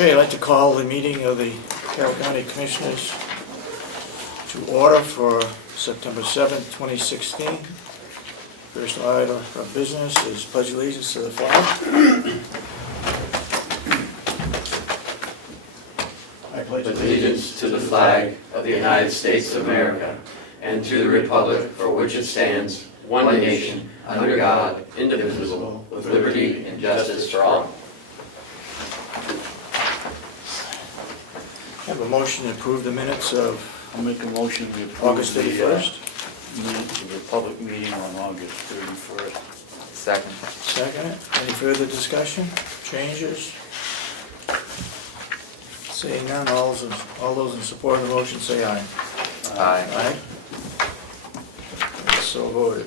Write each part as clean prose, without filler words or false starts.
Okay, I'd like to call the meeting of the Carroll County Commissioners to order for September 7th, 2016. First item of business is pledge allegiance to the flag. I pledge Allegiance to the flag of the United States of America and to the republic for which it stands, one nation, under God, indivisible, with liberty and justice for all. I have a motion to approve the minutes of I'll make a motion to approve August 31st. minutes of the public meeting on August 31st. Second. Second. Any further discussion, changes? Seeing none, all those in support of the motion say aye. Aye. So voted.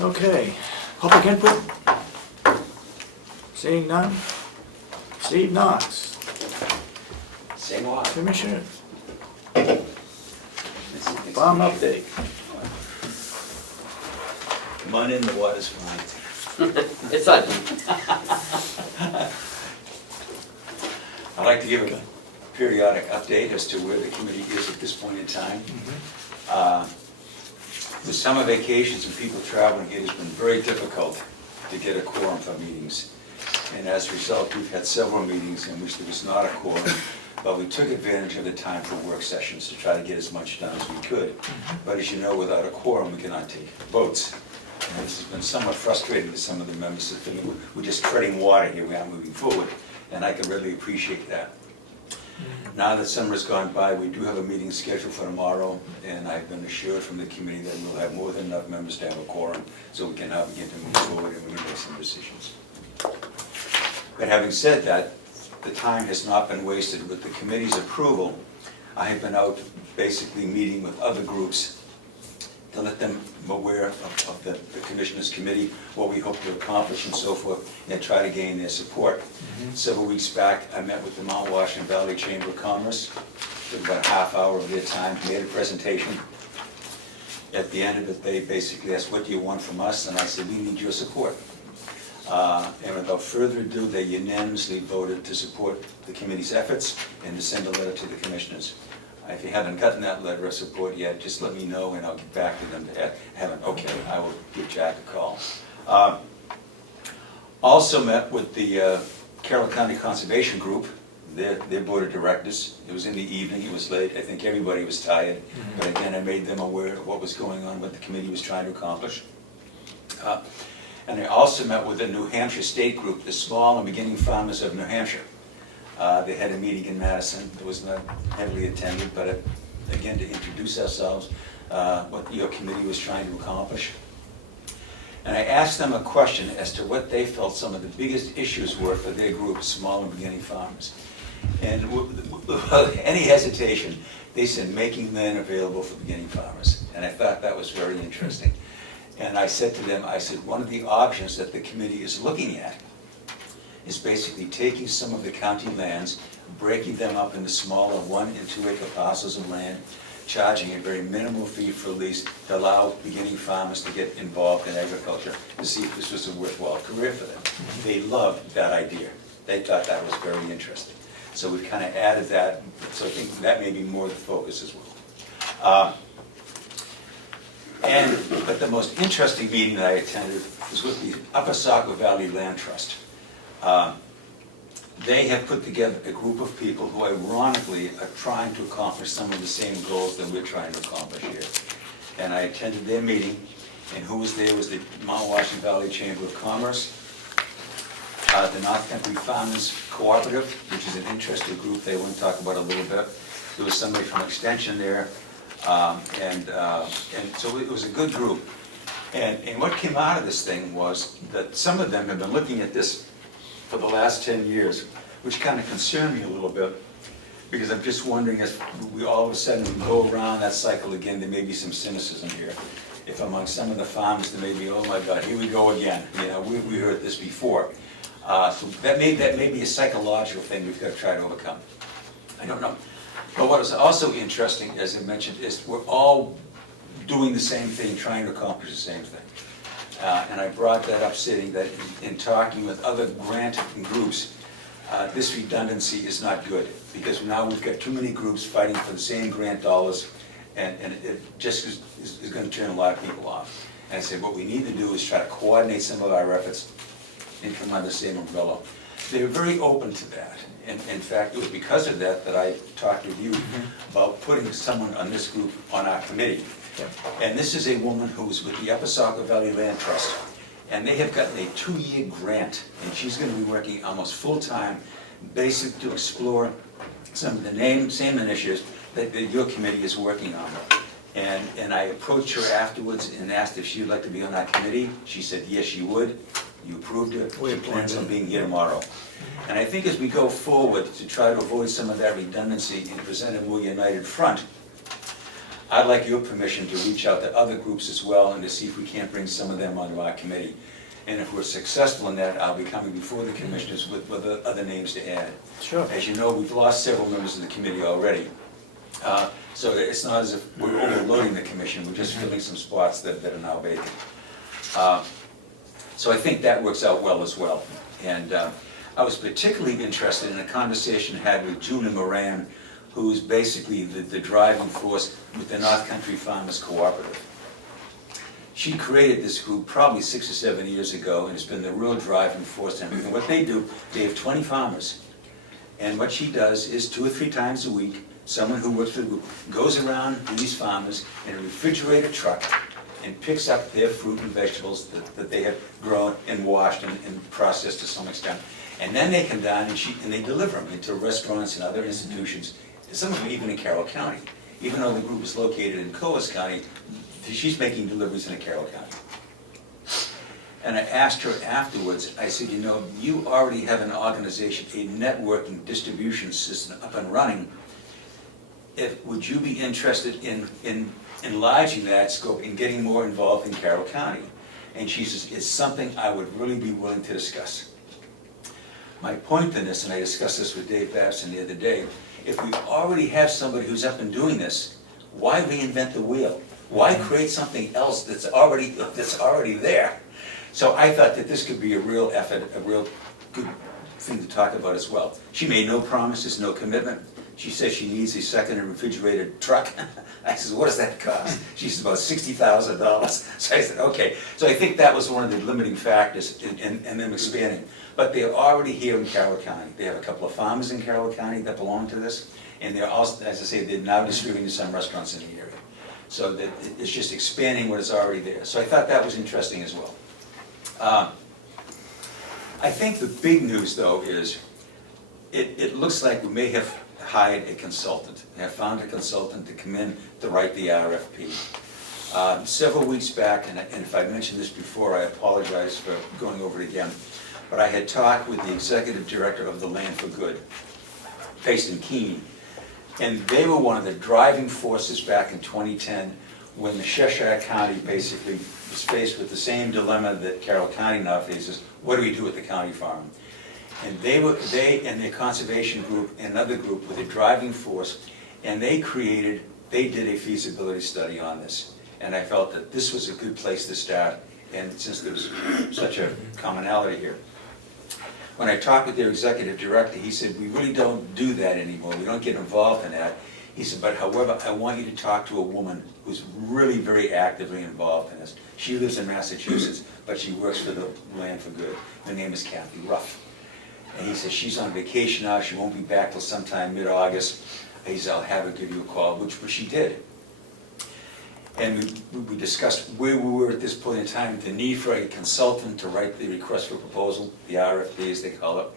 Okay, public input? Seeing none? Steve Knox, Same lot. Commissioner. Farm update. Come on in, the water's fine. It's on. I'd like to give a periodic update as to where the committee is at this point in time. The summer vacations and people traveling, it has been very difficult to get a quorum for meetings. And as a result, we've had several meetings in which there was not a quorum, but we took advantage of the time for work sessions to try to get as much done as we could. But as you know, without a quorum, we cannot take votes. And this has been somewhat frustrating to some of the members that think we're just treading water here, we aren't moving forward. And I can really appreciate that. Now that summer's gone by, we do have a meeting scheduled for tomorrow, and I've been assured from the committee that we'll have more than enough members to have a quorum, so we can now begin to move forward and we can make some decisions. But having said that, the time has not been wasted. With the committee's approval, I have been out basically meeting with other groups to let them aware of the Commissioners Committee, what we hope to accomplish and so forth, and try to gain their support. Several weeks back, I met with the Mount Washington Valley Chamber of Commerce, took about a half hour of their time, made a presentation. At the end of it, they basically asked, what do you want from us? And I said, we need your support. And without further ado, they unanimously voted to support the committee's efforts and to send a letter to the commissioners. If you haven't gotten that letter of support yet, just let me know and I'll get back to them to have an okay. I will give Jack a call. Also met with the Carroll County Conservation Group, their board of directors. It was in the evening, it was late, I think everybody was tired. But again, I made them aware of what was going on, what the committee was trying to accomplish. And I also met with the New Hampshire State Group, the small and beginning farmers of New Hampshire. They had a meeting in Madison. It was not heavily attended, but again, to introduce ourselves, what your committee was trying to accomplish. And I asked them a question as to what they felt some of the biggest issues were for their group, small and beginning farmers. And without any hesitation, they said making land available for beginning farmers. And I thought that was very interesting. And I said to them, I said, one of the options that the committee is looking at is basically taking some of the county lands, breaking them up into smaller 1- and 2-acre parcels of land, charging a very minimal fee for lease to allow beginning farmers to get involved in agriculture to see if this was a worthwhile career for them. They loved that idea. They thought that was very interesting. So we've kind of added that, so I think that may be more the focus as well. But the most interesting meeting that I attended was with the Upper Saco Valley Land Trust. They have put together a group of people who ironically are trying to accomplish some of the same goals that we're trying to accomplish here. And I attended their meeting, and who was there was the Mount Washington Valley Chamber of Commerce, the North Country Farmers Cooperative, which is an interesting group they want to talk about a little bit. There was somebody from Extension there, and so it was a good group. And what came out of this thing was that some of them have been looking at this for the last 10 years, which kind of concerned me a little bit. Because I'm just wondering if we all of a sudden go around that cycle again, there may be some cynicism here. If among some of the farmers, there may be, oh my God, here we go again. You know, we heard this before. So that may be a psychological thing we've got to try to overcome. I don't know. But what is also interesting, as I mentioned, is we're all doing the same thing, trying to accomplish the same thing. And I brought that up, stating that in talking with other grant groups, this redundancy is not good, because now we've got too many groups fighting for the same grant dollars, and it just is going to turn a lot of people off. And I said, what we need to do is try to coordinate some of our efforts and come under the same umbrella. They were very open to that. And in fact, it was because of that that I talked with you about putting someone on this group on our committee. And this is a woman who was with the Upper Saco Valley Land Trust. And they have gotten a 2-year grant, and she's going to be working almost full-time, basically to explore some of the same initiatives that your committee is working on. And I approached her afterwards and asked if she would like to be on that committee. She said yes, she would. You approved it. She plans on being here tomorrow. And I think as we go forward to try to avoid some of that redundancy and present a more united front, I'd like your permission to reach out to other groups as well and to see if we can't bring some of them onto our committee. And if we're successful in that, I'll be coming before the commissioners with other names to add. Sure. As you know, we've lost several members of the committee already. So that it's not as if we're overloading the commission, we're just filling some spots that are now vacant. So I think that works out well as well. And I was particularly interested in a conversation I had with Julie Moran, who's basically the driving force with the North Country Farmers Cooperative. She created this group probably 6 or 7 years ago, and it's been the real driving force. And what they do, they have 20 farmers. And what she does is 2 or 3 times a week, someone who works for the group goes around to these farmers in a refrigerated truck and picks up their fruit and vegetables that they have grown and washed and processed to some extent. And then they come down and they deliver them into restaurants and other institutions, some of them even in Carroll County. Even though the group is located in Coas County, she's making deliveries in Carroll County. And I asked her afterwards, I said, you know, you already have an organization, a networking distribution system up and running. Would you be interested in enlarging that scope and getting more involved in Carroll County? And she says, it's something I would really be willing to discuss. My point in this, and I discussed this with Dave Babson the other day, if we already have somebody who's up and doing this, why reinvent the wheel? Why create something else that's already there? So I thought that this could be a real effort, a real good thing to talk about as well. She made no promises, no commitment. She says she needs a second refrigerated truck. I said, what does that cost? She said, about $60,000. So I said, okay. So I think that was one of the limiting factors in them expanding. But they're already here in Carroll County. They have a couple of farmers in Carroll County that belong to this. And they're also, as I say, they're now distributing to some restaurants in the area. So that it's just expanding what is already there. So I thought that was interesting as well. I think the big news, though, is it looks like we may have hired a consultant. We have found a consultant to come in to write the RFP. Several weeks back, and if I mentioned this before, I apologize for going over it again, but I had talked with the executive director of the Land for Good, based in Keene, and they were one of the driving forces back in 2010 when the Cheshire County basically was faced with the same dilemma that Carroll County now faces. What do we do with the county farm? And they and their conservation group and another group were the driving force, and they did a feasibility study on this. And I felt that this was a good place to start, and since there's such a commonality here. When I talked with their executive director, he said, we really don't do that anymore. We don't get involved in that. He said, but however, I want you to talk to a woman who's really very actively involved in this. She lives in Massachusetts, but she works for the Land for Good. Her name is Kathy Ruff. And he says, she's on vacation now, she won't be back till sometime mid-August. He said, I'll have her give you a call, which she did. And we discussed where we were at this point in time, the need for a consultant to write the request for proposal, the RFP as they call it.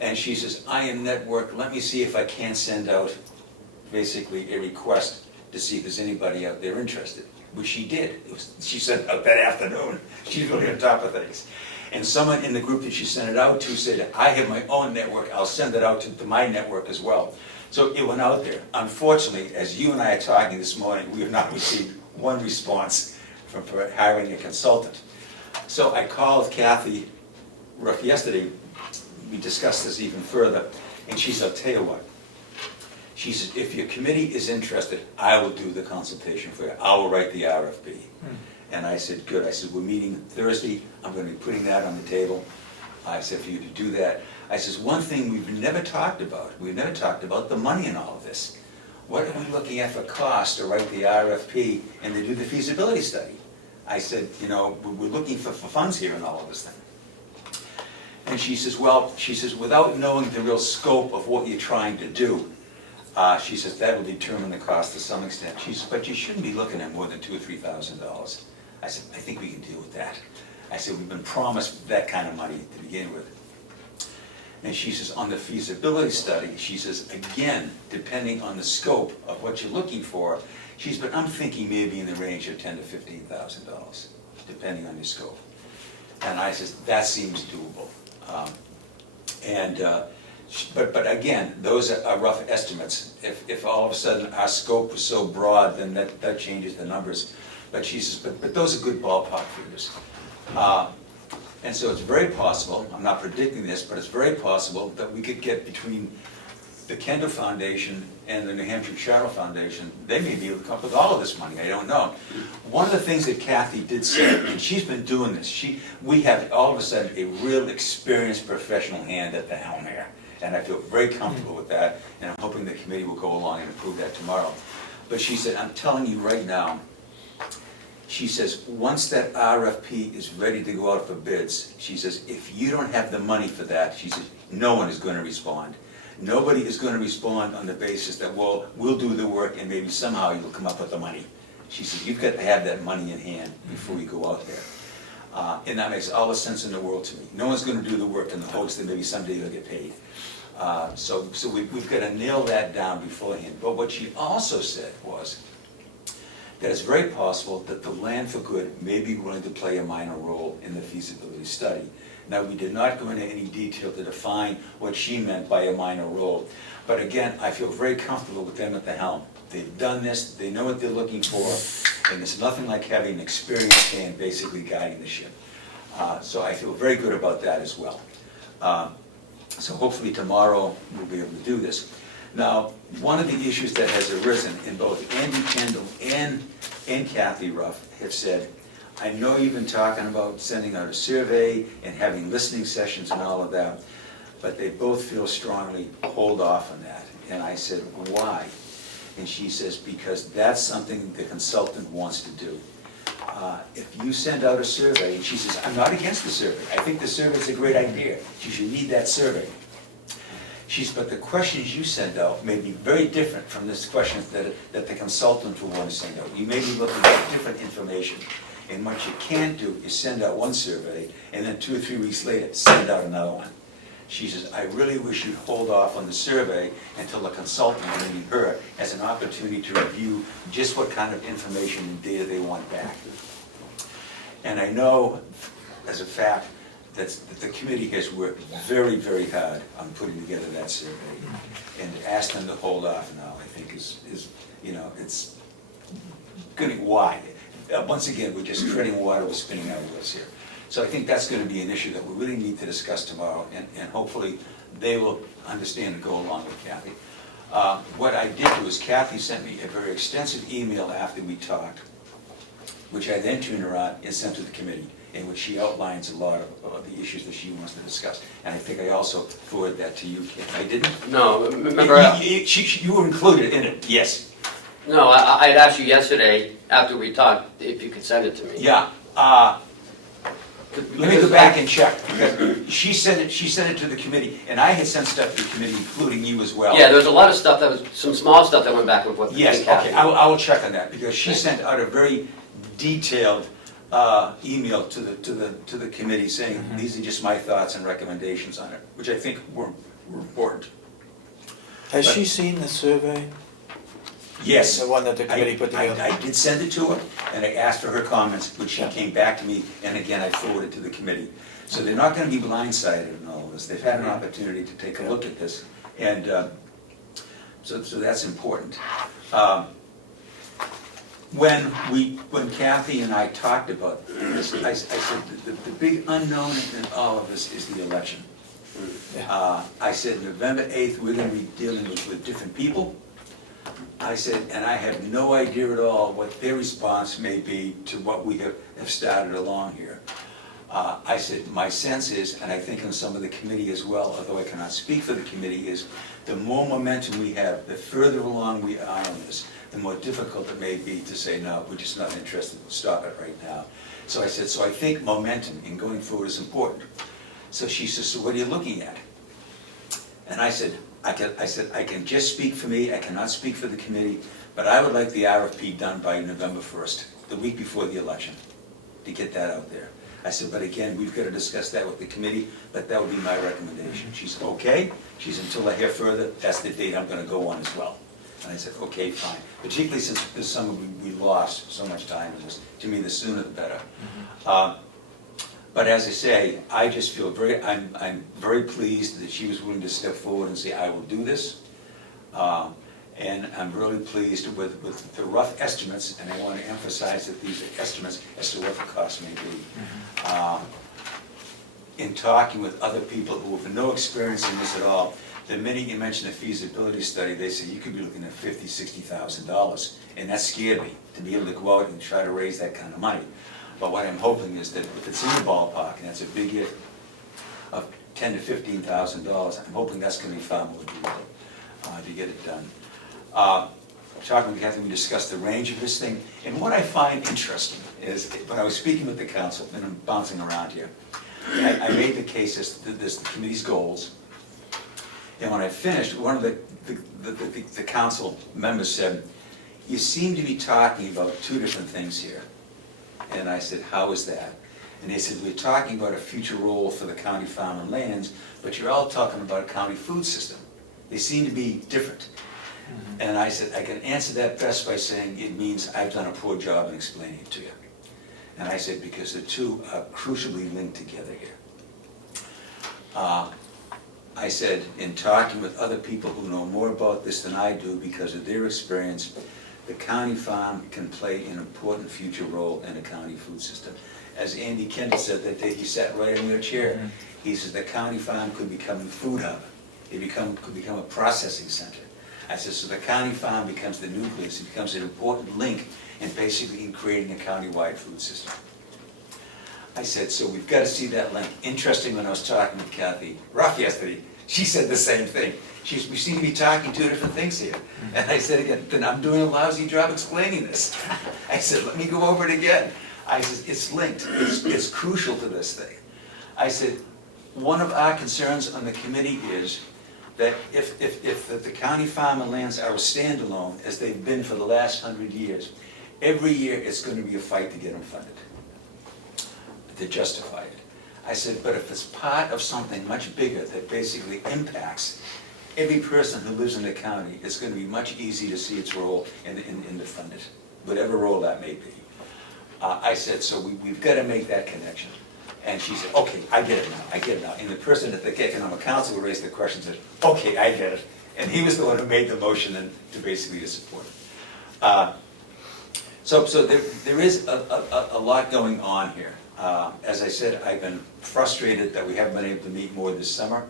And she says, I am network, let me see if I can send out basically a request to see if there's anybody out there interested, which she did. She sent it out that afternoon. She's really on top of things. And someone in the group that she sent it out to said, I have my own network, I'll send it out to my network as well. So it went out there. Unfortunately, as you and I are talking this morning, we have not received one response for hiring a consultant. So I called Kathy Ruff yesterday, we discussed this even further, and she said, I'll tell you what. She says, if your committee is interested, I will do the consultation for you. I will write the RFP. And I said, good. I said, we're meeting Thursday. I'm going to be putting that on the table. I said, for you to do that. I says, one thing we've never talked about the money in all of this. What are we looking at for cost to write the RFP and to do the feasibility study? I said, you know, we're looking for funds here in all of this thing. And she says, well, without knowing the real scope of what you're trying to do, she says, that will determine the cost to some extent. She says, but you shouldn't be looking at more than $2,000 or $3,000. I said, I think we can deal with that. I said, we've been promised that kind of money to begin with. And she says, on the feasibility study, she says, again, depending on the scope of what you're looking for, she says, but I'm thinking maybe in the range of $10,000 to $15,000, depending on your scope. And I says, that seems doable. But again, those are rough estimates. If all of a sudden our scope was so broad, then that changes the numbers. But she says, but those are good ballpark figures. And so it's very possible, I'm not predicting this, but it's very possible that we could get between the Kendall Foundation and the New Hampshire Charter Foundation, they may be able to come up with all of this money, I don't know. One of the things that Kathy did say, and she's been doing this, we have all of a sudden a real experienced professional hand at the helm here. And I feel very comfortable with that, and I'm hoping the committee will go along and approve that tomorrow. But she said, I'm telling you right now, she says, once that RFP is ready to go out for bids, she says, if you don't have the money for that, she says, no one is going to respond. Nobody is going to respond on the basis that, well, we'll do the work and maybe somehow you'll come up with the money. She says, you've got to have that money in hand before you go out there. And that makes all the sense in the world to me. No one's going to do the work in the hopes that maybe someday they'll get paid. So we've got to nail that down beforehand. But what she also said was that it's very possible that the Land for Good may be willing to play a minor role in the feasibility study. Now, we did not go into any detail to define what she meant by a minor role. But again, I feel very comfortable with them at the helm. They've done this, they know what they're looking for, and it's nothing like having an experienced hand basically guiding the ship. So I feel very good about that as well. So hopefully tomorrow we'll be able to do this. Now, one of the issues that has arisen in both Andy Kendall and Kathy Ruff have said, I know you've been talking about sending out a survey and having listening sessions and all of that, but they both feel strongly, hold off on that. And I said, why? And she says, because that's something the consultant wants to do. If you send out a survey, and she says, I'm not against the survey. I think the survey is a great idea. You should need that survey. But the questions you send out may be very different from this questions that the consultant will want to send out. You may be looking at different information. And what you can't do is send out one survey, and then 2 or 3 weeks later, send out another one. She says, I really wish you'd hold off on the survey until the consultant, meaning her, has an opportunity to review just what kind of information and data they want back. And I know, as a fact, that the committee has worked very, very hard on putting together that survey. And to ask them to hold off now, I think is you know, it's going to be wide. Once again, we're just treading water, we're spinning our wheels here. So I think that's going to be an issue that we really need to discuss tomorrow, and hopefully they will understand and go along with Kathy. What I did do is Kathy sent me a very extensive email after we talked, which I then turned around and sent to the committee, in which she outlines a lot of the issues that she wants to discuss. And I think I also forwarded that to you, Kim. I didn't? No, remember... You were included in it, yes. No, I had asked you yesterday, after we talked, if you could send it to me. Yeah. Let me go back and check, because she sent it to the committee, and I had sent stuff to the committee, including you as well. Yeah, there was a lot of stuff that was, some small stuff that went back and forth. Yes, okay, I will check on that, because she sent out a very detailed email to the committee saying, these are just my thoughts and recommendations on it, which I think were important. Has she seen the survey? Yes. The one that the committee put together? I did send it to her, and I asked for her comments, which she came back to me, and again, I forwarded to the committee. So they're not going to be blindsided in all of this. They've had an opportunity to take a look at this. And So that's important. When Kathy and I talked about this, I said the big unknown in all of this is the election. I said November 8th, we're going to be dealing with different people. I said, and I have no idea at all what their response may be to what we have started along here. I said, my sense is, and I think on some of the committee as well, although I cannot speak for the committee, is the more momentum we have, the further along we are on this, the more difficult it may be to say, no, we're just not interested, stop it right now. So I said, so I think momentum in going forward is important. So she says, so what are you looking at? And I said, I can just speak for me, I cannot speak for the committee, but I would like the RFP done by November 1st, the week before the election, to get that out there. I said, but again, we've got to discuss that with the committee, but that would be my recommendation. She said, okay. She said, until I hear further, that's the date I'm going to go on as well. And I said, okay, fine. Particularly since this summer we lost so much time in this. To me, the sooner the better. But as I say, I just feel I'm very pleased that she was willing to step forward and say, I will do this. And I'm really pleased with the rough estimates, and I want to emphasize that these are estimates as to what the cost may be. In talking with other people who have no experience in this at all, the minute you mention a feasibility study, they say you could be looking at $50,000, $60,000, and that scared me, to be able to go out and try to raise that kind of money. But what I'm hoping is that if it's in the ballpark, and that's a big if, of $10,000 to $15,000, I'm hoping that's going to be far more doable to get it done. Talking with Kathy, we discussed the range of this thing, and what I find interesting is, when I was speaking with the council, and I'm bouncing around here, I made the case as the committee's goals, and when I finished, one of the council members said, you seem to be talking about two different things here. And I said, how is that? And they said, we're talking about a future role for the county farm and lands, but you're all talking about a county food system. They seem to be different. And I said, I can answer that best by saying it means I've done a poor job in explaining it to you. And I said, because the two are crucially linked together here. I said, in talking with other people who know more about this than I do because of their experience, the county farm can play an important future role in a county food system. As Andy Kendall said that day, he sat right in your chair. He says the county farm could become the food hub. It could become a processing center. I said, so the county farm becomes the nucleus. It becomes an important link in basically in creating a county-wide food system. I said, so we've got to see that link. Interesting, when I was talking with Kathy Ruff yesterday, she said the same thing. We seem to be talking two different things here. And I said again, then I'm doing a lousy job explaining this. I said, let me go over it again. I said, it's linked. It's crucial to this thing. I said, one of our concerns on the committee is that if the county farm and lands are a standalone, as they've been for the last 100 years, every year it's going to be a fight to get them funded, to justify it. I said, but if it's part of something much bigger that basically impacts every person who lives in the county, it's going to be much easier to see its role in the fund it, whatever role that may be. I said, so we've got to make that connection. And she said, okay, I get it now. And the person at the Economic Council who raised the question said, okay, I get it. And he was the one who made the motion and to basically support it. So there is a lot going on here. As I said, I've been frustrated that we haven't been able to meet more this summer,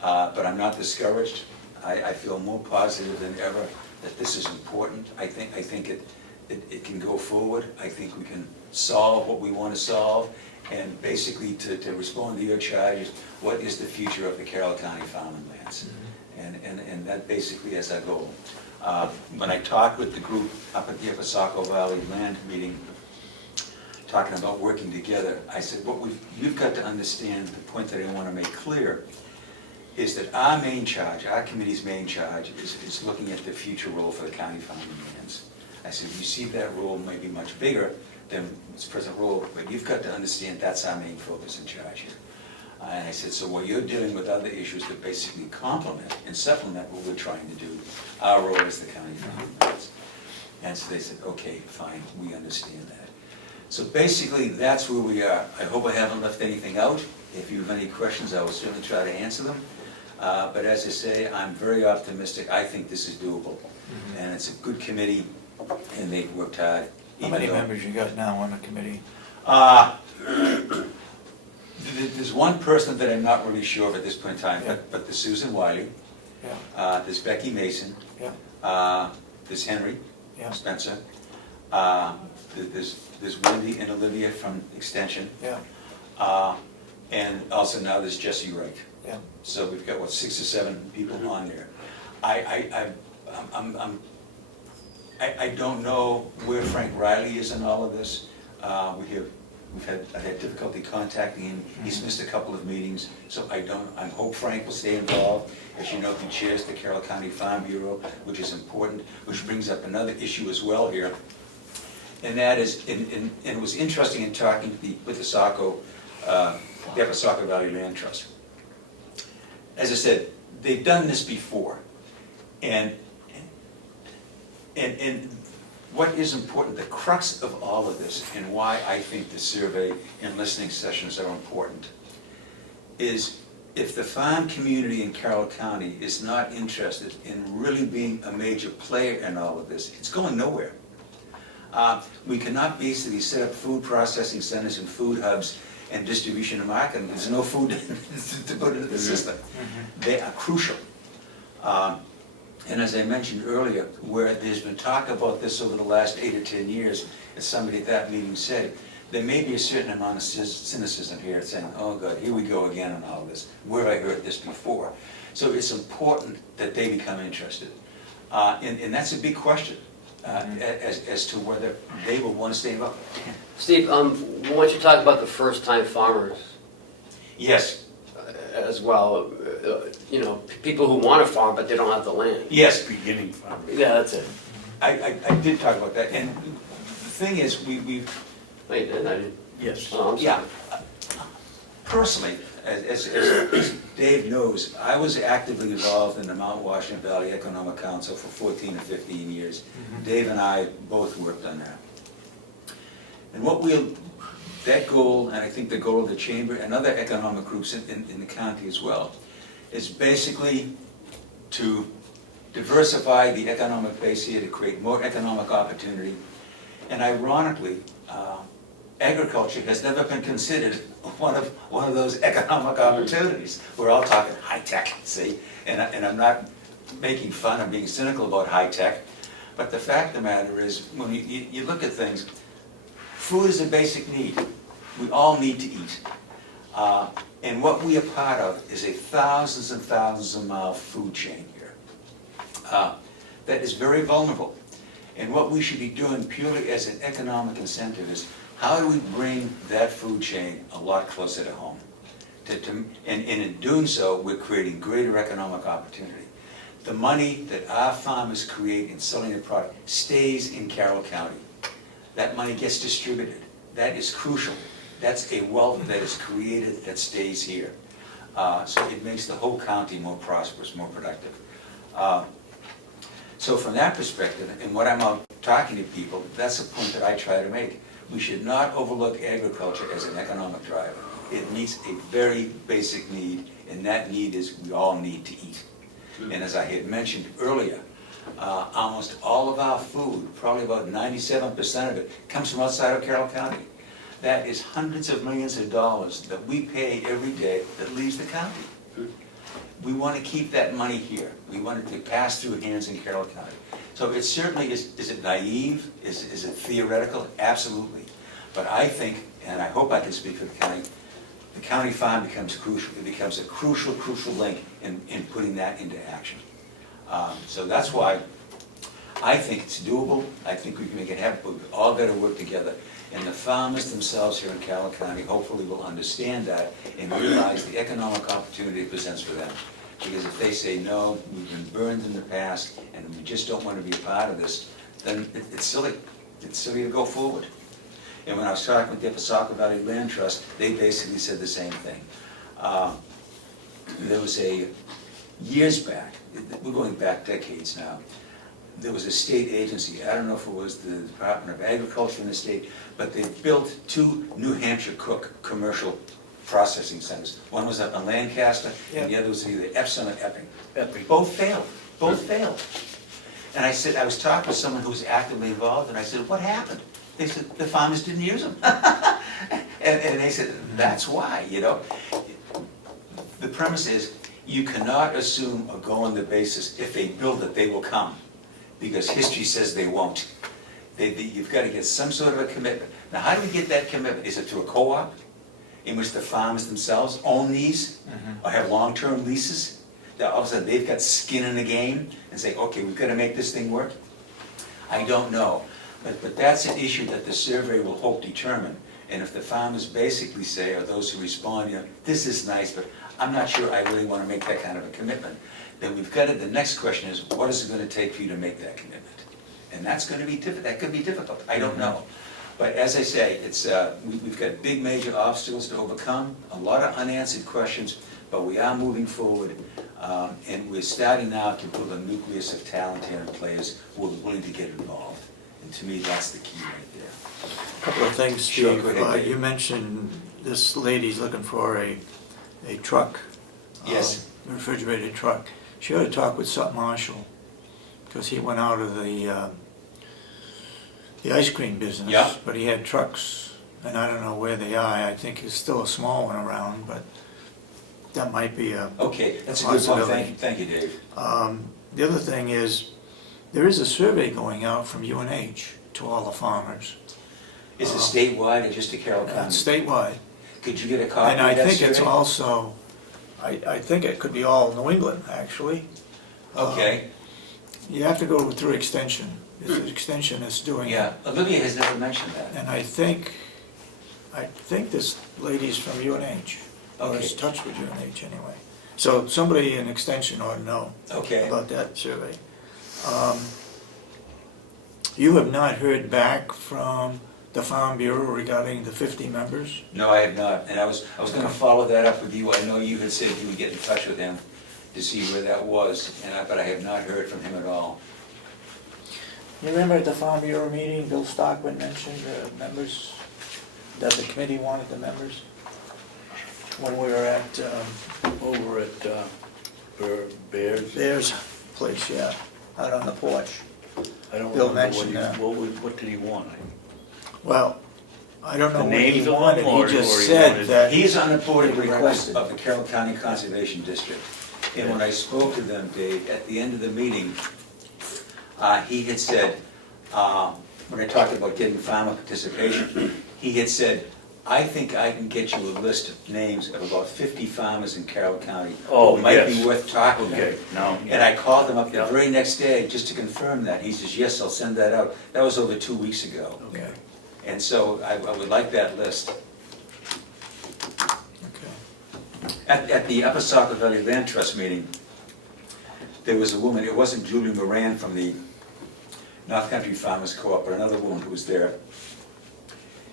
but I'm not discouraged. I feel more positive than ever that this is important. I think it can go forward. I think we can solve what we want to solve, and basically to respond to your charges, what is the future of the Carroll County farm and lands? And that basically is our goal. When I talked with the group up at the Saco Valley land meeting, talking about working together, I said, you've got to understand, the point that I want to make clear, is that our main charge, our committee's main charge, is looking at the future role for the county farm and lands. I said, you see that role may be much bigger than its present role, but you've got to understand that's our main focus and charge here. And I said, so while you're dealing with other issues that basically complement and supplement what we're trying to do, our role is the county farm and lands. And so they said, okay, fine, we understand that. So basically, that's where we are. I hope I haven't left anything out. If you have any questions, I will certainly try to answer them. But as I say, I'm very optimistic. I think this is doable. And it's a good committee, and they've worked hard. How many members you got now on the committee? There's one person that I'm not really sure of at this point in time, but there's Susan Wiley, Yeah, there's Becky Mason, yeah, there's Henry yeah, Spencer, there's Wendy and Olivia from Extension, yeah, and also now there's Jesse Wright. yeah. So we've got, what, 6 or 7 people on there. I don't know where Frank Riley is in all of this. I've had difficulty contacting him. He's missed a couple of meetings, so I hope Frank will stay involved. As you know, he chairs the Carroll County Farm Bureau, which is important, which brings up another issue as well here. And that is, and it was interesting in talking with the Saco Valley Land Trust. As I said, they've done this before. And what is important, the crux of all of this, and why I think the survey and listening sessions are important, is if the farm community in Carroll County is not interested in really being a major player in all of this, it's going nowhere. We cannot basically set up food processing centers and food hubs and distribution and marketing. There's no food to put into the system. They are crucial. And as I mentioned earlier, where there's been talk about this over the last 8 or 10 years, as somebody at that meeting said, there may be a certain amount of cynicism here, saying, oh God, here we go again on all this. Where have I heard this before? So it's important that they become interested. And that's a big question as to whether they will want to stay involved. Steve, why don't you talk about the first-time farmers Yes. as well? You know, people who want to farm, but they don't have the land. Yes. Beginning farmers. Yeah, that's it. I did talk about that. And the thing is, we've Wait, and I didn't. Yes. Oh, I'm sorry. yeah, personally, as Dave knows, I was actively involved in the Mount Washington Valley Economic Council for 14 or 15 years. Dave and I both worked on that. And that goal, and I think the goal of the Chamber and other economic groups in the county as well, is basically to diversify the economic base here, to create more economic opportunity. And ironically, agriculture has never been considered one of those economic opportunities. We're all talking high tech, see? And I'm not making fun, I'm being cynical about high tech. But the fact of the matter is, when you look at things, food is a basic need. We all need to eat. And what we are part of is a thousands and thousands of mile food chain here that is very vulnerable. And what we should be doing purely as an economic incentive is, how do we bring that food chain a lot closer to home? And in doing so, we're creating greater economic opportunity. The money that our farmers create in selling the product stays in Carroll County. That money gets distributed. That is crucial. That's a wealth that is created that stays here. So it makes the whole county more prosperous, more productive. So from that perspective, and when I'm out talking to people, that's a point that I try to make. We should not overlook agriculture as an economic driver. It meets a very basic need, and that need is we all need to eat. And as I had mentioned earlier, almost all of our food, probably about 97% of it, comes from outside of Carroll County. That is hundreds of millions of dollars that we pay every day that leaves the county. We want to keep that money here. We want it to pass through hands in Carroll County. So it certainly is it naive? Is it theoretical? Absolutely. But I think, and I hope I can speak for the county farm becomes crucial. It becomes a crucial link in putting that into action. So that's why I think it's doable. I think we can make it happen, but we've all got to work together. And the farmers themselves here in Carroll County hopefully will understand that and realize the economic opportunity it presents for them. Because if they say, no, we've been burned in the past and we just don't want to be a part of this, then it's silly. It's silly to go forward. And when I was talking with the Ossipee Valley Land Trust, they basically said the same thing. There was years back, we're going back decades now, there was a state agency, I don't know if it was the Department of Agriculture in the state, but they built 2 New Hampshire Cook commercial processing centers. One was up in Lancaster, and the other was either Epsom or Epping. Epping. Both failed, both failed. And I said, I was talking to someone who was actively involved, and I said, what happened? They said, the farmers didn't use them. And they said, that's why, you know. The premise is, you cannot assume or go on the basis, if they build it, they will come, because history says they won't. You've got to get some sort of a commitment. Now, how do we get that commitment? Is it through a co-op, in which the farmers themselves own these, or have long-term leases? That all of a sudden, they've got skin in the game, and say, okay, we've got to make this thing work? I don't know, but that's an issue that the survey will hope determine. And if the farmers basically say, or those who respond, you know, this is nice, but I'm not sure I really want to make that kind of a commitment, then we've got it. The next question is, what is it going to take for you to make that commitment? And that's going to be difficult. That could be difficult. I don't know. But as I say, it's we've got big major obstacles to overcome, a lot of unanswered questions, but we are moving forward, and we're starting now to build a nucleus of talented players who are willing to get involved. And to me, that's the key right there. A couple of things, Sure, Steve. go ahead, Dave. You mentioned this lady's looking for a truck. Yes. A refrigerated truck. She ought to talk with Sut Marshall, because he went out of the ice cream business. Yeah. But he had trucks, and I don't know where they are. I think there's still a small one around, but that might be a Okay, that's a good point. possibility. Thank you, Dave. The other thing is, there is a survey going out from UNH to all the farmers. Is it statewide or just to Carroll County? It's statewide. Could you get a copy And of I that think it's survey? also, I think it could be all New England, actually. Okay, You have to go through extension. It's an extension that's doing it. yeah, Olivia has never mentioned that. And I think this lady's from UNH, or Okay. is in touch with UNH anyway. So somebody in extension ought to know Okay, about that survey. You have not heard back from the Farm Bureau regarding the 50 members? no, I have not, and I was gonna follow that up with you. I know you had said you would get in touch with him to see where that was, but I have not heard from him at all. You remember at the Farm Bureau meeting, Bill Stockman mentioned the members, that the committee wanted the members? When we were at Over at Bears. Bear's place, yeah, out on the porch. I don't Bill remember mentioned that. what did he want? Well, I don't know The what he names of them, wanted, or he just he said wanted- that. He's on the board at He request requested. of the Carroll County Conservation District. And when I spoke to them, Dave, at the end of the meeting, he had said, when I talked about getting farmer participation, he had said, I think I can get you a list of names of about 50 farmers in Carroll County Oh, who might be yes. worth talking to. Okay, now, And I called them up the Yeah. very next day just to confirm that. He says, yes, I'll send that out. That was over 2 weeks ago. Okay, And so I would like that list. okay. At the Upper Saco Valley Land Trust meeting, there was a woman, it wasn't Julie Moran from the North Country Farmers Co-op, but another woman who was there.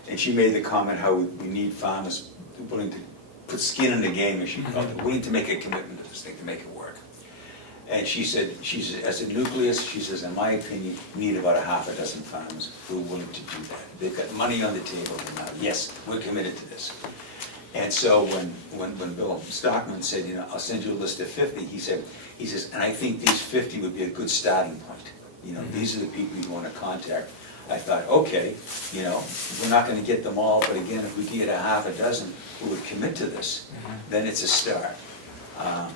And she made the comment how we need farmers willing to put skin in the game, as she called it, willing to make a commitment to this thing, to make it work. And she said, as a nucleus, she says, in my opinion, we need about a half a dozen farmers who are willing to do that. They've got money on the table, and now, yes, we're committed to this. And so when Bill Stockman said, you know, I'll send you a list of 50, he says, and I think these 50 would be a good starting point. You know, these are the people you want to contact. I thought, okay, you know, we're not going to get them all, but again, if we can get a half a dozen who would commit to this, then it's a start.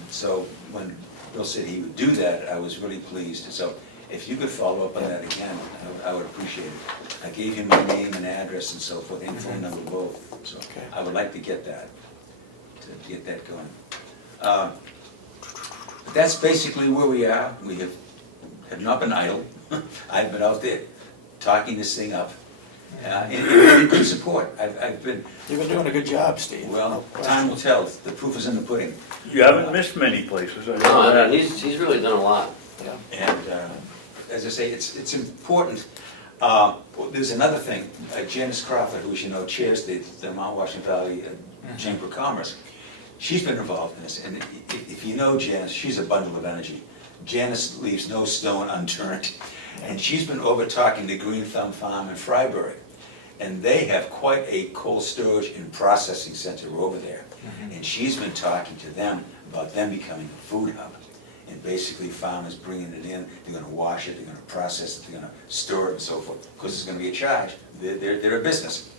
So when Bill said he would do that, I was really pleased. So if you could follow up on that again, I would appreciate it. I gave him my name and address and so forth, and phone number both. So Okay. I would like to get that going. But that's basically where we are. We have not been idle. I've been out there talking this thing up, and getting good support. I've been, You've been doing a good job, Steve. well, time will tell. The proof is in the pudding. you haven't missed many places. I know No, that. he's really done a lot. Yeah. And as I say, it's important. There's another thing. Janice Crawford, who, as you know, chairs the Mount Washington Valley Chamber of Commerce, she's been involved in this. And if you know Janice, she's a bundle of energy. Janice leaves no stone unturned. And she's been over talking to Green Thumb Farm in Freiburg. And they have quite a cold storage and processing center over there. And she's been talking to them about them becoming a food hub. And basically farmers bringing it in, they're gonna wash it, they're gonna process it, they're gonna store it and so forth. Of course, it's gonna be a charge, they're a business.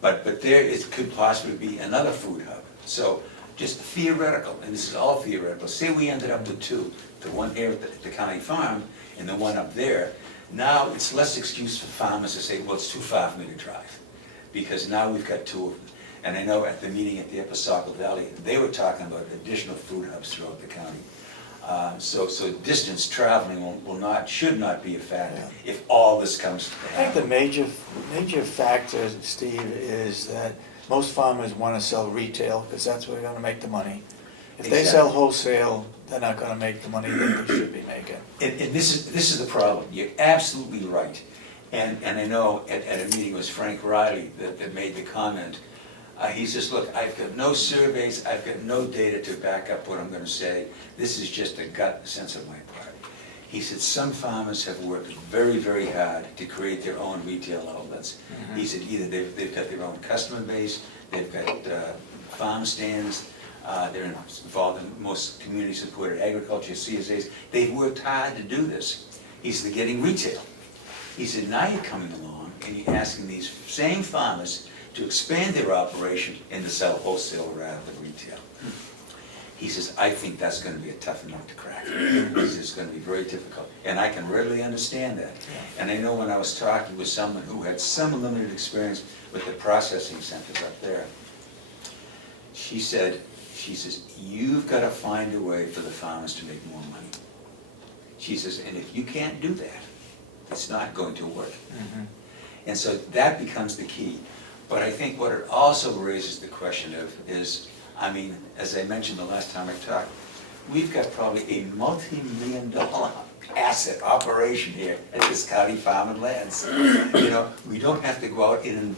But there, it could possibly be another food hub. So just theoretical, and this is all theoretical, say we ended up with two, the one here at the county farm and the one up there. Now it's less excuse for farmers to say, well, it's too far for me to drive, because now we've got two of them. And I know at the meeting at the Upper Saco Valley, they were talking about additional food hubs throughout the county. So distance traveling should not be a factor if all this comes to I think happen. the major factor, Steve, is that most farmers want to sell retail because that's where they're going to make the money. If they sell wholesale, they're not going to make the money that they should be making. And this is the problem. You're absolutely right. And I know at a meeting, it was Frank Riley that made the comment. He says, look, I've got no surveys, I've got no data to back up what I'm going to say. This is just a gut sense of my part. He said some farmers have worked very, very hard to create their own retail outlets. He said either they've got their own customer base, they've got farm stands, they're involved in most community-supported agriculture, CSAs. They've worked hard to do this. He said they're getting retail. He said now you're coming along and you're asking these same farmers to expand their operation and to sell wholesale rather than retail. He says, I think that's going to be a tough nut to crack. He says it's going to be very difficult. And I can readily understand that. And I know when I was talking with someone who had some limited experience with the processing centers up there, she says, you've got to find a way for the farmers to make more money. She says, and if you can't do that, it's not going to work. And so that becomes the key. But I think what it also raises the question of is, I mean, as I mentioned the last time I talked, we've got probably a multi-million-dollar asset operation here at this county farm and lands. You know, we don't have to go out and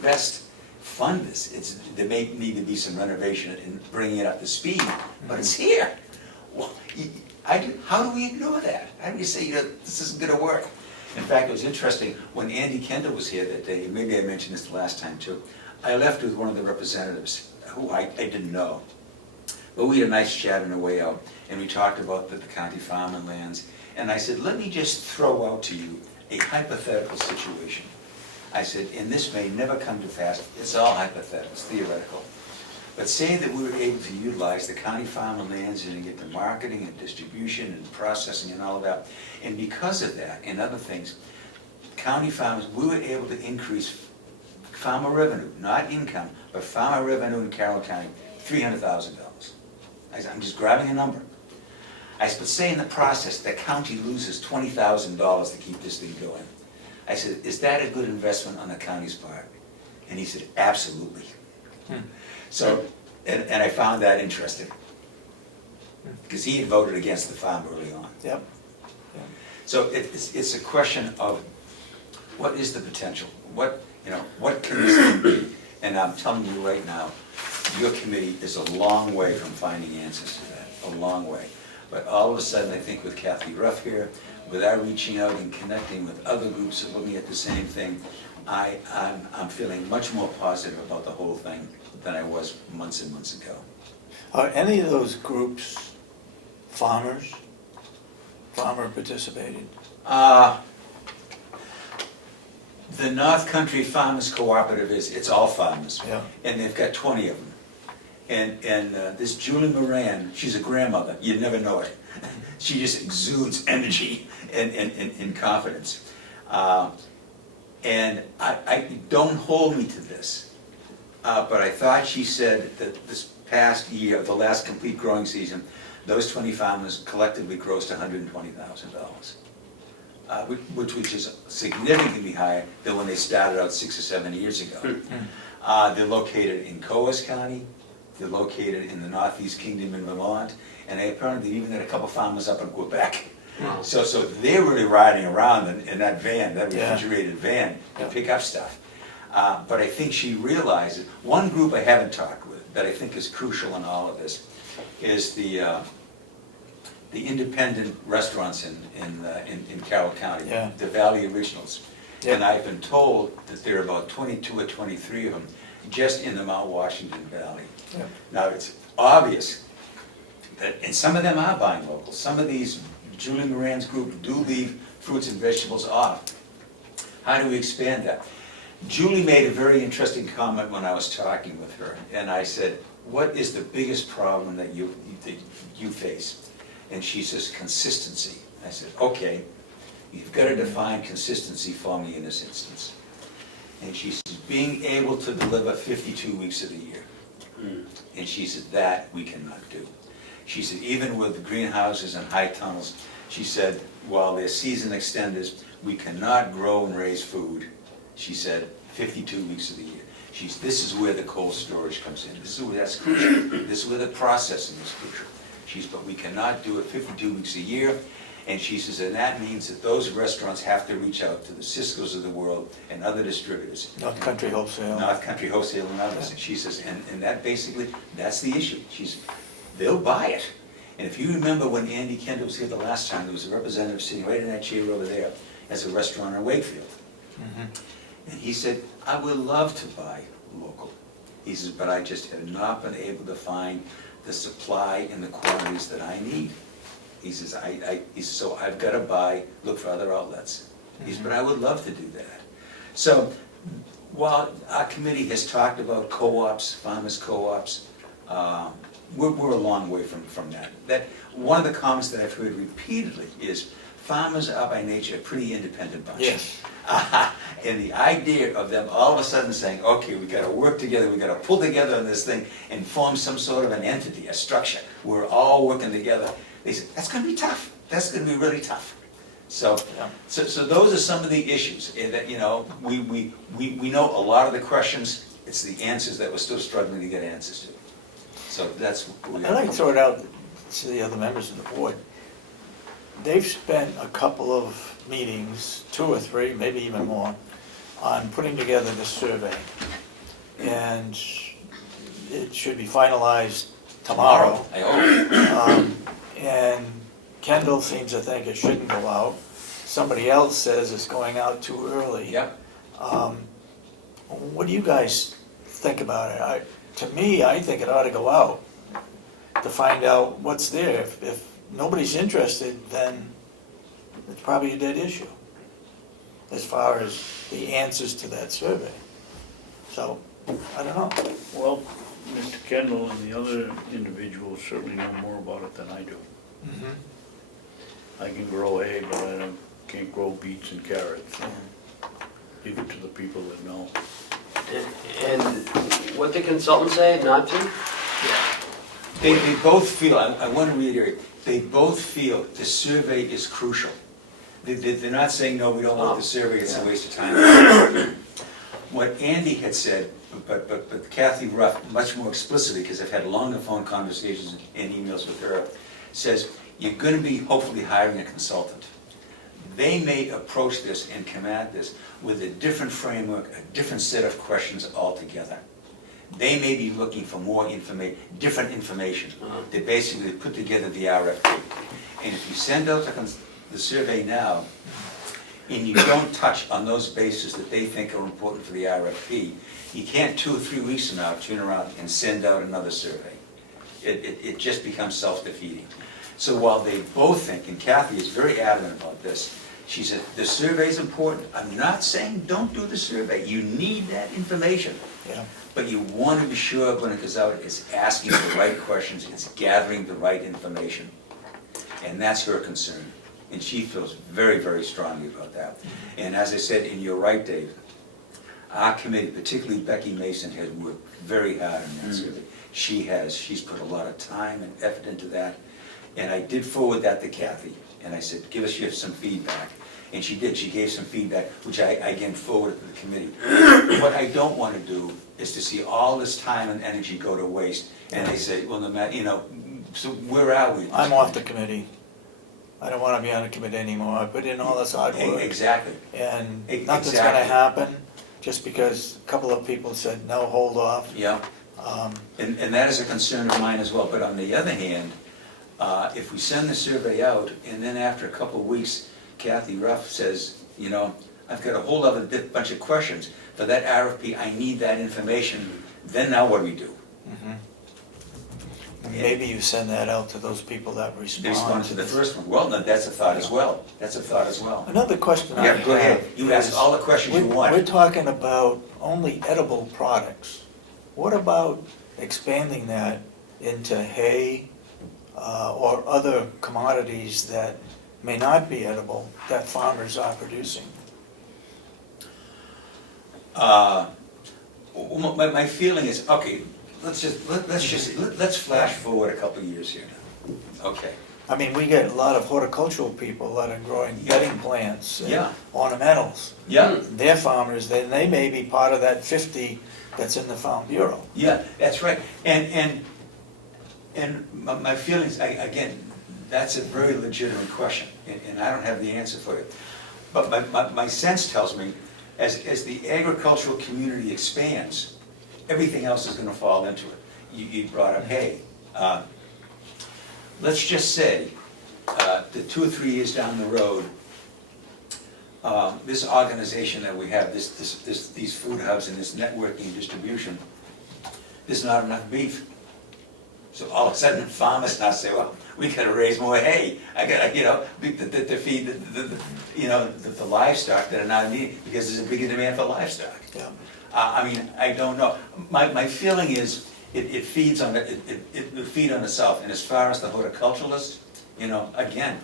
fund this. There may need to be some renovation and bringing it up to speed, but it's here. Well, how do we ignore that? How do we say, you know, this isn't going to work? In fact, it was interesting, when Andy Kendall was here that day, maybe I mentioned this the last time too, I left with one of the representatives who I didn't know. But we had a nice chat on the way out, and we talked about the county farm and lands. And I said, let me just throw out to you a hypothetical situation. I said, and this may never come to pass, it's all hypothetical, it's theoretical. But say that we were able to utilize the county farm and lands and get the marketing and distribution and processing and all of that. And because of that and other things, county farmers, we were able to increase farmer revenue, not income, but farmer revenue in Carroll County, $300,000. I'm just grabbing a number. I said, but say in the process, the county loses $20,000 to keep this thing going. I said, is that a good investment on the county's part? And he said, absolutely. So, and I found that interesting, because he had voted against the farm early on. Yep. So it's a question of what is the potential? What can this thing be? And I'm telling you right now, your committee is a long way from finding answers to that, a long way. But all of a sudden, I think with Kathy Ruff here, with our reaching out and connecting with other groups and looking at the same thing, I'm feeling much more positive about the whole thing than I was months and months ago. Are any of those groups farmer participated? The North Country Farmers Cooperative it's all farmers. Yeah. And they've got 20 of them. And this Julie Moran, she's a grandmother, you'd never know it. She just exudes energy and confidence. And I don't hold me to this, but I thought she said that this past year, the last complete growing season, those 20 farmers collectively grossed $120,000. Which is significantly higher than when they started out 6 or 7 years ago. They're located in Coas County, they're located in the Northeast Kingdom in Vermont, and they apparently even had a couple farmers up in Quebec. Wow. So they're really riding around in that van, that refrigerated van, to pick up stuff. But I think she realizes, one group I haven't talked with that I think is crucial in all of this is the independent restaurants in Carroll County, the Valley Originals. And I've been told that there are about 22 or 23 of them just in the Mount Washington Valley. Yeah. Now, it's obvious that, and some of them are buying local, some of these, Julie Moran's group do leave fruits and vegetables off. How do we expand that? Julie made a very interesting comment when I was talking with her, and I said, what is the biggest problem that you face? And she says, consistency. I said, okay, you've got to define consistency for me in this instance. And she says, being able to deliver 52 weeks of the year. And she said, that we cannot do. She said, even with the greenhouses and high tunnels, she said, while they're season extenders, we cannot grow and raise food. She said, 52 weeks of the year. This is where the cold storage comes in. This is where that's crucial. This is where the processing is crucial. She said, but we cannot do it 52 weeks a year. And she says, and that means that those restaurants have to reach out to the Cisco's of the world and other distributors. North Country Wholesale. North Country Wholesale and others. And she says, and that basically, that's the issue. They'll buy it. And if you remember when Andy Kendall was here the last time, there was a representative sitting right in that chair over there as a restaurant in Wakefield. And he said, I would love to buy local. He says, but I just have not been able to find the supply in the quantities that I need. He says, so I've got to look for other outlets. He says, but I would love to do that. So while our committee has talked about co-ops, farmers co-ops, we're a long way from that. One of the comments that I've heard repeatedly is farmers are by nature a pretty independent bunch. Yes. And the idea of them all of a sudden saying, okay, we got to work together, we got to pull together on this thing and form some sort of an entity, a structure. We're all working together. They said, that's going to be tough. That's going to be really tough. So those are some of the issues that, you know, we know a lot of the questions. It's the answers that we're still struggling to get answers to. So that's what we I'd like to throw it out to the other members of the board. They've spent a couple of meetings, 2 or 3, maybe even more, on putting together this survey. And it should be finalized tomorrow. I hope. And Kendall seems to think it shouldn't go out. Somebody else says it's going out too early. Yep. What do you guys think about it? To me, I think it ought to go out to find out what's there. If nobody's interested, then it's probably a dead issue as far as the answers to that survey. So, I don't know. Well, Mr. Kendall and the other individuals certainly know more about it than I do. I can grow hay, but I can't grow beets and carrots. So leave it to the people that know. And what the consultants say, not to? They both feel, I want to reiterate, they both feel the survey is crucial. They're not saying, no, we don't want the survey, it's a waste of time. What Andy had said, but Kathy Ruff, much more explicitly, because I've had longer phone conversations and emails with her, says, you're going to be hopefully hiring a consultant. They may approach this and come at this with a different framework, a different set of questions altogether. They may be looking for more information, different information. They basically put together the RFP. And if you send out the survey now, and you don't touch on those bases that they think are important for the RFP, you can't 2 or 3 weeks from now turn around and send out another survey. It just becomes self-defeating. So while they both think, and Kathy is very adamant about this, she said, the survey is important. I'm not saying don't do the survey. You need that information. Yeah. But you want to be sure when it goes out, it's asking the right questions, it's gathering the right information. And that's her concern. And she feels very, very strongly about that. And as I said, and you're right, Dave, our committee, particularly Becky Mason, has worked very hard on that survey. She's put a lot of time and effort into that. And I did forward that to Kathy. And I said, give us some feedback. And she did. She gave some feedback, which I again forwarded to the committee. What I don't want to do is to see all this time and energy go to waste. And they say, well, no matter, you know, so where are we? I'm off the committee. I don't want to be on the committee anymore. I put in all this hard work. Exactly. And nothing's going to happen just because a couple of people said, no, hold off. Yeah. And that is a concern of mine as well. But on the other hand, if we send the survey out and then after a couple of weeks, Kathy Ruff says, you know, I've got a whole other bunch of questions. For that RFP, I need that information, then now what do we do? Maybe you send that out to those people that They respond. respond to the first one. Well, no, that's a thought as well. That's a thought as well. Another question I Yeah, have. go ahead. You ask is, all the questions you want. We're talking about only edible products. What about expanding that into hay or other commodities that may not be edible that farmers are producing? My feeling is, okay, let's flash forward a couple of years here now. Okay. I mean, we get a lot of horticultural people that are growing bedding plants and Yeah. ornamentals. Yeah, They're farmers, they may be part of that 50 that's in the Farm Bureau. yeah, that's right. And my feelings, again, that's a very legitimate question, and I don't have the answer for it. But my sense tells me, as the agricultural community expands, everything else is gonna fall into it. You brought up hay. Let's just say that 2 or 3 years down the road, this organization that we have, these food hubs and this networking and distribution, there's not enough beef. So all of a sudden, farmers now say, well, we gotta raise more hay. I gotta, to feed the livestock that are now needed, because there's a bigger demand for livestock. Yeah. I mean, I don't know. My feeling is, it feeds on it will feed on itself. And as far as the horticulturalist, again,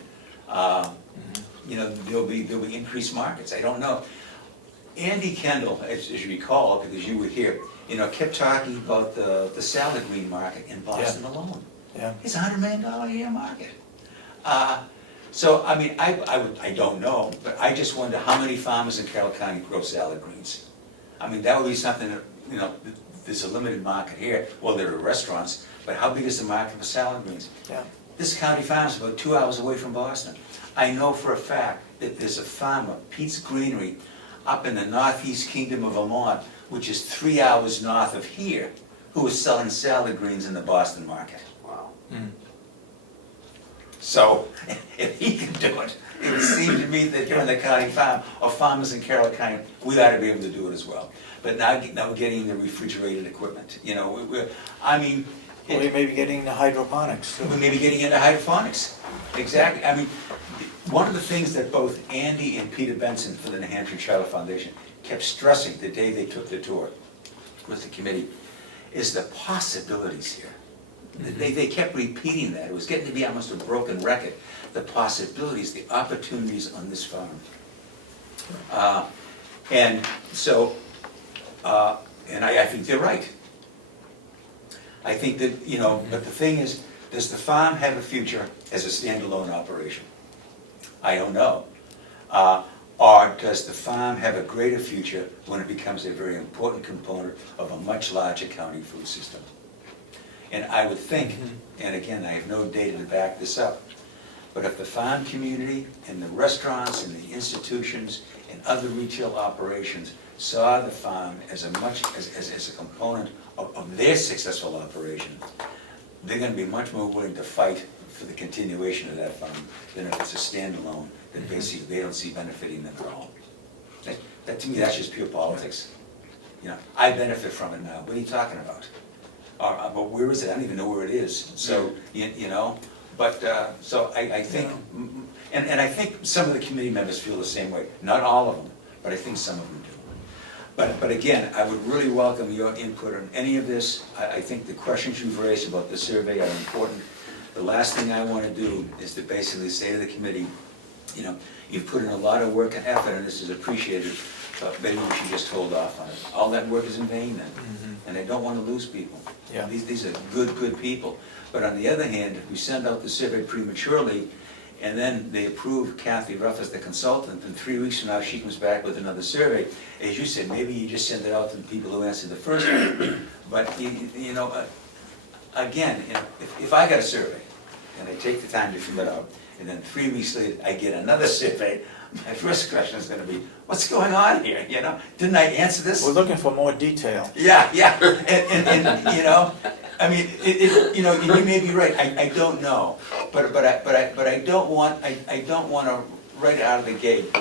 there'll be increased markets. I don't know. Andy Kendall, as you recall, because you were here, kept talking about the salad green market in Boston alone. Yeah. It's a $100 million a year market. So, I mean, I don't know, but I just wonder how many farmers in Carroll County grow salad greens. I mean, that would be something that, there's a limited market here. Well, there are restaurants, but how big is the market for salad greens? Yeah. This county farm is about 2 hours away from Boston. I know for a fact that there's a farmer, Pete's Greenery, up in the northeast kingdom of Vermont, which is 3 hours north of here, who is selling salad greens in the Boston market. Wow. So, if he can do it, it would seem to me that here in the county farm, or farmers in Carroll County, we ought to be able to do it as well. But now we're getting the refrigerated equipment, I mean. Or you may be getting the hydroponics. We may be getting into hydroponics. Exactly. I mean, one of the things that both Andy and Peter Benson for the New Hampshire Charter Foundation kept stressing the day they took the tour with the committee is the possibilities here. They kept repeating that. It was getting to be almost a broken record. The possibilities, the opportunities on this farm. And so, and I think they're right. I think that, but the thing is, does the farm have a future as a standalone operation? I don't know. Or does the farm have a greater future when it becomes a very important component of a much larger county food system? And I would think, and again, I have no data to back this up, but if the farm community and the restaurants and the institutions and other retail operations saw the farm as a component of their successful operation, they're going to be much more willing to fight for the continuation of that farm than if it's a standalone that basically they don't see benefiting them at all. That to me, that's just pure politics. I benefit from it now. What are you talking about? But where is it? I don't even know where it is. So, but, so I think, and I think some of the committee members feel the same way. Not all of them, but I think some of them do. But again, I would really welcome your input on any of this. I think the questions you've raised about the survey are important. The last thing I want to do is to basically say to the committee, you've put in a lot of work and effort, and this is appreciated, but maybe we should just hold off on it. All that work is in vain then, and I don't want to lose people. Yeah. These are good people. But on the other hand, if we send out the survey prematurely, and then they approve Kathy Ruff as the consultant, and 3 weeks from now she comes back with another survey, as you said, maybe you just send it out to the people who answered the first one. But, again, if I got a survey, and I take the time to fill it out, and then 3 weeks later I get another survey, my first question is going to be, what's going on here? Didn't I answer this? We're looking for more detail. Yeah, and I mean, you may be right. I don't know, but I don't want to right out of the gate,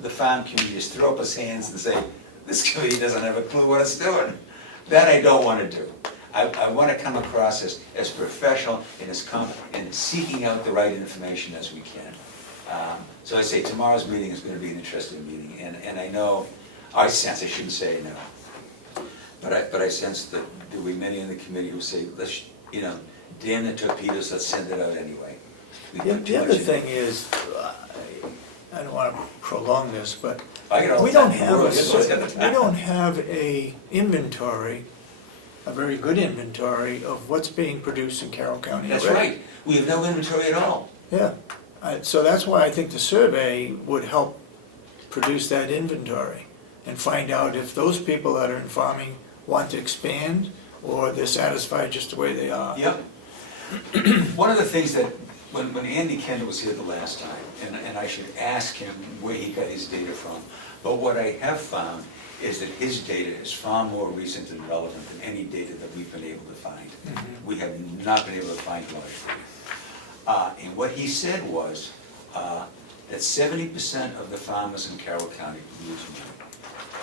the farm community just throw up its hands and say, this committee doesn't have a clue what it's doing. That I don't want to do. I want to come across as professional and and seeking out the right information as we can. So I say tomorrow's meeting is going to be an interesting meeting, and I know, I sense, I shouldn't say no, but I sense that there'll be many in the committee who say, let's, damn the torpedoes, let's send it out anyway. We put too The much other in. thing is, I don't want to prolong this, but I get all we the don't time. have We're all the we time. don't have a inventory, a very good inventory of what's being produced in Carroll County That's already. right, we have no inventory at all. Yeah, so that's why I think the survey would help produce that inventory and find out if those people that are in farming want to expand or they're satisfied just the way they are. Yep. One of the things that, when Andy Kendall was here the last time, and I should ask him where he got his data from, but what I have found is that his data is far more recent and relevant than any data that we've been able to find. We have not been able to find large data. And what he said was that 70% of the farmers in Carroll County lose money.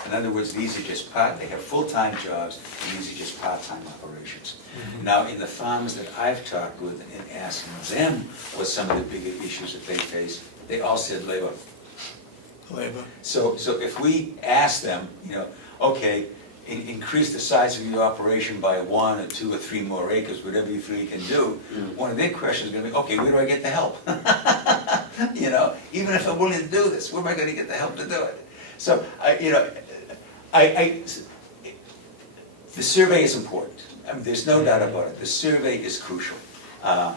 In other words, these are just they have full-time jobs, and these are just part-time operations. Now, in the farms that I've talked with and asked them what some of the bigger issues that they face, they all said labor. Labor. So if we ask them, okay, increase the size of your operation by 1 or 2 or 3 more acres, whatever you feel you can do, one of their questions is gonna be, okay, where do I get the help? Even if I'm willing to do this, where am I gonna get the help to do it? So, the survey is important. I mean, there's no doubt about it. The survey is crucial. But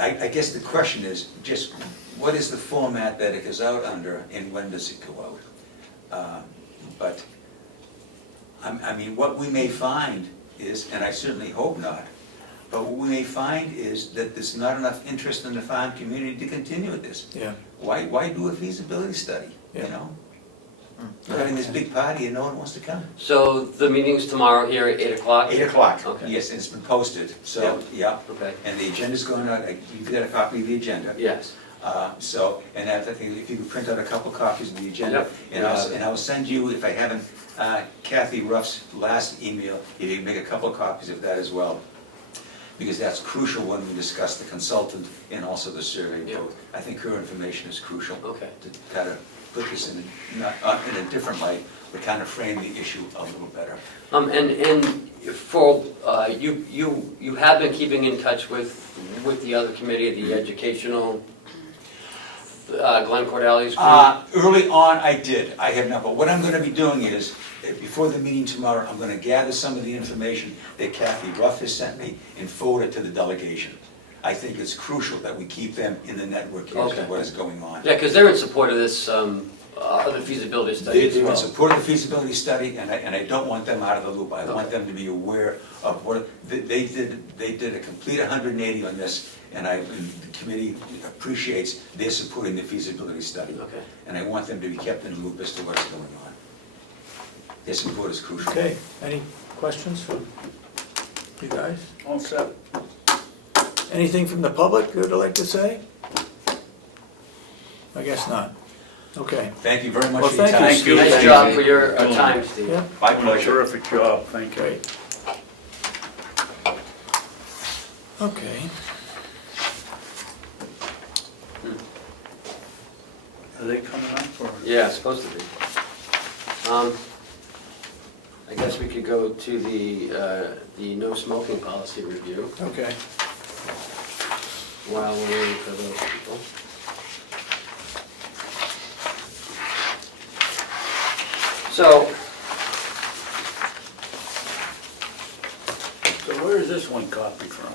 I guess the question is just, what is the format that it goes out under and when does it go out? But, I mean, what we may find is, and I certainly hope not, but what we may find is that there's not enough interest in the farm community to continue with this. Yeah. Why do a feasibility study, Yeah. We're having this big party and no one wants to come. So the meeting's tomorrow here at 8 o'clock? 8 o'clock, Okay. yes, and it's been posted, so, yeah. Okay, And the agenda's going out, you've got a copy of the agenda. yes. And I think if you could print out a couple copies of the agenda, Yep. and I'll send you, if I haven't, Kathy Ruff's last email, if you can make a couple of copies of that as well. Because that's crucial when we discuss the consultant and also the survey Yep. both. I think her information is crucial Okay. to kind of put this in a different light, but kind of frame the issue a little better. And for, you have been keeping in touch with the other committee, the educational, Glenn Cordelli's group? Early on, I did. I have not, but what I'm gonna be doing is, before the meeting tomorrow, I'm gonna gather some of the information that Kathy Ruff has sent me and forward it to the delegation. I think it's crucial that we keep them in the network as to Okay. what is going on. Yeah, because they're in support of this, other feasibility study as They're in well. support of the feasibility study, and I don't want them out of the loop. I want them to be aware of what, they did a complete 180 on this, and the committee appreciates their supporting the feasibility study. Okay. And I want them to be kept in the loop as to what's going on. Their support is crucial. Okay, any questions from you guys? All set. Anything from the public you'd like to say? I guess not. Okay. Thank you very much Well, for your thank time. you, Steve. Nice job for your time, Steve. Yeah, My Doing a pleasure. terrific job, thank you. great. Okay. Are they coming up or? Yeah, it's supposed to be. I guess we could go to the no smoking policy review Okay. while we're waiting for those people. So, where is this one copied from?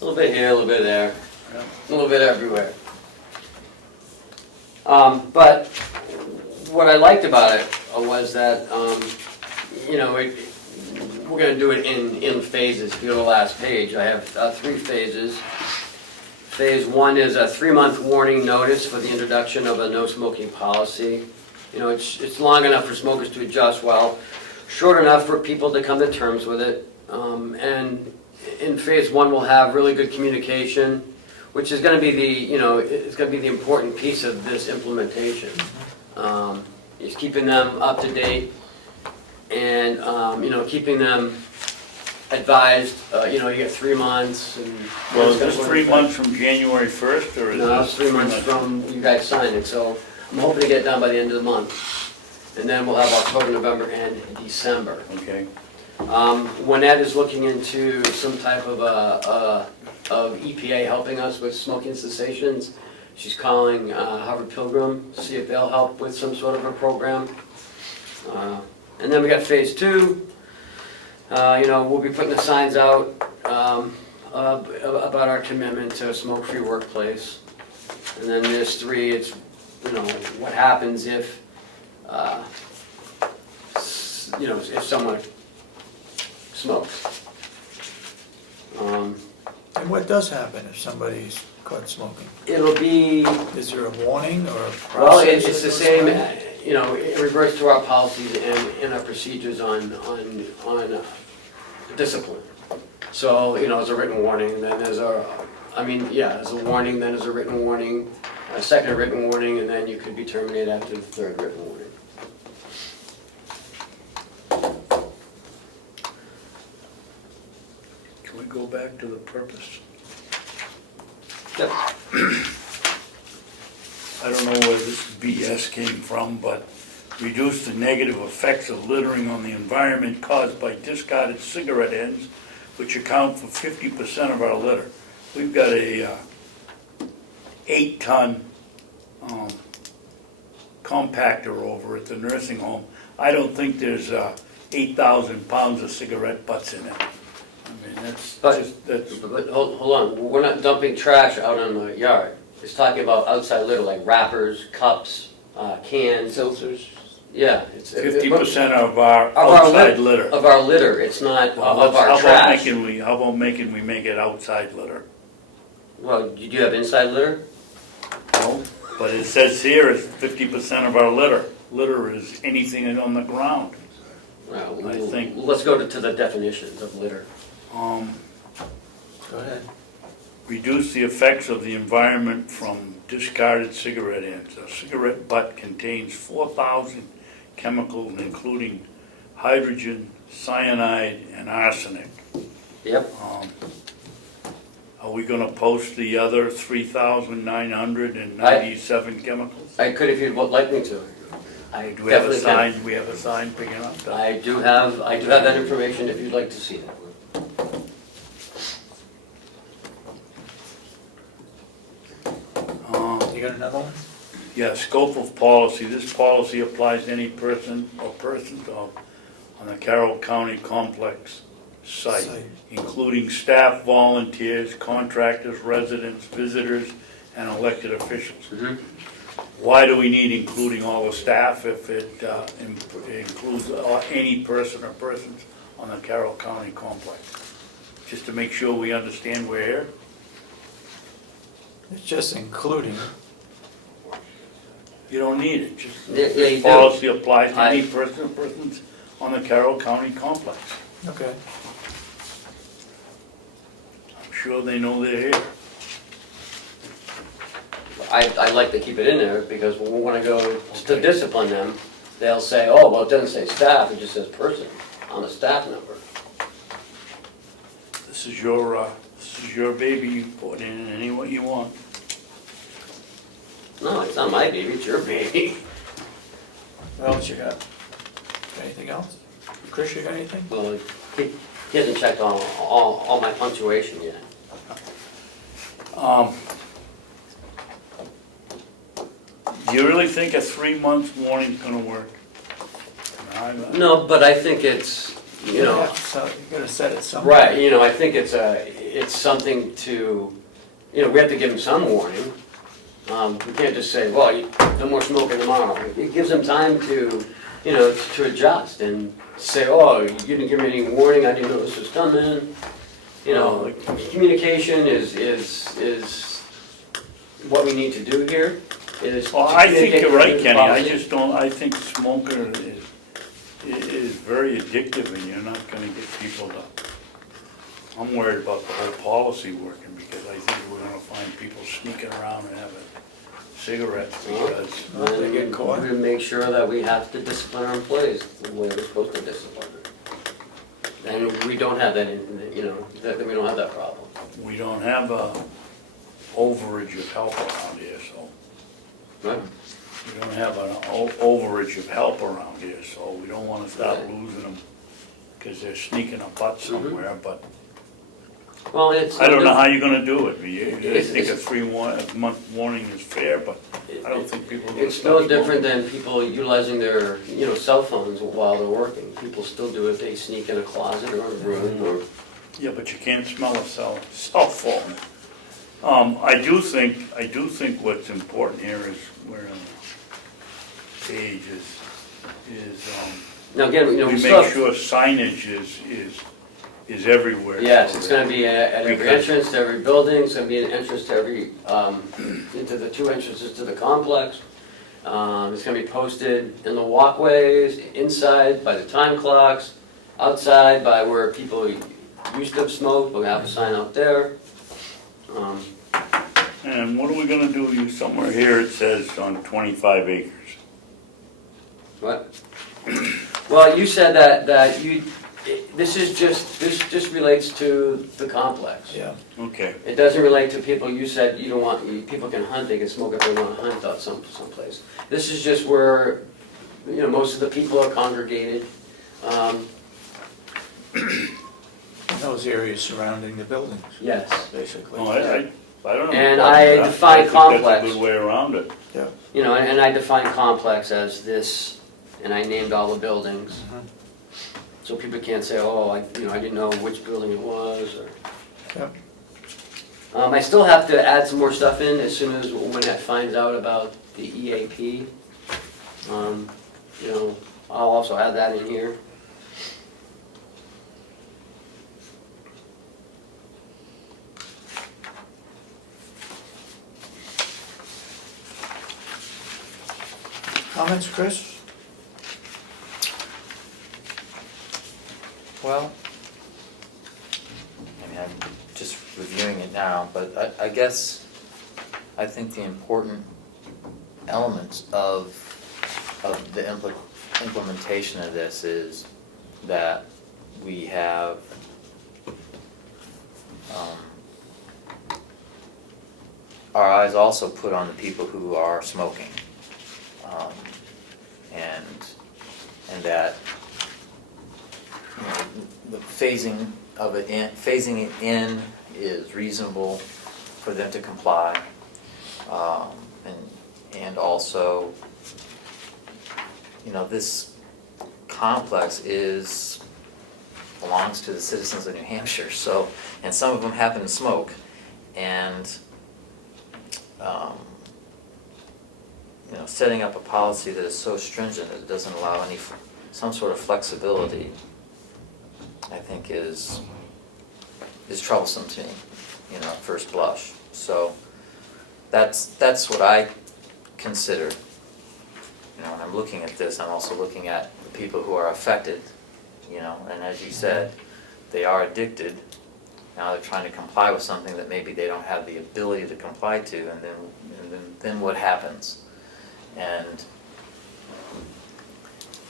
a little bit here, a little bit there, Yeah. a little bit everywhere. But what I liked about it was that, we're gonna do it in phases. If you go to the last page, I have 3 phases. Phase 1 is a 3-month warning notice for the introduction of a no smoking policy. It's long enough for smokers to adjust, while short enough for people to come to terms with it. And in phase 1, we'll have really good communication. which is gonna be it's gonna be the important piece of this implementation. Is keeping them up to date and, keeping them advised, you get 3 months and. Well, is this 3 months from January 1st, or is this? No, it's 3 months from you guys signing it, so I'm hoping to get it done by the end of the month. And then we'll have October, November, and December. Okay. When Ed is looking into some type of EPA helping us with smoking cessations, she's calling Harvard Pilgrim to see if they'll help with some sort of a program. And then we got phase 2. We'll be putting the signs out about our commitment to a smoke-free workplace. And then there's 3, it's, what happens if, if someone smokes. And what does happen if somebody's caught smoking? It'll be, Is there a warning or a process? well, it's the that goes same, by? it reverts to our policies and our procedures on discipline. So, there's a written warning, then there's there's a warning, then there's a written warning, a second written warning, and then you could be terminated after the 3rd written warning. Can we go back to the purpose? Yep. I don't know where this BS came from, but reduce the negative effects of littering on the environment caused by discarded cigarette ends, which account for 50% of our litter. We've got a 8-ton compactor over at the nursing home. I don't think there's 8,000 pounds of cigarette butts in it. I mean, But hold on, we're not dumping trash out in the yard. It's talking about outside litter, like wrappers, cups, cans. Filters? Yeah. It's 50% of our outside litter. Of our litter, it's not Well, of our trash. how about making we make it outside litter? Well, do you have inside litter? No, but it says here it's 50% of our litter. Litter is anything on the ground. Well, I think- let's go to the definitions of litter. Go ahead. Reduce the effects of the environment from discarded cigarette ends. A cigarette butt contains 4,000 chemicals, including hydrogen, cyanide, and arsenic. Yep. Are we gonna post the other 3,997 chemicals? I could if you'd like me to. I Do we have a definitely can. sign, do we have a sign picking up that? I do have that information if you'd like to see that. You got another one? Yeah, scope of policy. This policy applies to any person or persons on the Carroll County complex site, including staff, volunteers, contractors, residents, visitors, and elected officials. Mhm. Why do we need including all the staff if it includes any person or persons on the Carroll County complex? Just to make sure we understand we're here? It's just including. You don't need it, just Yeah, you this do. policy applies to I- any person or persons on the Carroll County complex. Okay. I'm sure they know they're here. I'd like to keep it in there because when I go to discipline them, they'll say, oh, well, it doesn't say staff, it just says person. I'm a staff member. This is your baby, you put in any way you want. No, it's not my baby, it's your baby. What else you got? Got anything else? Chris, you got anything? Well, he hasn't checked all my punctuation yet. Do you really think a 3-month warning's gonna work? No, but I think it's, So you gotta set it somewhere. right, I think it's something to, we have to give them some warning. We can't just say, well, no more smoking tomorrow. It gives them time to, to adjust and say, oh, you didn't give me any warning, I didn't know this was coming. Communication is what we need to do here. Well, I think you're right, Kenny, I think smoker is very addictive and you're not gonna get people to, I'm worried about the whole policy working because I think we're gonna find find people sneaking around and having cigarettes because, Well, they get caught. We make sure that we have to discipline our employees the way we're supposed to discipline them. And we don't have that that we don't have that problem. we don't have a overage of help around here, so. Right? We don't have an overage of help around here, so we don't wanna start Right. losing them, cause they're sneaking a butt somewhere, but Well, it's. I don't know how you're gonna do it. You It's- think a it's- 3-month warning is fair, but I don't think people are gonna It's stop no different smoking. than people utilizing their, cell phones while they're working. People still do it, they sneak in a closet or a room or. Yeah, but you can't smell a cell phone. I do think what's important here is where on the page is, Now, again, we we make still have. sure signage is everywhere. Yes, so it's that- gonna be at every Because- entrance to every building, it's gonna be an entrance to every, into the 2 entrances to the complex. It's gonna be posted in the walkways, inside by the time clocks, outside by where people used to smoke, we'll have a sign out there. And what are we gonna do? Somewhere here it says on 25 acres. What? Well, you said that this just relates to the complex. Yeah, Okay. It doesn't relate to people, you said you don't want, people can hunt, they can smoke if they want to hunt out someplace. This is just where, most of the people are congregated. those areas surrounding the buildings, Yes. basically. Oh, I don't know. And I define think complex. that's a good way around it. Yeah. And I define complex as this, and I named all the buildings. Mhm. So people can't say, oh, I didn't know which building it was, or. Yep. I still have to add some more stuff in as soon as Winnet finds out about the EAP. I'll also add that in here. Comments, Chris? Well, I'm just reviewing it now, but I guess I think the important elements of the implementation of this is that we have our eyes also put on the people who are smoking. And that the phasing it in is reasonable for them to comply. And also, this complex belongs to the citizens of New Hampshire, so, and some of them happen to smoke. And, setting up a policy that is so stringent that it doesn't allow some sort of flexibility, I think is troublesome to me, at first blush. So that's what I consider. When I'm looking at this, I'm also looking at the people who are affected, and as you said, they are addicted. Now they're trying to comply with something that maybe they don't have the ability to comply to, and then what happens? And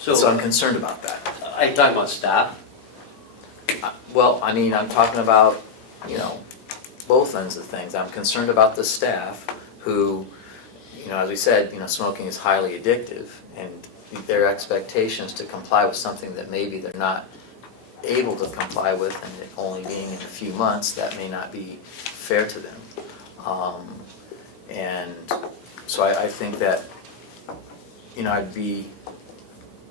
so I'm concerned about that. Are you talking about staff? Well, I'm talking about, both ends of things. I'm concerned about the staff who, as we said, smoking is highly addictive, and their expectations to comply with something that maybe they're not able to comply with, and it only being in a few months, that may not be fair to them. And so I think that, I'd be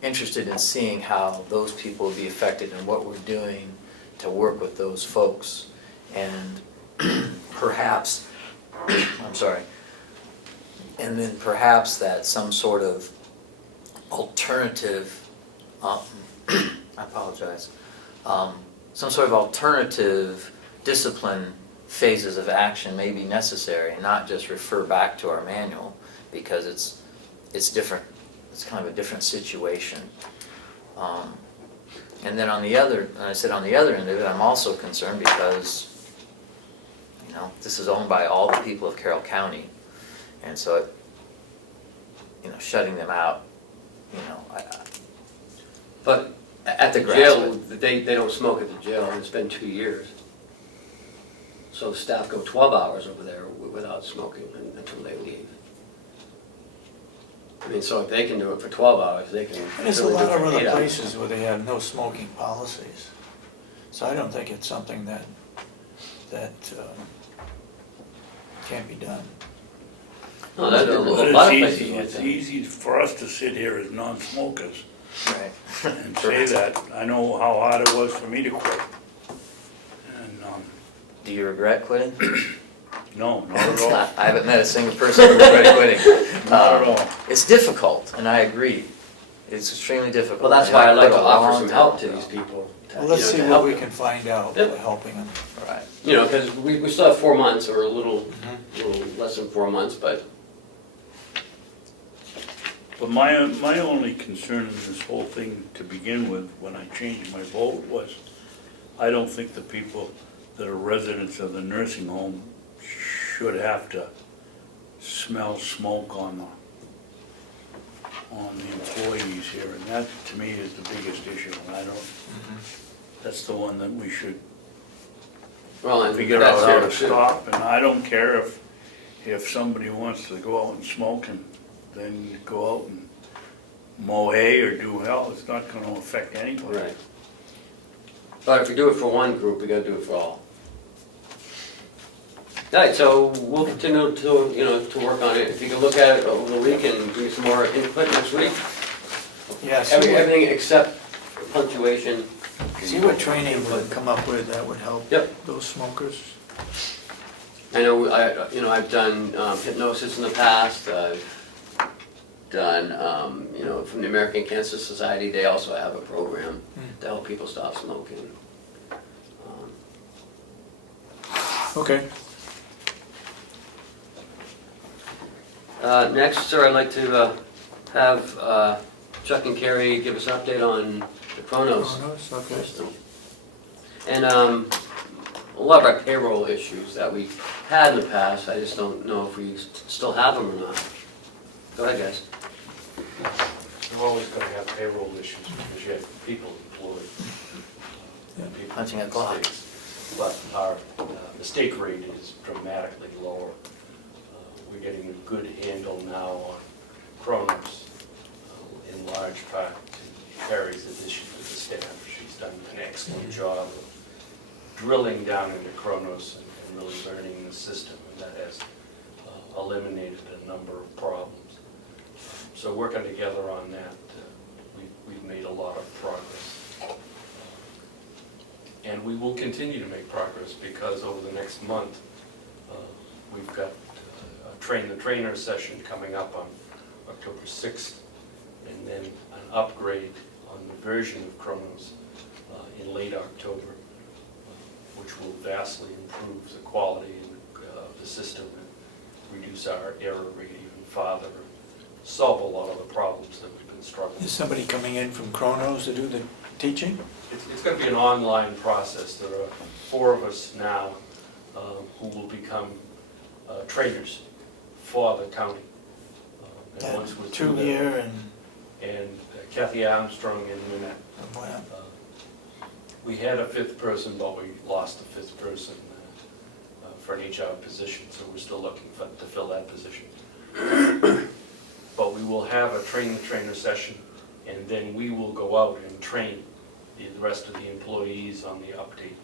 interested in seeing how those people will be affected and what we're doing to work with those folks. And perhaps, and then perhaps that some sort of alternative, I apologize, some sort of alternative discipline phases of action may be necessary, and not just refer back to our manual, because it's different. It's kind of a different situation. And then on the other end of it, I'm also concerned because, You know, this is owned by all the people of Carroll County, and so, you know, shutting them out, you know, But at the To grasp jail, they don't smoke at the jail, it's been 2 years. So staff go 12 hours over there without smoking until they leave. I mean, so if they can do it for 12 hours, they can. And there's a really do lot it of for other 8 hours. places where they have no smoking policies. So I don't think it's something that can't be done. No, that's a But lot of it's places easy, like it's that. easy for us to sit here as non-smokers right. and say that. I know how hard it was for me to quit. And, Do you regret quitting? no, not at all. I haven't met a single person who regretted quitting. Not at all. It's difficult, and I agree. It's extremely difficult. Well, that's And why I I like quit to a offer long some time help to ago. these people. Well, let's to see what help we them. can find out Yep. by helping them. Right. You know, because we still have 4 months, or a little less than 4 months, but But my only concern in this whole thing to begin with, when I changed my vote, was I don't think the people that are residents of the nursing home should have to smell smoke on the employees here, and that, to me, is the biggest issue, and I don't, that's the one that we should well, and figure out that's how here to too. stop, and I don't care if somebody wants to go out and smoke and then go out and mow hay or do hell, it's not gonna affect anybody. Right. But if we do it for one group, we gotta do it for all. All right, so we'll continue to, you know, to work on it. If you can look at it over the week and give me some more input next week. Yeah, see what, Everything except punctuation. see what training would come up with that would help Yep. those smokers. I know, I've done hypnosis in the past. I've done, you know, from the American Cancer Society, they also have a program to help people stop smoking. Okay. Next, sir, I'd like to have Chuck and Carrie give us an update on the Kronos Okay. system. And a lot of our payroll issues that we had in the past, I just don't know if we still have them or not. Go ahead, guys. You're always going to have payroll issues because you have people employed. People Punching a make clock. mistakes. But our mistake rate is dramatically lower. We're getting a good handle now on Kronos, in large part to Carrie's addition to the staff. She's done an excellent job of drilling down into Kronos and really learning the system, and that has eliminated a number of problems. So working together on that, we've made a lot of progress. And we will continue to make progress because over the next month, we've got a Train the Trainer session coming up on October 6th, and then an upgrade on the version of Kronos in late October, which will vastly improve the quality of the system and reduce our error rate even farther, solve a lot of the problems that we've been struggling Is with. somebody coming in from Kronos to do the teaching? It's going to be an online process. There are 4 of us now who will become trainers for the county. And once we're through that- 2 year and Kathy Armstrong and Lynette. well, We had a 5th person, but we lost the 5th person for an HR position, so we're still looking to fill that position. But we will have a train the trainer session, and then we will go out and train the rest of the employees on the update,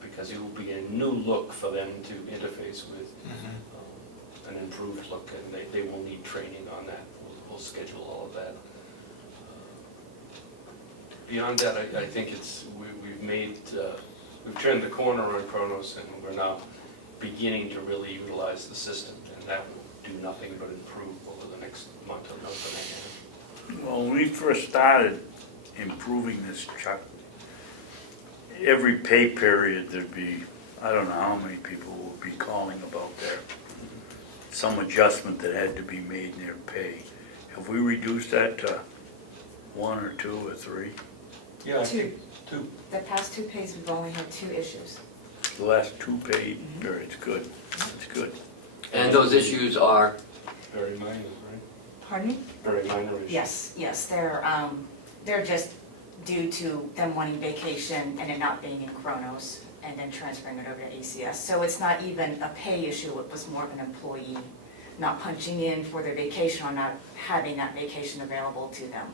because it will be a new look for them to interface with, an improved look, and they will need training on that. We'll schedule all of that. Beyond that, I think we've turned the corner on Kronos, and we're now beginning to really utilize the system, and that will do nothing but improve over the next month or month and a half. Well, when we first started improving this, Chuck, every pay period there'd be, I don't know how many people would be calling about some adjustment that had to be made in their pay. Have we reduced that to 1 or 2 or 3? Yeah, I Two. think 2. The past 2 pays, we've only had 2 issues. The last 2 paid, or it's good, it's good. And those issues are, Very minor, right? Pardon me? Very minor issue. Yes, they're just due to them wanting vacation and it not being in Kronos and then transferring it over to ACS. So it's not even a pay issue, it was more of an employee not punching in for their vacation or not having that vacation available to them.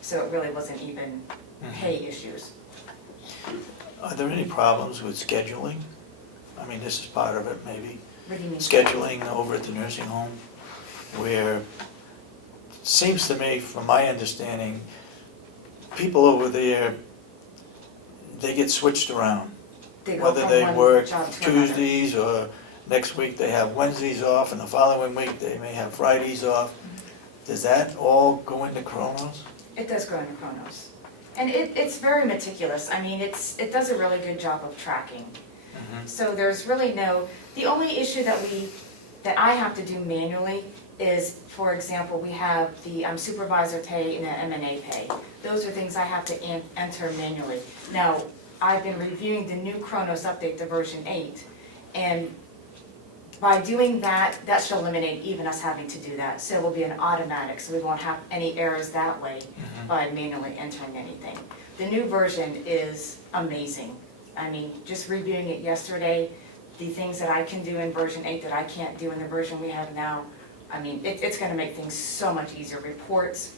So it really wasn't even pay issues. Are there any problems with scheduling? I mean, this is part of it, maybe. What do you mean? Scheduling over at the nursing home, where it seems to me, from my understanding, people over there, they get switched around. They go Whether from they one work job to another. Tuesdays or next week they have Wednesdays off and the following week they may have Fridays off. Does that all go into Kronos? It does go into Kronos. And it's very meticulous. I mean, it does a really good job of tracking. So there's really the only issue that I have to do manually is, for example, we have the supervisor pay and the M&A pay. Those are things I have to enter manually. Now, I've been reviewing the new Kronos update to version 8, and by doing that, that should eliminate even us having to do that. So it will be an automatic, so we won't have any errors that way by manually entering anything. The new version is amazing. I mean, just reviewing it yesterday, the things that I can do in version 8 that I can't do in the version we have now, I mean, it's gonna make things so much easier. Reports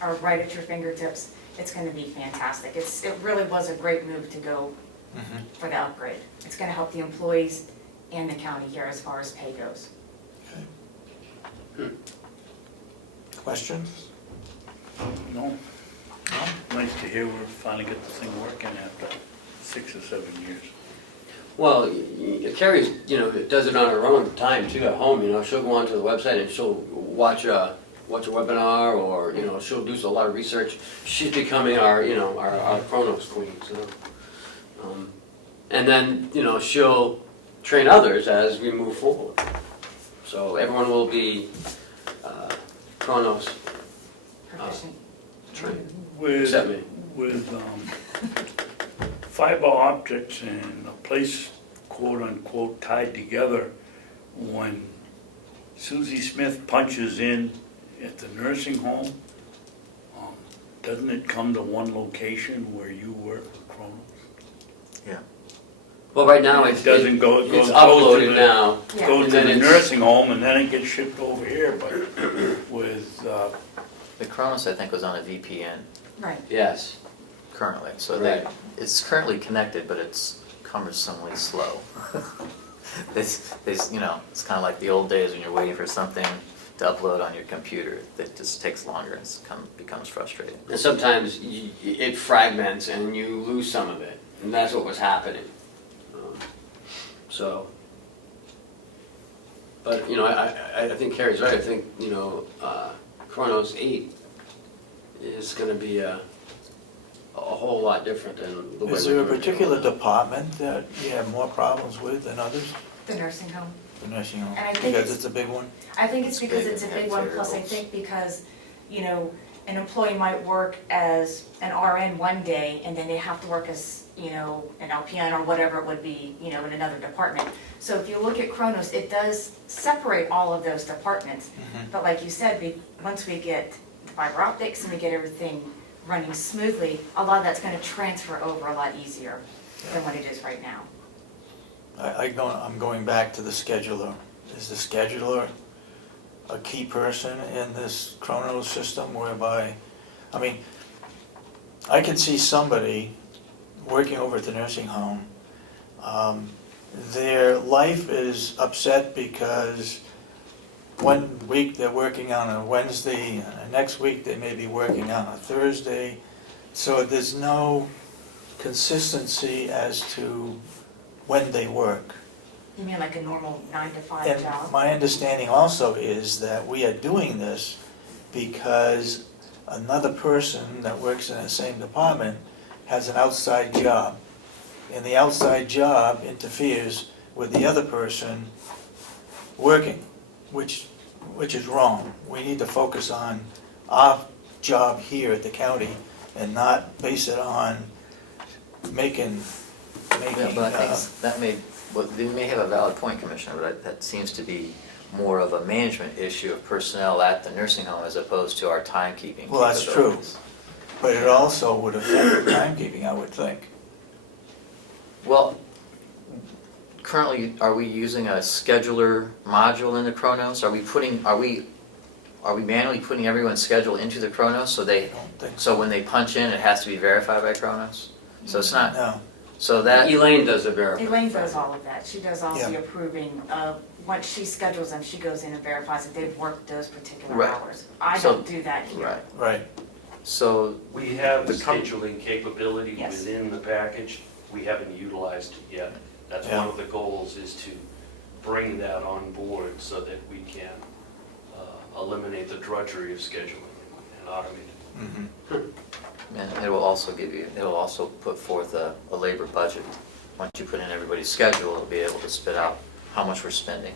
are right at your fingertips. It's gonna be fantastic. It really was a great move to go for the upgrade. It's gonna help the employees and the county here as far as pay goes. Questions? No, nice to hear we're finally get this thing working after 6 or 7 years. well, Carrie's, does it on her own time too at home, she'll go onto the website and she'll watch a webinar, or, she'll do a lot of research. She's becoming our Kronos queen, so. And then, she'll train others as we move forward. So everyone will be Kronos Proficient. trained, With, except me. with fiber optics and a place quote unquote tied together, when Susie Smith punches in at the nursing home, doesn't it come to one location where you work with Kronos? Yeah. Well, right now It doesn't go, it it's goes uploaded to now. Yeah. goes to And then the it's- nursing home and then it gets shipped over here, but with, The Kronos, I think, was on a VPN Right. Yes. currently, so Right. it's currently connected, but it's cumbersomely slow. It's kind of like the old days when you're waiting for something to upload on your computer. It just takes longer and becomes frustrating. And sometimes it fragments and you lose some of it, and that's what was happening. So, but, I think Carrie's right. I think, Kronos 8 is gonna be a whole lot different than the way. Is there a we're doing it particular now. department that you have more problems with than others? The nursing home. The nursing home? And I think Because it's- it's a big one? I think it's It's because big it's a and big have one, plus I variables. think because, an employee might work as an RN one day and then they have to work as, an LPN or whatever it would be, in another department. So if you look at Kronos, it does separate all of those departments. But like you said, once we get the fiber optics and we get everything running smoothly, a lot of that's gonna transfer over a lot easier than what it is right now. I'm going back to the scheduler. Is the scheduler a key person in this Kronos system whereby, I can see somebody working over at the nursing home, their life is upset because one week they're working on a Wednesday, and the next week they may be working on a Thursday. So there's no consistency as to when they work. You mean like a normal 9 to 5 And job? my understanding also is that we are doing this because another person that works in the same department has an outside job. And the outside job interferes with the other person working, which is wrong. We need to focus on our job here at the county and not base it on making Yeah, but I think that they may have a valid point, Commissioner, but that seems to be more of a management issue of personnel at the nursing home as opposed to our timekeeping Well, that's true. capabilities. but it also would affect the timekeeping, I would think. Well, currently, are we using a scheduler module in the Chronos? Are we manually putting everyone's schedule into the Chronos so I don't think so. so when they punch in, it has to be verified by Chronos? So it's not, No, so that, Elaine does the verification. Elaine does all of that. She does all the Yeah. approving. Once she schedules them, she goes in and verifies that they've worked those particular Right. hours. I So- don't do that here. right, right. so, We have the The com- scheduling capability Yes. within the package, we haven't utilized it yet. That's Yeah. one of the goals, is to bring that on board so that we can eliminate the drudgery of scheduling and automate it. Mhm. and it will also put forth a labor budget. Once you put in everybody's schedule, it'll be able to spit out how much we're spending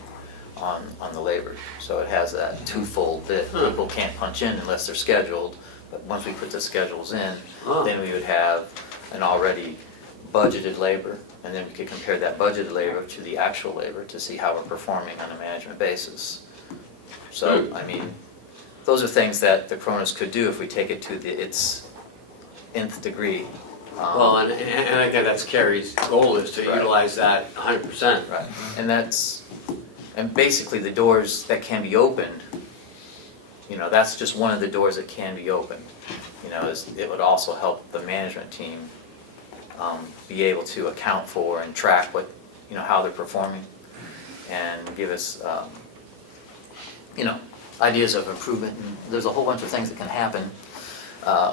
on the labor. So it has that twofold bit. People can't punch in unless they're scheduled, but once we put the schedules in, Oh. then we would have an already budgeted labor, and then we could compare that budgeted labor to the actual labor to see how we're performing on a management basis. So, I mean, those are things that the Cronus could do if we take it to its nth degree. Well, and I think that's Carrie's goal, is to Right. utilize that 100%. Right, and basically the doors that can be opened, that's just one of the doors that can be opened. It would also help the management team be able to account for and track how they're performing and give us, ideas of improvement. And there's a whole bunch of things that can happen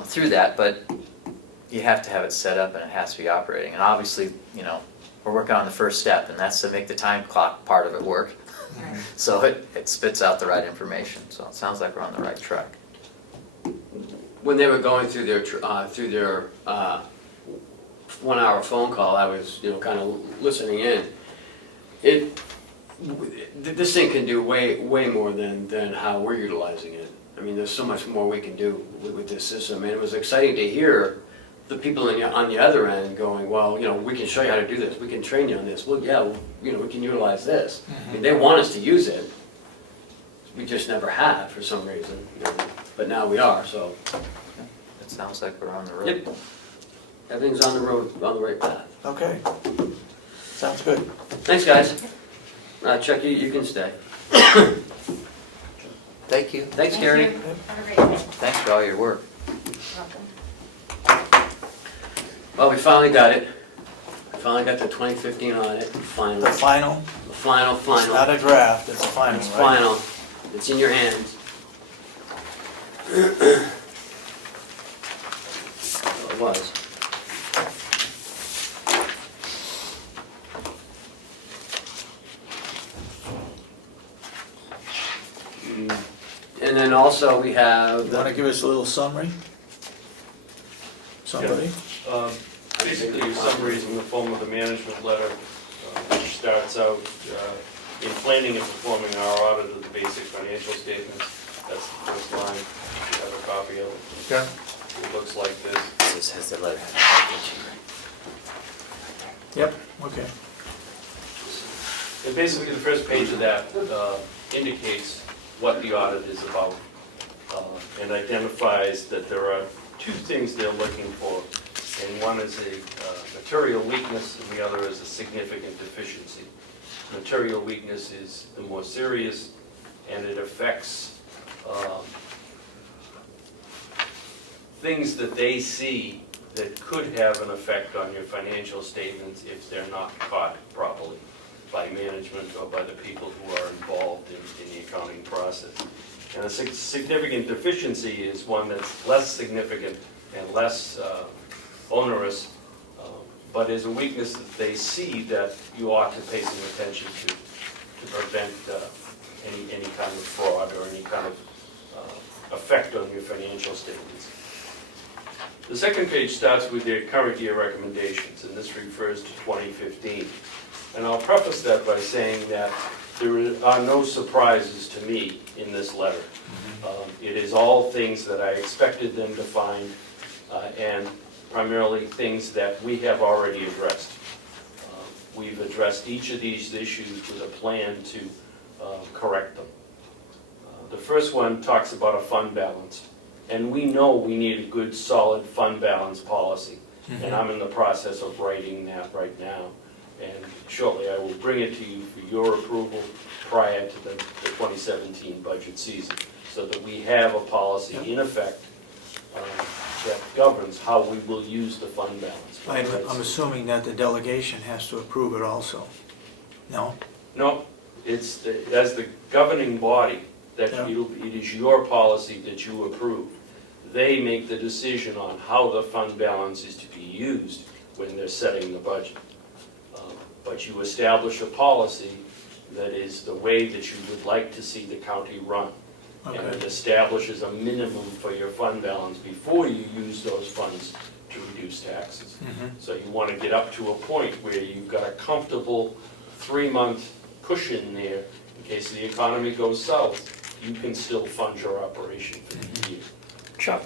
through that, but you have to have it set up and it has to be operating. And obviously, we're working on the first step, and that's to make the time clock part of it work. Right. So it spits out the right information, so it sounds like we're on the right track. When they were going through their 1-hour phone call, I was, kind of listening in. This thing can do way more than how we're utilizing it. I mean, there's so much more we can do with this system, and it was exciting to hear the people on the other end going, well, we can show you how to do this, we can train you on this, well, yeah, we can utilize this. I mean, they want us to use it, we just never have for some reason, but now we are, so. It sounds like we're on the road. Yep. Everything's on the road, on the right path. Okay, sounds good. Thanks, guys. Chuck, you can stay. Thank you. Thanks, Thank Gary. you. Have a great day. Thanks for all your work. Welcome. Well, we finally got it. We finally got the 2015 audit, finally. The final, The final. it's not a draft, it's a final, It's right? final. It's in your hands. Well, it was. And then also we have You wanna the, give us a little summary? Somebody? Basically, a summary is in the form of the management letter, which starts out, in planning and performing our audit of the basic financial statements. That's the first line. You have a copy of it. Yeah. It looks like this. This has the letter. Yep, okay. And basically, the first page of that indicates what the audit is about, and identifies that there are two things they're looking for. And one is a material weakness, and the other is a significant deficiency. Material weakness is the more serious, and it affects things that they see that could have an effect on your financial statements if they're not caught properly by management or by the people who are involved in the accounting process. And a significant deficiency is one that's less significant and less onerous, but is a weakness that they see that you ought to pay some attention to prevent any kind of fraud or any kind of effect on your financial statements. The second page starts with their current year recommendations, and this refers to 2015. And I'll preface that by saying that there are no surprises to me in this letter. It is all things that I expected them to find, and primarily things that we have already addressed. addressed each of these issues with a plan to correct them. The first one talks about a fund balance, and we know we need a good, solid fund balance policy. And I'm in the process of writing that right now. And shortly I will bring it to you for your approval prior to the 2017 budget season, so that we have a policy in effect that governs how we will use the fund balance. I'm assuming that the delegation has to approve it also. No? No, it's, as the governing body, that Yeah. it is your policy that you approve. They make the decision on how the fund balance is to be used when they're setting the budget. But you establish a policy that is the way that you would like to see the county run. And it Okay. establishes a minimum for your fund balance before you use those funds to reduce taxes. So you want to get up to a point where you've got a comfortable 3-month cushion there in case the economy goes south. You can still fund your operation for the year. Chuck,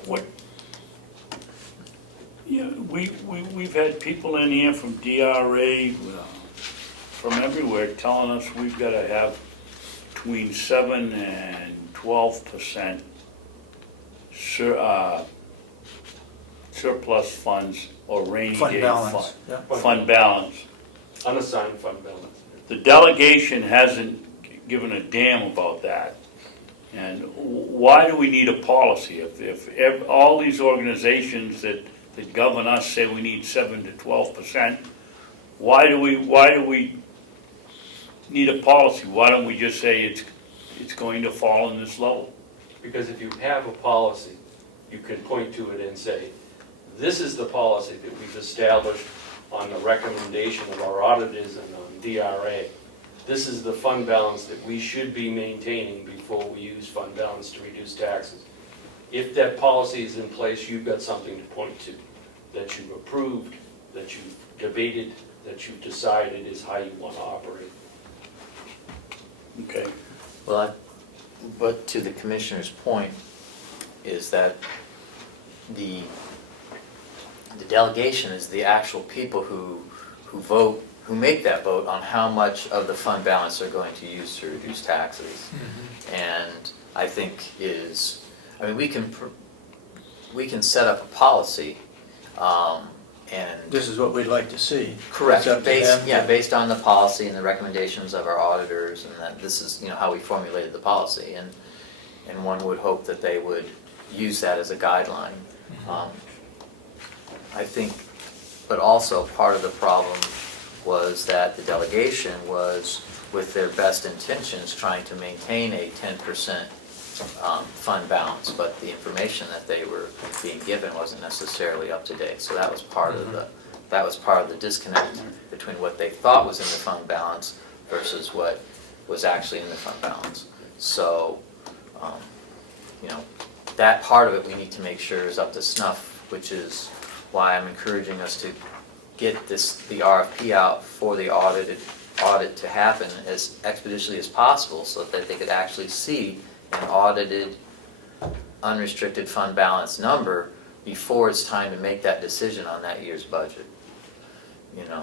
we've had people in here from DRA, from everywhere, telling us we've got to have between 7 and 12% surplus funds or rainy Fund day balance, yeah. fund balance. Unassigned fund balance. The delegation hasn't given a damn about that. And why do we need a policy? If all these organizations that govern us say we need 7 to 12%, why do we need a policy? Why don't we just say it's going to fall in this level? Because if you have a policy, you can point to it and say, this is the policy that we've established on the recommendation of our auditors and on DRA. This is the fund balance that we should be maintaining before we use fund balance to reduce taxes. If that policy is in place, you've got something to point to, that you've approved, that you've debated, that you've decided is how you want to operate. Okay. Well, but to the commissioner's point is that the delegation is the actual people who vote, who make that vote on how much of the fund balance they're going to use to reduce taxes. And I think we can set up a policy, and. This is what we'd like to see. Correct, It's up to them. based on the policy and the recommendations of our auditors, and that this is, how we formulated the policy, and one would hope that they would use that as a guideline. I think, but also part of the problem was that the delegation was, with their best intentions, trying to maintain a 10% fund balance, but the information that they were being given wasn't necessarily up to date. So that was part of the disconnect between what they thought was in the fund balance versus what was actually in the fund balance. So, that part of it we need to make sure is up to snuff, which is why I'm encouraging us to get the RFP out for the audit to happen as expeditiously as possible, so that they could actually see an audited, unrestricted fund balance number before it's time to make that decision on that year's budget.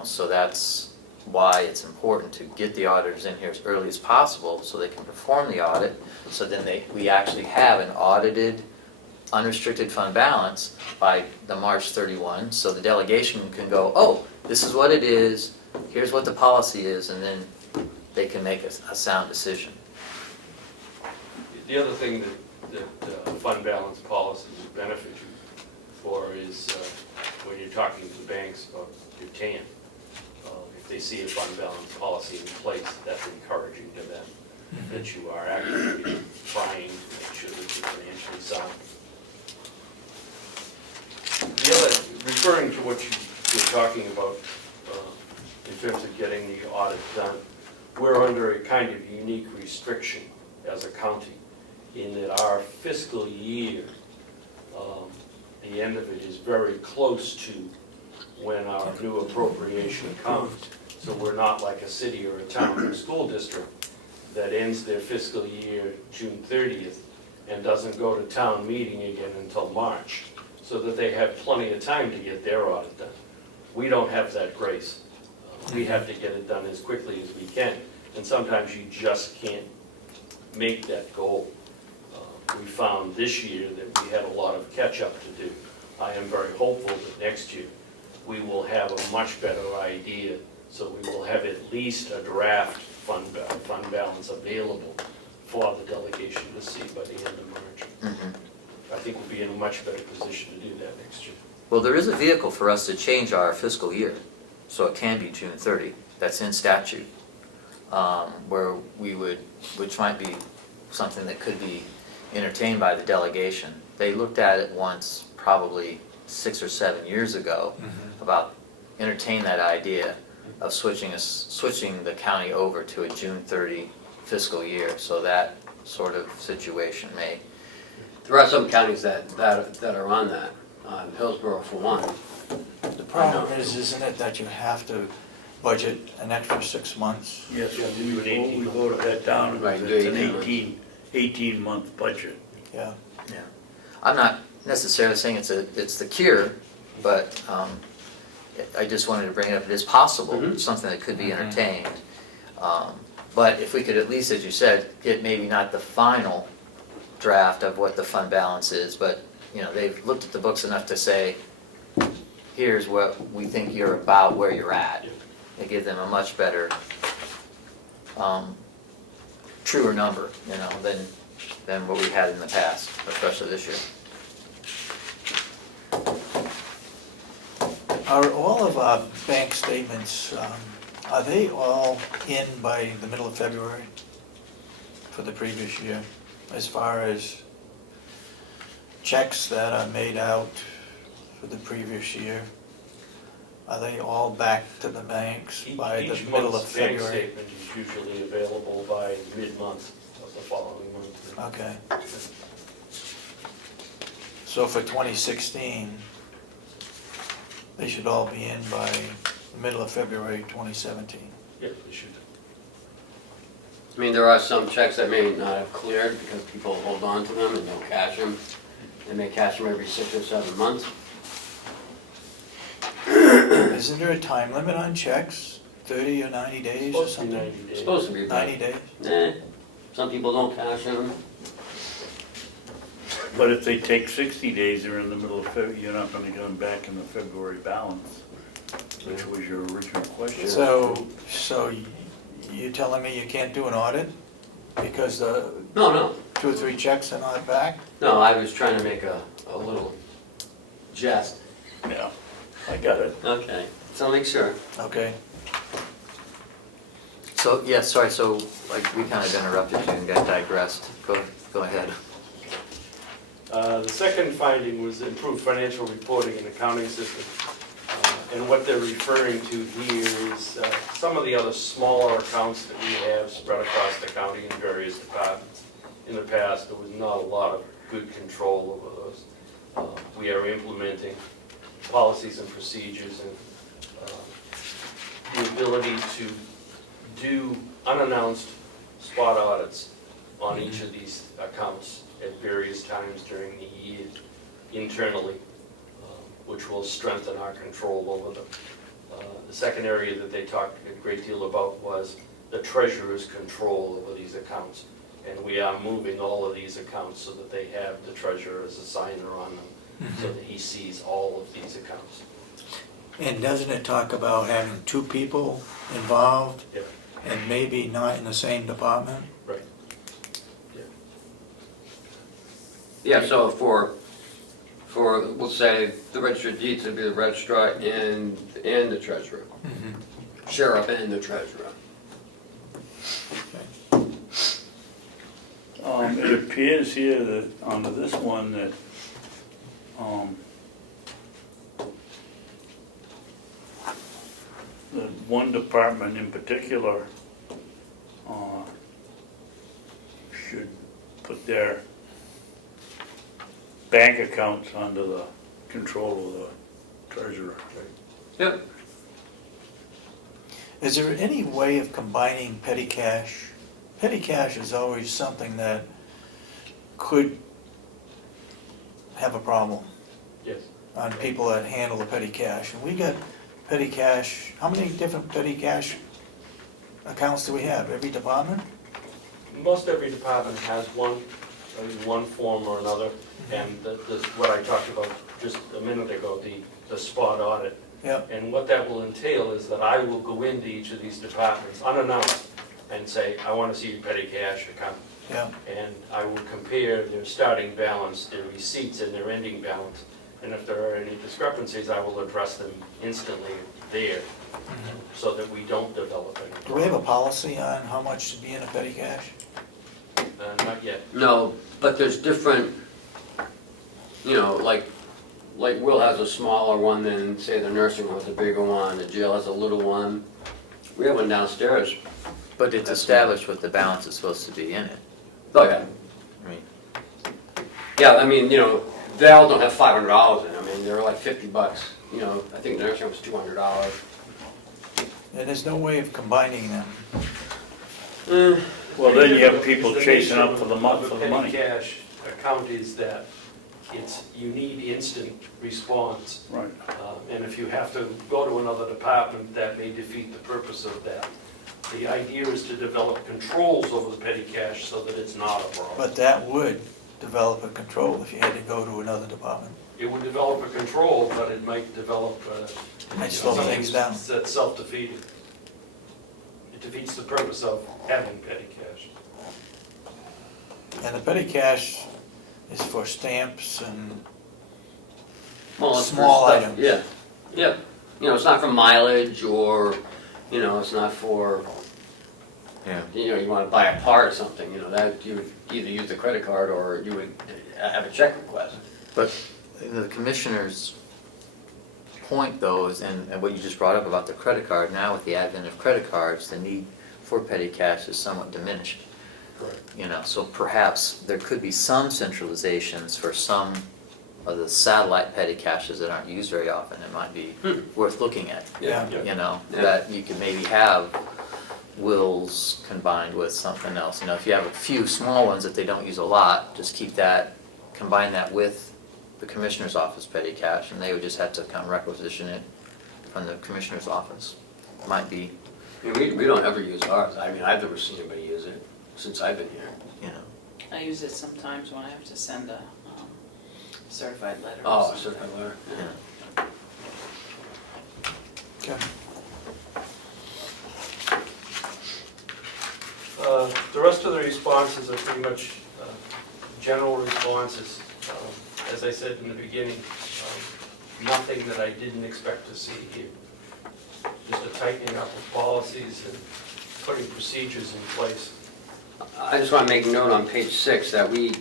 So that's why it's important to get the auditors in here as early as possible so they can perform the audit, so then we actually have an audited, unrestricted fund balance by the March 31, so the delegation can go, oh, this is what it is, here's what the policy is, and then they can make a sound decision. The other thing that fund balance policy would benefit you for is when you're talking to the banks about your TAN. If they see a fund balance policy in place, that's encouraging to them, that you are actively trying to make sure that you're financially sound. The other, referring to what you're talking about in terms of getting the audit done, we're under a kind of unique restriction as a county in that our fiscal year, the end of it is very close to when our new appropriation comes. So we're not like a city or a town or a school district that ends their fiscal year June 30th and doesn't go to town meeting again until March, so that they have plenty of time to get their audit done. We don't have that grace. We have to get it done as quickly as we can, and sometimes you just can't make that goal. We found this year that we had a lot of catch-up to do. I am very hopeful that next year we will have a much better idea, so we will have at least a draft fund balance available for the delegation to see by the end of March. I think we'll be in a much better position to do that next year. Well, there is a vehicle for us to change our fiscal year, so it can be June 30. That's in statute, where we would, which might be something that could be entertained by the delegation. They looked at it once, probably 6 or 7 years ago, about entertain that idea of switching the county over to a June 30 fiscal year. So that sort of situation may. There are some counties that are on that, Hillsborough for one. The problem is, isn't it, that you have to budget an extra 6 months? Yes, Yeah, we do an 18 month. voted that down, Right, it's do an 18 18-month budget. Yeah. Yeah. I'm not necessarily saying it's the cure, but I just wanted to bring it up. It is possible, it's something that could be entertained. But if we could at least, as you said, get maybe not the final draft of what the fund balance is, but they've looked at the books enough to say, here's what we think you're about, where you're at. They give them a much better, truer number, than what we had in the past, especially this year. Are all of our bank statements, are they all in by the middle of February for the previous year? As far as checks that are made out for the previous year, are they all back to the banks by the Each middle of month's bank February? statement is usually available by mid-month of the following month. Okay. So for 2016, they should all be in by the middle of February 2017. Yeah, you should. I mean, there are some checks that may not have cleared because people hold on to them and don't cash them. They may cash them every 6 or 7 months. Isn't there a time limit on checks? 30 or 90 days or Supposed to be something? 90 days. It's supposed to be. 90 days? Some people don't cash them. But if they take 60 days, they're in the middle of February, you're not gonna get them back in the February balance, which was your original question. So you're telling me you can't do an audit because the No. 2 or 3 checks are not back? No, I was trying to make a little jest. Yeah, I got it. Okay, so make sure. Okay. So, yeah, sorry, so we kind of interrupted you and got digressed. Go ahead. The second finding was improved financial reporting and accounting system. And what they're referring to here is some of the other smaller accounts that we have spread across the county in various departments. In the past, there was not a lot of good control over those. We are implementing policies and procedures and the ability to do unannounced spot audits on each of these accounts at various times during the year internally, which will strengthen our control over them. The second area that they talked a great deal about was the treasurer's control over these accounts. And we are moving all of these accounts so that they have the treasurer as a signer on them, so that he sees all of these accounts. And doesn't it talk about having 2 people involved Yeah, and maybe not in the same department? right. Yeah, so for we'll say the register of deeds would be the registrar and the treasurer. Sheriff and the treasurer. It appears here that, under this one, that, the one department in particular, should put their bank accounts under the control of the treasurer. Yep. Is there any way of combining petty cash? Petty cash is always something that could have a problem Yes. on people that handle the petty cash. And we got petty cash, how many different petty cash accounts do we have? Every department? Most every department has one, in one form or another, and what I talked about just a minute ago, the spot audit. Yeah, And what that will entail is that I will go into each of these departments unannounced and say, I want to see your petty cash account. yeah. And I will compare their starting balance, their receipts, and their ending balance. And if there are any discrepancies, I will address them instantly there, so that we don't develop any. Do we have a policy on how much should be in a petty cash? Not yet. No, but there's different, you know, like Will has a smaller one than, say, the nursing home has a bigger one, the jail has a little one. We have one downstairs. But it's established what the balance is supposed to be in it. Oh, yeah. I mean, Yeah, I mean, you know, they all don't have $500 in it. I mean, they're like $50. You know, I think the nursing home was $200. And there's no way of combining them. Well, then you have people The chasing nature up for the money. of a petty cash account is that you need instant response. Right. And if you have to go to another department, that may defeat the purpose of that. The idea is to develop controls over the petty cash so that it's not a problem. But that would develop a control if you had to go to another department. It would develop a control, but it might develop Might slow something things down. that's self-defeating. It defeats the purpose of having petty cash. And the petty cash is for stamps and, Well, it's for Small stuff- items. Yeah, yeah. You know, it's not for mileage or, you know, it's not for, yeah. you know, you want to buy a part or something, you know, that you would either use the credit card or you would have a check request. But the commissioner's point though is, and what you just brought up about the credit card, now with the advent of credit cards, the need for petty cash is somewhat diminished. Correct. You know, so perhaps there could be some centralizations for some of the satellite petty caches that aren't used very often. It might be worth looking at. yeah. You know, Yeah. that you could maybe have wills combined with something else. You know, if you have a few small ones that they don't use a lot, just keep that, combine that with the commissioner's office petty cash, and they would just have to kind of requisition it from the commissioner's office. Might be, I mean, we don't ever use ours. I mean, I've never seen anybody use it since I've been here. you know. I use it sometimes when I have to send a certified letter or Oh, something. certified letter. Yeah. Okay. The rest of the responses are pretty much general responses. As I said in the beginning, nothing that I didn't expect to see here. Just a tightening up of policies and putting procedures in place. I just want to make note on page 6 that we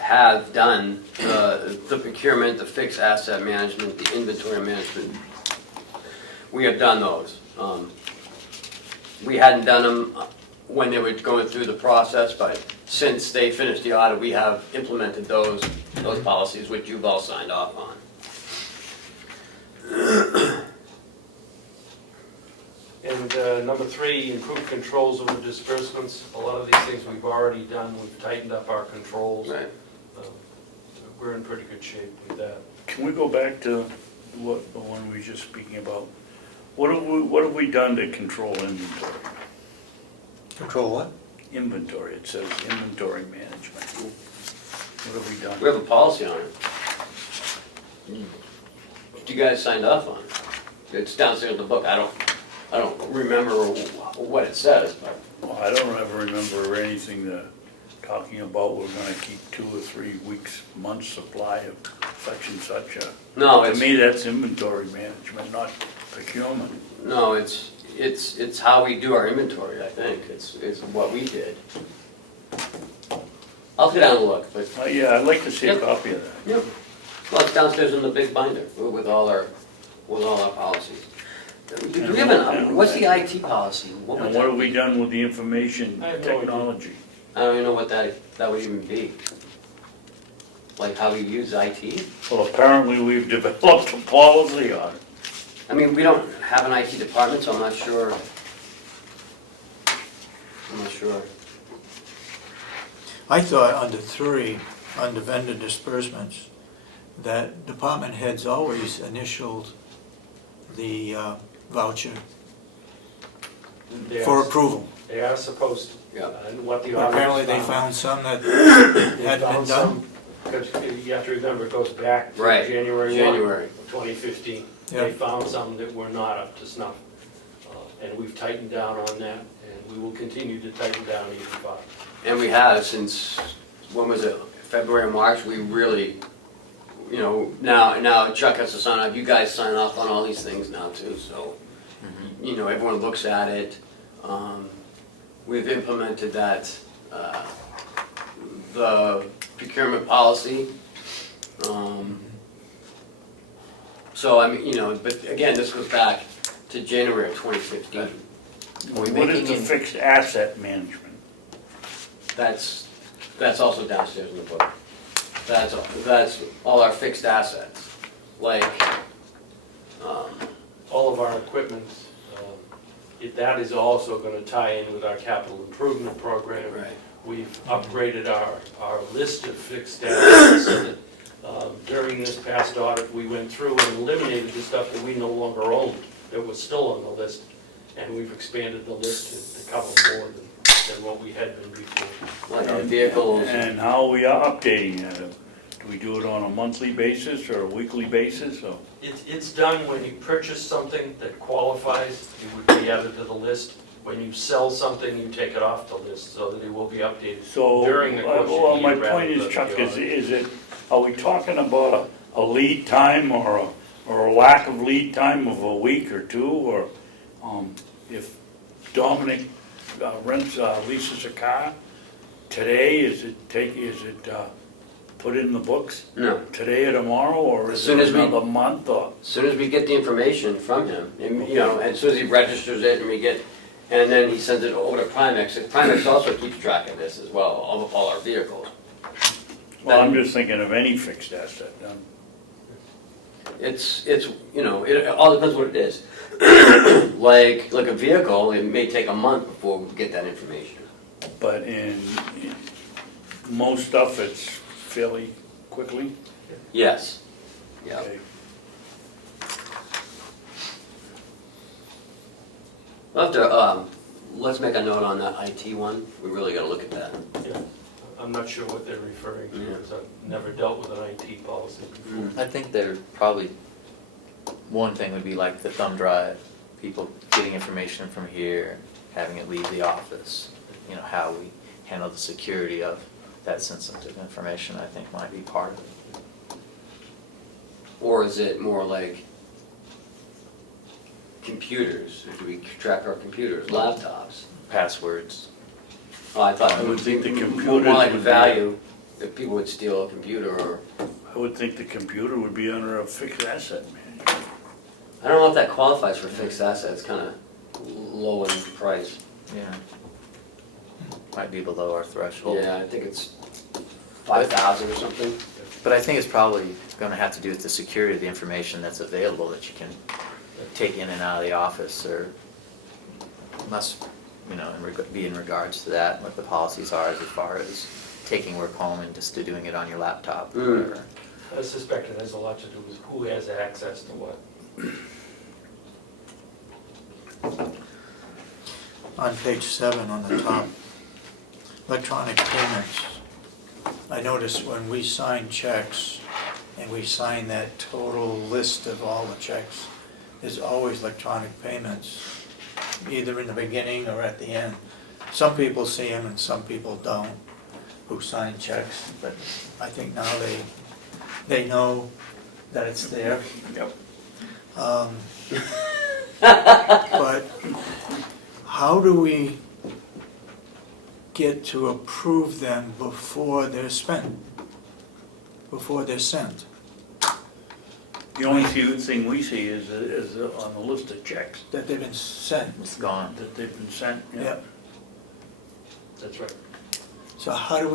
have done the procurement, the fixed asset management, the inventory management. We have done those. We hadn't done them when they were going through the process, but since they finished the audit, we have implemented those policies, which you've all signed off on. And number 3, improve controls over disbursements. A lot of these things we've already done. We've tightened up our controls. Right. We're in pretty good shape with that. Can we go back to what, the one we were just speaking about? What have we done to control inventory? Control what? Inventory, it says inventory management. What have we We done? have a policy on it. You guys signed off on it. It's downstairs in the book. I don't remember what it says, but Well, I don't ever remember anything that, talking about we're gonna keep 2 or 3 weeks, months supply of such and such. no, To it's me, that's inventory management, not procurement. no, it's how we do our inventory. I think it's what we did. I'll go down and look, but Yeah, I'd like to see a Yep. copy of that. yeah. Well, it's downstairs in the big binder with all our policies. Do we have what's the IT policy? And would what that have we be? done with the information I have no idea. technology? I don't even know what that would even be. Like how we use IT? Well, apparently we've developed a policy on it. I mean, we don't have an IT department, so I'm not sure. I thought under 3, under vendor disbursements, that department heads always initialed the voucher They for are- approval. They are supposed to. Yeah. And what the But auditors apparently they found- found some that they hadn't been found done. some, because you have to remember, it goes back to Right, January 1, January. 2015. Yeah. They found some that were not up to snuff. And we've tightened down on that, and we will continue to tighten down even further. And we have since, when was it, February or March, we really, you know, now Chuck has to sign off, you guys sign off on all these things now too, so, you know, everyone looks at it. We've implemented that, the procurement policy. So, I mean, you know, but again, this goes back to January of 2015. Are we What is making the in- fixed asset management? That's also downstairs in the book. That's all our fixed assets, like, All of our equipment, that is also going to tie in with our capital improvement program. right, We've upgraded our list of fixed assets so that during this past audit, we went through and eliminated the stuff that we no longer owned, that was still on the list, and we've expanded the list to cover more than what we had been before. like our vehicles. And how are we updating that? Do we do it on a monthly basis or a weekly basis, or? It's done when you purchase something that qualifies, it would be added to the list. When you sell something, you take it off the list so that it will be updated. So, During the course of the well, my year rather point is, than Chuck, the audit. is it, are we talking about a lead time or a lack of lead time of a week or two? Or if Dominic leases a car today, is it put in the books No, today or tomorrow, or As is soon it as we- another month, or? as soon as we get the information from him, and, you know, as soon as he registers it and then he sends it over to Primex. Primex also keeps track of this as well, all our vehicles. Well, I'm just thinking of any fixed asset. It's, you know, it all depends what it is. Like a vehicle, it may take a month before we get that information. But in most stuff, it's fairly quickly. Yes, yeah. Okay. We'll have to, let's make a note on that IT one, we really gotta look at that. Yeah, I'm not sure what they're referring to, Yeah. because I've never dealt with an IT policy before. I think there probably, one thing would be like the thumb drive, people getting information from here, having it leave the office. You know, how we handle the security of that sensitive information, I think might be part of it. Or is it more like computers, do we track our computers, laptops? Passwords. Oh, I thought I it would would think be the more computers like would be- value, if people would steal a computer or, I would think the computer would be under a fixed asset management. I don't know if that qualifies for fixed assets, kinda low in price. Yeah. Might be below our threshold. Yeah, I think it's 5,000 or something. But I think it's probably gonna have to do with the security of the information that's available that you can take in and out of the office, or must, you know, be in regards to that, what the policies are as far as taking work home and just doing it on your laptop or whatever. I suspect it has a lot to do with who has access to what. On page 7 on the top, electronic payments. I noticed when we sign checks and we sign that total list of all the checks, there's always electronic payments, either in the beginning or at the end. Some people see them and some people don't, who sign checks, but I think now they know that it's there. Yep. But how do we get to approve them before they're spent, before they're sent? The only thing we see is on the list of checks That they've been sent? It's gone. that they've been sent. Yep. That's right. So how do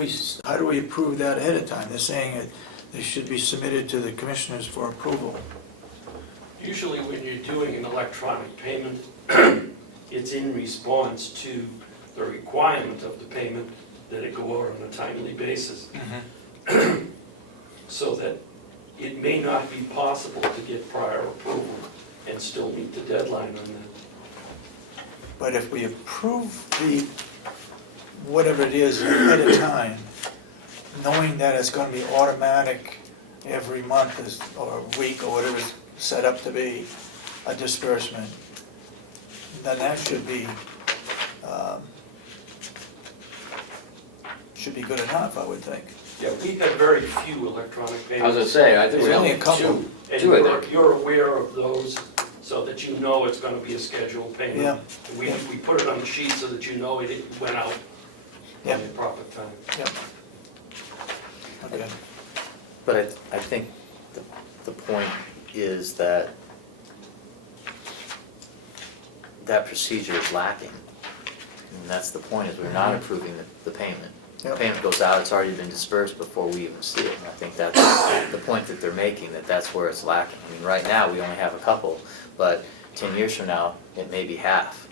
we approve that ahead of time? They're saying that they should be submitted to the commissioners for approval. Usually when you're doing an electronic payment, it's in response to the requirement of the payment that it go out on a timely basis. So that it may not be possible to get prior approval and still meet the deadline on that. But if we approve whatever it is ahead of time, knowing that it's gonna be automatic every month or week or whatever it's set up to be, a disbursement, then that should be good enough, I would think. Yeah, we had very few electronic I was gonna payments. say, I think we There's only have a couple. And two, I think. you're aware of those, so that you know it's gonna be a scheduled payment. Yeah. And we put it on the sheet so that you know it went out Yeah. at the proper time. Yep. Okay. But I think the point is that that procedure is lacking. And that's the point, is we're not approving the payment. The Yep. payment goes out, it's already been dispersed before we even see it. And I think that's the point that they're making, that's where it's lacking. I mean, right now, we only have a couple, but 10 years from now, it may be half.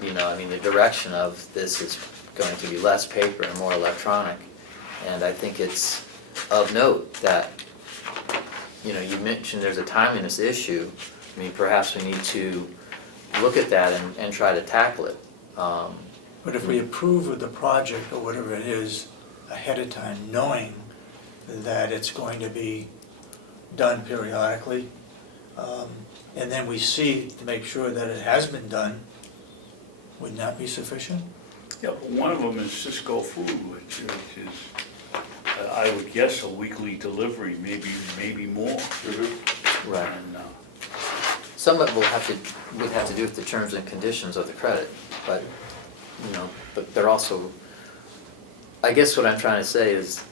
You know, I mean, the direction of this is going to be less paper and more electronic. And I think it's of note that, you know, you mentioned there's a timeliness issue. I mean, perhaps we need to look at that and try to tackle it. But if we approve of the project or whatever it is ahead of time, knowing that it's going to be done periodically, and then we see to make sure that it has been done, wouldn't that be sufficient? Yeah, but one of them is Cisco Food, which is, I would guess, a weekly delivery, maybe more. Right. And, Some of it would have to do with the terms and conditions of the credit, but, you know, but they're also, I guess what I'm trying to say is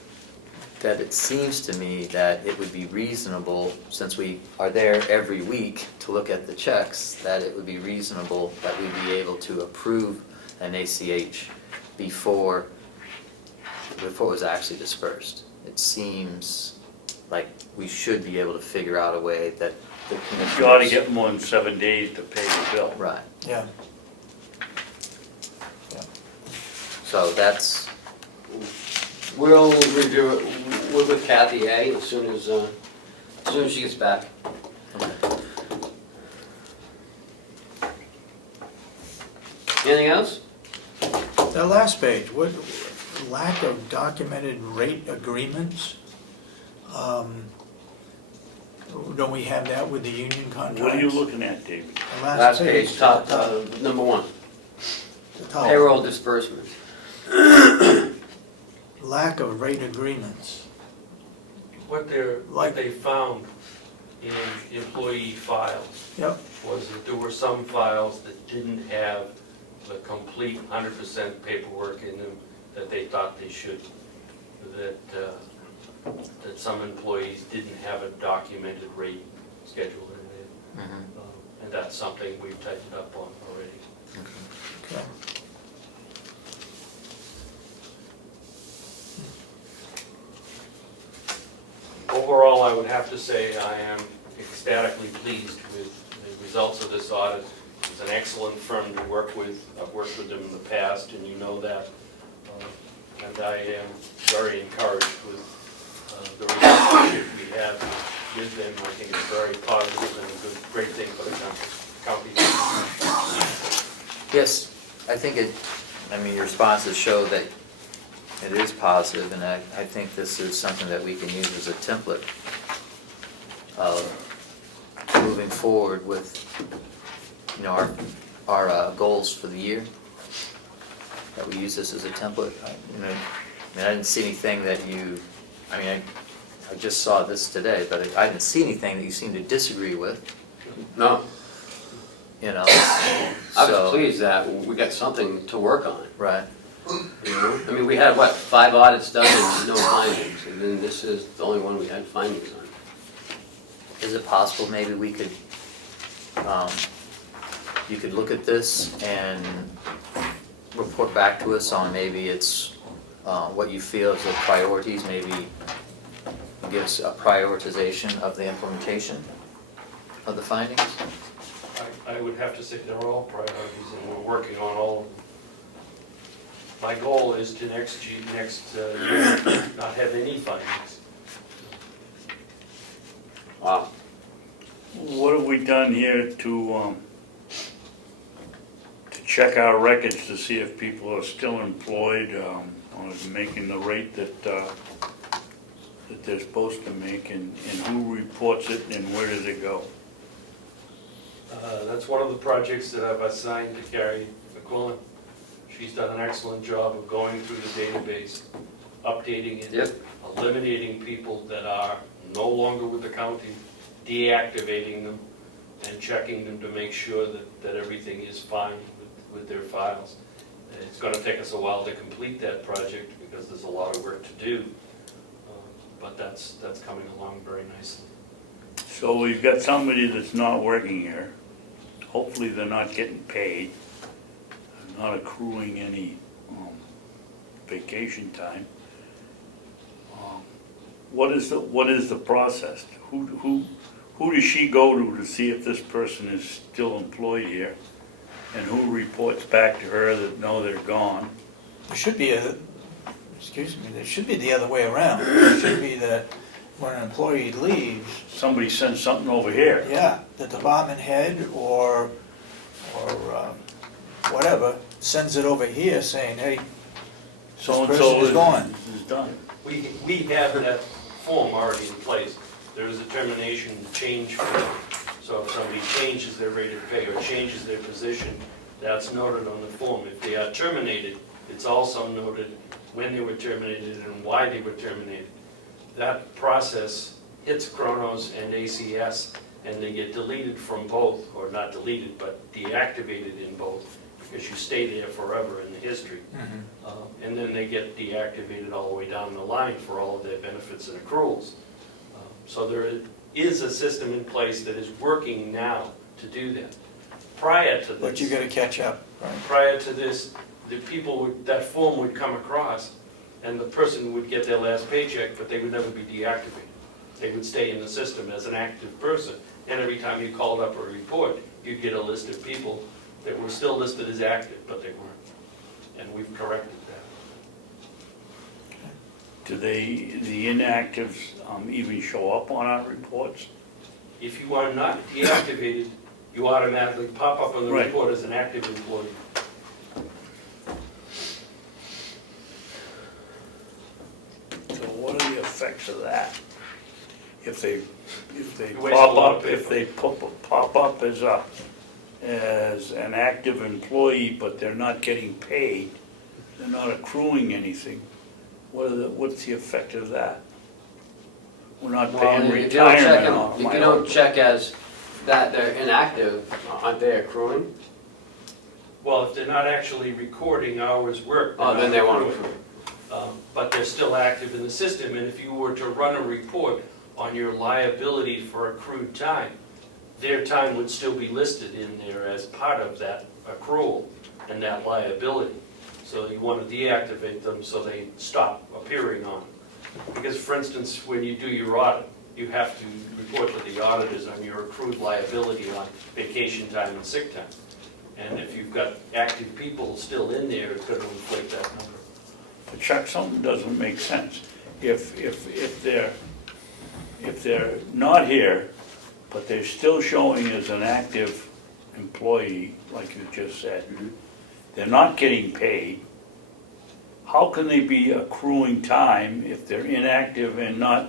that it seems to me that it would be reasonable, since we are there every week to look at the checks, that it would be reasonable that we'd be able to approve an ACH before it was actually dispersed. It seems like we should be able to figure out a way that the commissioners... you ought to get more than 7 days to pay the bill. Right. Yeah. So that's, We'll review it with Kathy A. as soon as she gets back. Anything else? The last page, what, lack of documented rate agreements? Don't we have that with the union contracts? What are you looking at, David? The Last page, top, number one, payroll disbursement. Lack of rate agreements. What they found in employee files Yep, was that there were some files that didn't have the complete 100% paperwork in them that they thought they should. That some employees didn't have a documented rate schedule in there. And that's something we've tightened up on already. okay. Overall, I would have to say I am ecstatically pleased with the results of this audit. It's an excellent firm to work with. I've worked with them in the past, and you know that. And I am very encouraged with the relationship we have with them. I think it's very positive and a great thing for the county. yes, I think your responses show that it is positive, and I think this is something that we can use as a template of moving forward with, you know, our goals for the year. That we use this as a template. I didn't see anything that I just saw this today, but I didn't see anything that you seem to disagree with, No, you know. I So- was pleased that we got something to work on. Right. You know, I mean, we had, 5 audits done and no findings, and then this is the only one we had findings on. Is it possible maybe we could, you could look at this and report back to us on maybe it's what you feel is the priorities, maybe give us a prioritization of the implementation of the findings? I would have to say they're all priorities, and we're working on all of them. My goal is to next year not have any findings. Wow. What have we done here to check our records to see if people are still employed, or making the rate that they're supposed to make, and who reports it and where does it go? That's one of the projects that I've assigned to Carrie McQuillan. She's done an excellent job of going through the database, updating it, Yep. eliminating people that are no longer with the county, deactivating them, and checking them to make sure that everything is fine with their files. It's gonna take us a while to complete that project because there's a lot of work to do, but that's coming along very nicely. So we've got somebody that's not working here. Hopefully they're not getting paid, not accruing any vacation time. What is the process? Who does she go to see if this person is still employed here? And who reports back to her that no, they're gone? There should be there should be the other way around. It should be that when an employee leaves, Somebody sends something over here. yeah, the department head or whatever sends it over here saying, hey, So and This so person is gone. is done. We have that form already in place. There is a termination change form. So if somebody changes their rate of pay or changes their position, that's noted on the form. If they are terminated, it's also noted when they were terminated and why they were terminated. That process hits Kronos and ACS, and they get deleted from both, or not deleted, but deactivated in both, because you stay there forever in the history. And then they get deactivated all the way down the line for all of their benefits and accruals. So there is a system in place that is working now to do that. Prior to this. but you gotta catch up, right? Prior to this, the people that form would come across, and the person would get their last paycheck, but they would never be deactivated. They would stay in the system as an active person, and every time you called up a report, you'd get a list of people that were still listed as active, but they weren't. And we've corrected that. Do the inactives even show up on our reports? If you are not deactivated, you automatically pop up on the Right. report as an active employee. So what are the effects of that? If they You waste a lot of pop up as an active employee, but they're not getting paid, they're not accruing anything, what's the effect of that? We're not paying If you don't check retirement them, on them. if you don't check as that they're inactive, aren't they accruing? Well, if they're not actually recording hours worked. Oh, then they won't accrue. accrue. But they're still active in the system, and if you were to run a report on your liability for accrued time, their time would still be listed in there as part of that accrual and that liability. So you want to deactivate them so they stop appearing on. Because for instance, when you do your audit, you have to report to the auditors on your accrued liability on vacation time and sick time. And if you've got active people still in there, it's going to inflate that number. But Chuck, something doesn't make sense. If they're not here, but they're still showing as an active employee, like you just said, they're not getting paid, how can they be accruing time if they're inactive and not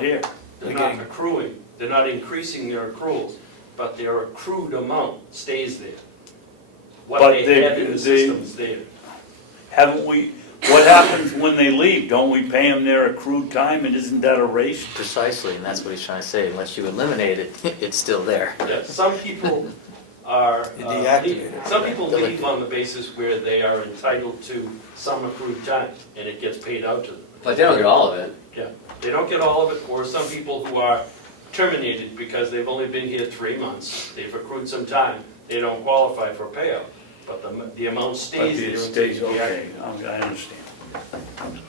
here? They're not accruing, they're not increasing their accruals, but their accrued amount stays there. What But they had in the system's there. Haven't we, what happens when they leave? Don't we pay them their accrued time, and isn't that erased? Precisely, and that's what he's trying to say, unless you eliminate it, it's still there. Yeah, some people are, You deactivate it. some people leave on the basis where they are entitled to some accrued time, and it gets paid out to them. But they don't get all of it. Yeah, they don't get all of it, or some people who are terminated because they've only been here 3 months, they've accrued some time, they don't qualify for payout, but the amount stays there. It until stays, you okay, deactivate. I understand.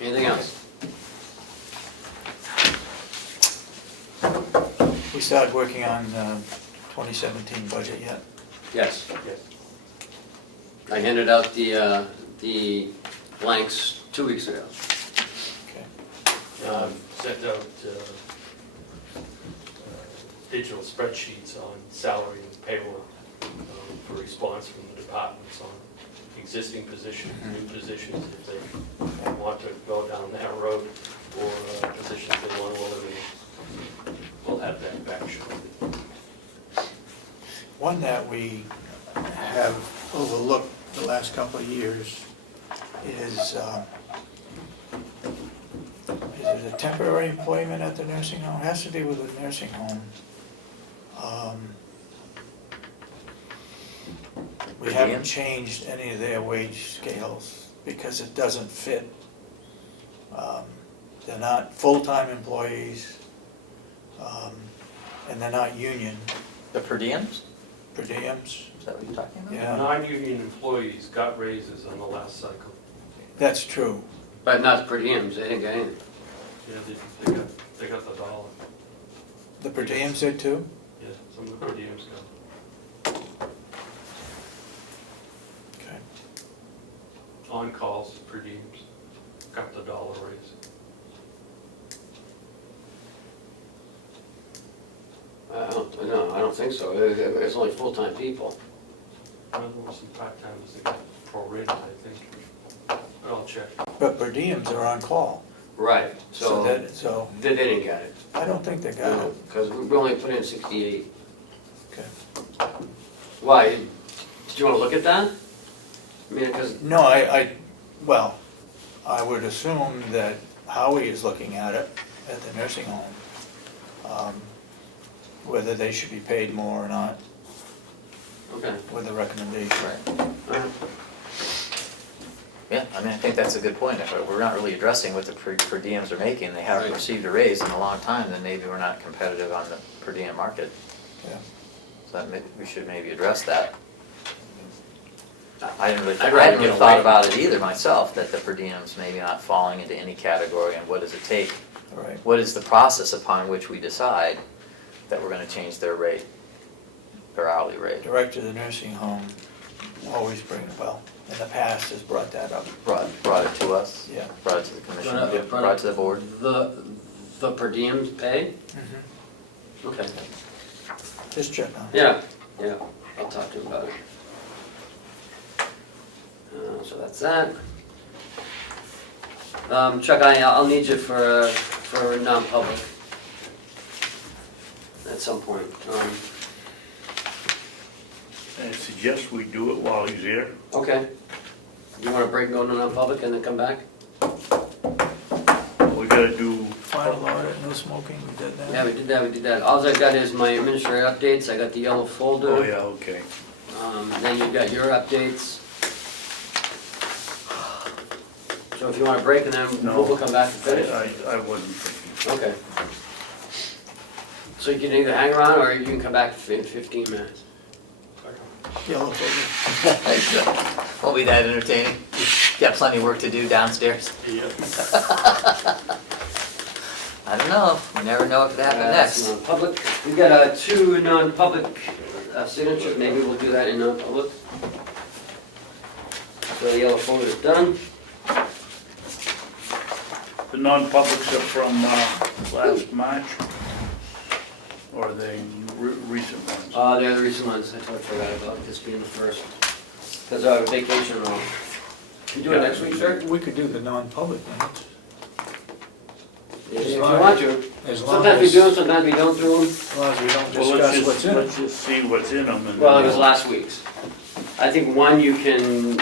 Anything else? We started working on 2017 budget yet? Yes. Yes. I handed out the blanks 2 weeks ago. Okay. Sent out digital spreadsheets on salary and payroll for response from the departments on existing positions, new positions, if they want to go down that road, or positions they want to eliminate. We'll have that back shortly. One that we have overlooked the last couple of years is it a temporary employment at the nursing home? It has to do with the nursing home. We Per haven't diem? changed any of their wage scales because it doesn't fit. They're not full-time employees, and they're not union The per diems? per diems. Is that what you're talking about? Yeah, Non-union employees got raises on the last cycle. that's true. But not per diems, they didn't get anything. Yeah, they got the dollar. The per diems did too? Yeah, some of the per diems got. Okay. On-calls, per diems, got the dollar raise. I don't think so. It's only full-time people. There were some part-timers that got prorated, I think. But I'll check. But per diems are on call, Right, so so they didn't get it. I don't think they got it. Because we only put in 68. Okay. Why? Did you want to look at that? I mean, because, No, well, I would assume that Howie is looking at it at the nursing home, whether they should be paid more or not, okay. with a recommendation. Right. Yeah, I mean, I think that's a good point. If we're not really addressing what the per diems are making, they haven't Right. received a raise in a long time, then maybe we're not competitive on the per diem market. Yeah. So that we should maybe address that. I hadn't I'd rather get thought away. about it either myself, that the per diems maybe not falling into any category, and what does it take? All right. What is the process upon which we decide that we're gonna change their rate, their hourly rate? Director of the nursing home always in the past has brought that up. Brought it to us, Yeah. brought it to the commission, Brought it- brought it to the board. The per diems pay? Okay. Just check on it. Yeah, I'll talk to him about it. So that's that. Chuck, I'll need you for non-public at some point. And I suggest we do it while he's here. Okay. You want to break and go to non-public and then come back? We gotta do, Final audit, no smoking, we did that? Yeah, we did that. All I got is my administrative updates. I got the yellow folder. oh yeah, okay. Then you've got your updates. So if you want to break and then No. we'll come back and finish. I wasn't thinking. Okay. So you can either hang around or you can come back in 15 minutes. Yellow folder. Won't be that entertaining. Got plenty of work to do downstairs. Yeah. I don't know, you never know what could happen That's next. non-public. We've got two non-public signatures. Maybe we'll do that in non-public. So the yellow folder is done. The non-publics are from last March, or are they recent ones? They're the recent ones. I totally forgot about this being the first. Because I have vacation and all. Can you do it next week, sir? We could do the non-public minutes. If you want to. As long Sometimes we as, do them, sometimes we don't do them. as long as we don't Well, let's discuss what's in let's it. just see what's in them and. Well, it was last week's. I think one you can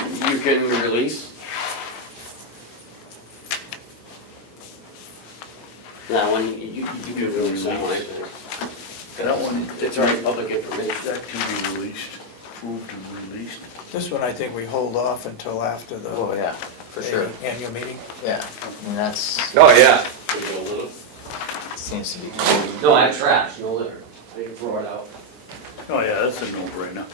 release. That one, you can release that one, I think. That one, It's already public information. that can be released, approved and released. This one, I think we hold off until after the Oh, yeah, for sure, annual meeting. yeah, I mean, that's, Oh, yeah. seems to be, No, I have trash, no litter. I can throw it out. Oh yeah, that's a no-brainer.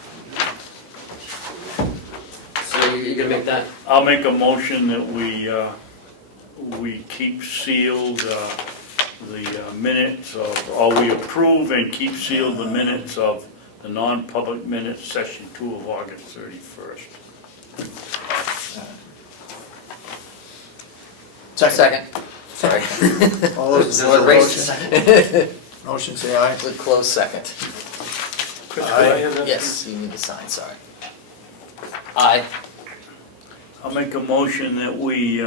So you gonna make that? I'll make a motion that we keep sealed the minutes of, or we approve and keep sealed the minutes of the non-public minutes, session 2 of August 31st. second. Sorry. All those in There's support a of race the to motion? second. Motion, say aye. Good close second. Chris, could Aye. I have that? Yes, you need to sign, sorry. Aye. I'll make a motion that we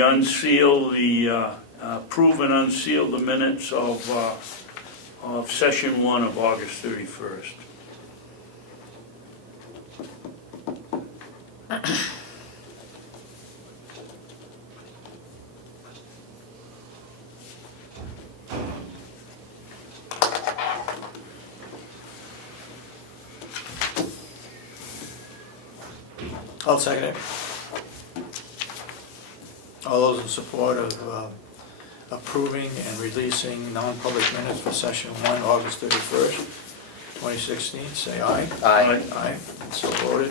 unseal approve and unseal the minutes of session 1 of August 31st. I'll second it. All those in support of approving and releasing non-public minutes for session 1, August 31st, 2016, say aye. Aye. Aye, so voted.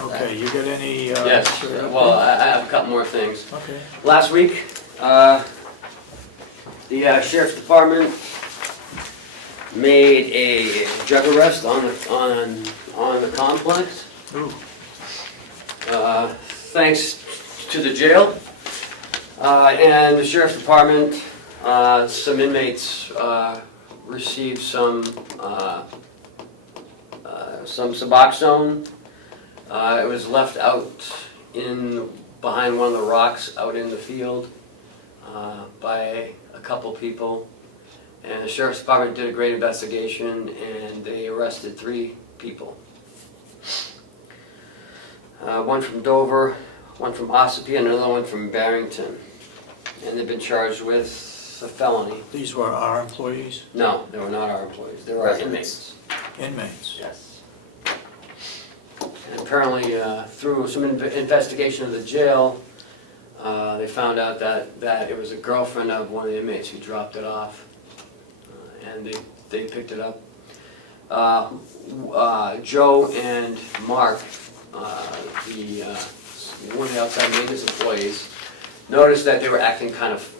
Okay, you got any? Yes, sure. well, I have a couple more things. Okay. Last week, the sheriff's department made a drug arrest on the complex. Ooh, Thanks to the jail and the sheriff's department, some inmates received some Suboxone. It was left out behind one of the rocks out in the field by a couple people. And the sheriff's department did a great investigation and they arrested 3 people. One from Dover, one from Ossipee, and another one from Barrington. And they've been charged with a felony. these were our employees, No, they were not our employees, they were our inmates. inmates. Yes. And apparently, through some investigation of the jail, they found out that it was a girlfriend of one of the inmates who dropped it off. And they picked it up. Joe and Mark, one of the outside maintenance employees, noticed that they were acting kind of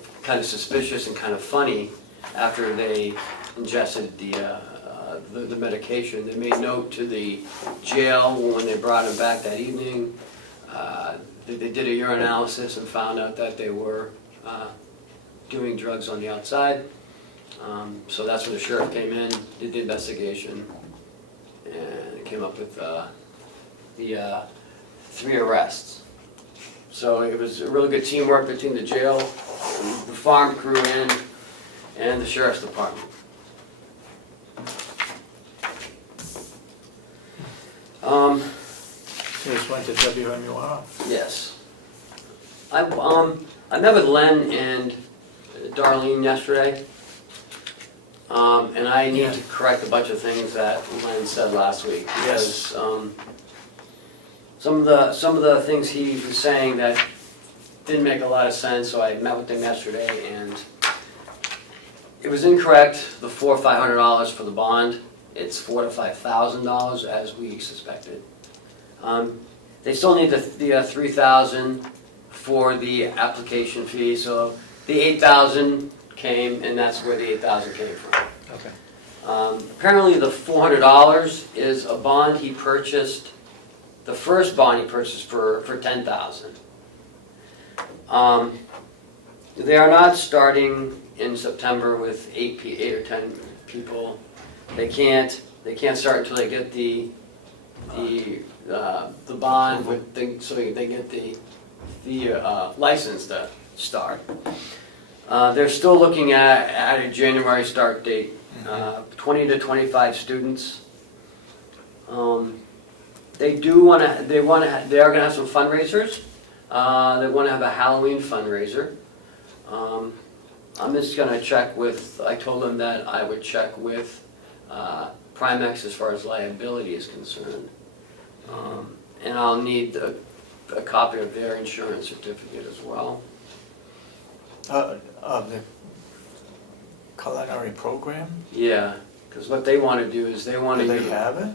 suspicious and kind of funny after they ingested the medication. They made note to the jail when they brought him back that evening. They did a urinalysis and found out that they were doing drugs on the outside. So that's when the sheriff came in, did the investigation, and came up with the 3 arrests. So it was a really good teamwork between the jail, the farm crew, and the sheriff's department. They just went to WMUR. Yes. I met with Len and Darlene yesterday, and I need Yeah. to correct a bunch of things that Len said last week. Yes. Because some of the things he was saying that didn't make a lot of sense, so I met with him yesterday, and it was incorrect, the $400 or $500 for the bond. It's $4,000 to $5,000 as we suspected. They still need the $3,000 for the application fee, so the $8,000 came, and that's where the $8,000 came from. Okay. Apparently the $400 is a bond he purchased, the first bond he purchased for $10,000. They are not starting in September with 8 or 10 people. They can't start until they get the bond so they get the license to start. They're still looking at a January start date. 20 to 25 students. They are going to have some fundraisers. They want to have a Halloween fundraiser. I'm just going to check with, I told them that I would check with Primex as far as liability is concerned. And I'll need a copy of their insurance certificate as well. Of the culinary program? Yeah, because what they want to do is they want Do to they have it?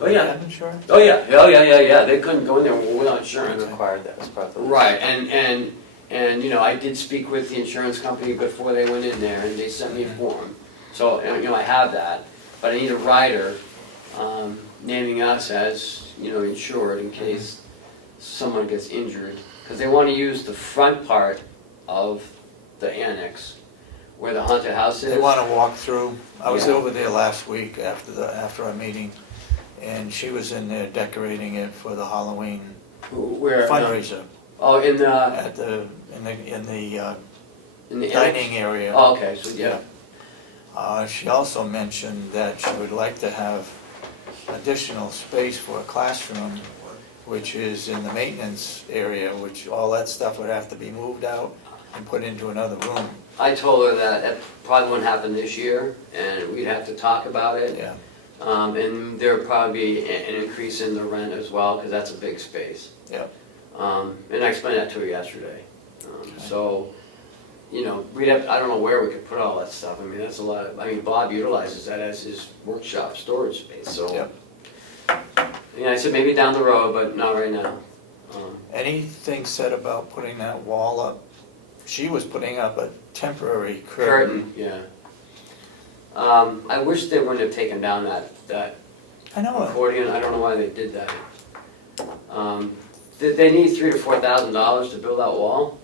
Oh They yeah. have insurance? Oh yeah. They couldn't go in there without insurance. Required that as part of the. Right, and you know, I did speak with the insurance company before they went in there, and they sent me a form. So, you know, I have that, but I need a rider. naming us as, insured in case someone gets injured. Because they want to use the front part of the annex, where the haunted house is. They want to walk through. I was Yeah. over there last week after our meeting, and she was in there decorating it for the Halloween Where? fundraiser Oh, in the in the annex? dining area. Oh, okay, so yeah. She also mentioned that she would like to have additional space for a classroom, which is in the maintenance area, which all that stuff would have to be moved out and put into another room. I told her that probably wouldn't happen this year, and we'd have to talk about it. Yeah, And there'd probably be an increase in the rent as well, because that's a big space. yeah. And I explained that to her yesterday. So, we'd have, I don't know where we could put all that stuff. I mean, that's a lot Bob utilizes that as his workshop storage space, so. Yep. I said maybe down the road, but not right now. Anything said about putting that wall up? She was putting up a temporary curtain. Curtain, yeah. I wish they wouldn't have taken down that I know, accordion, I don't know why they did that. Did they need $3,000 to $4,000 to build that wall?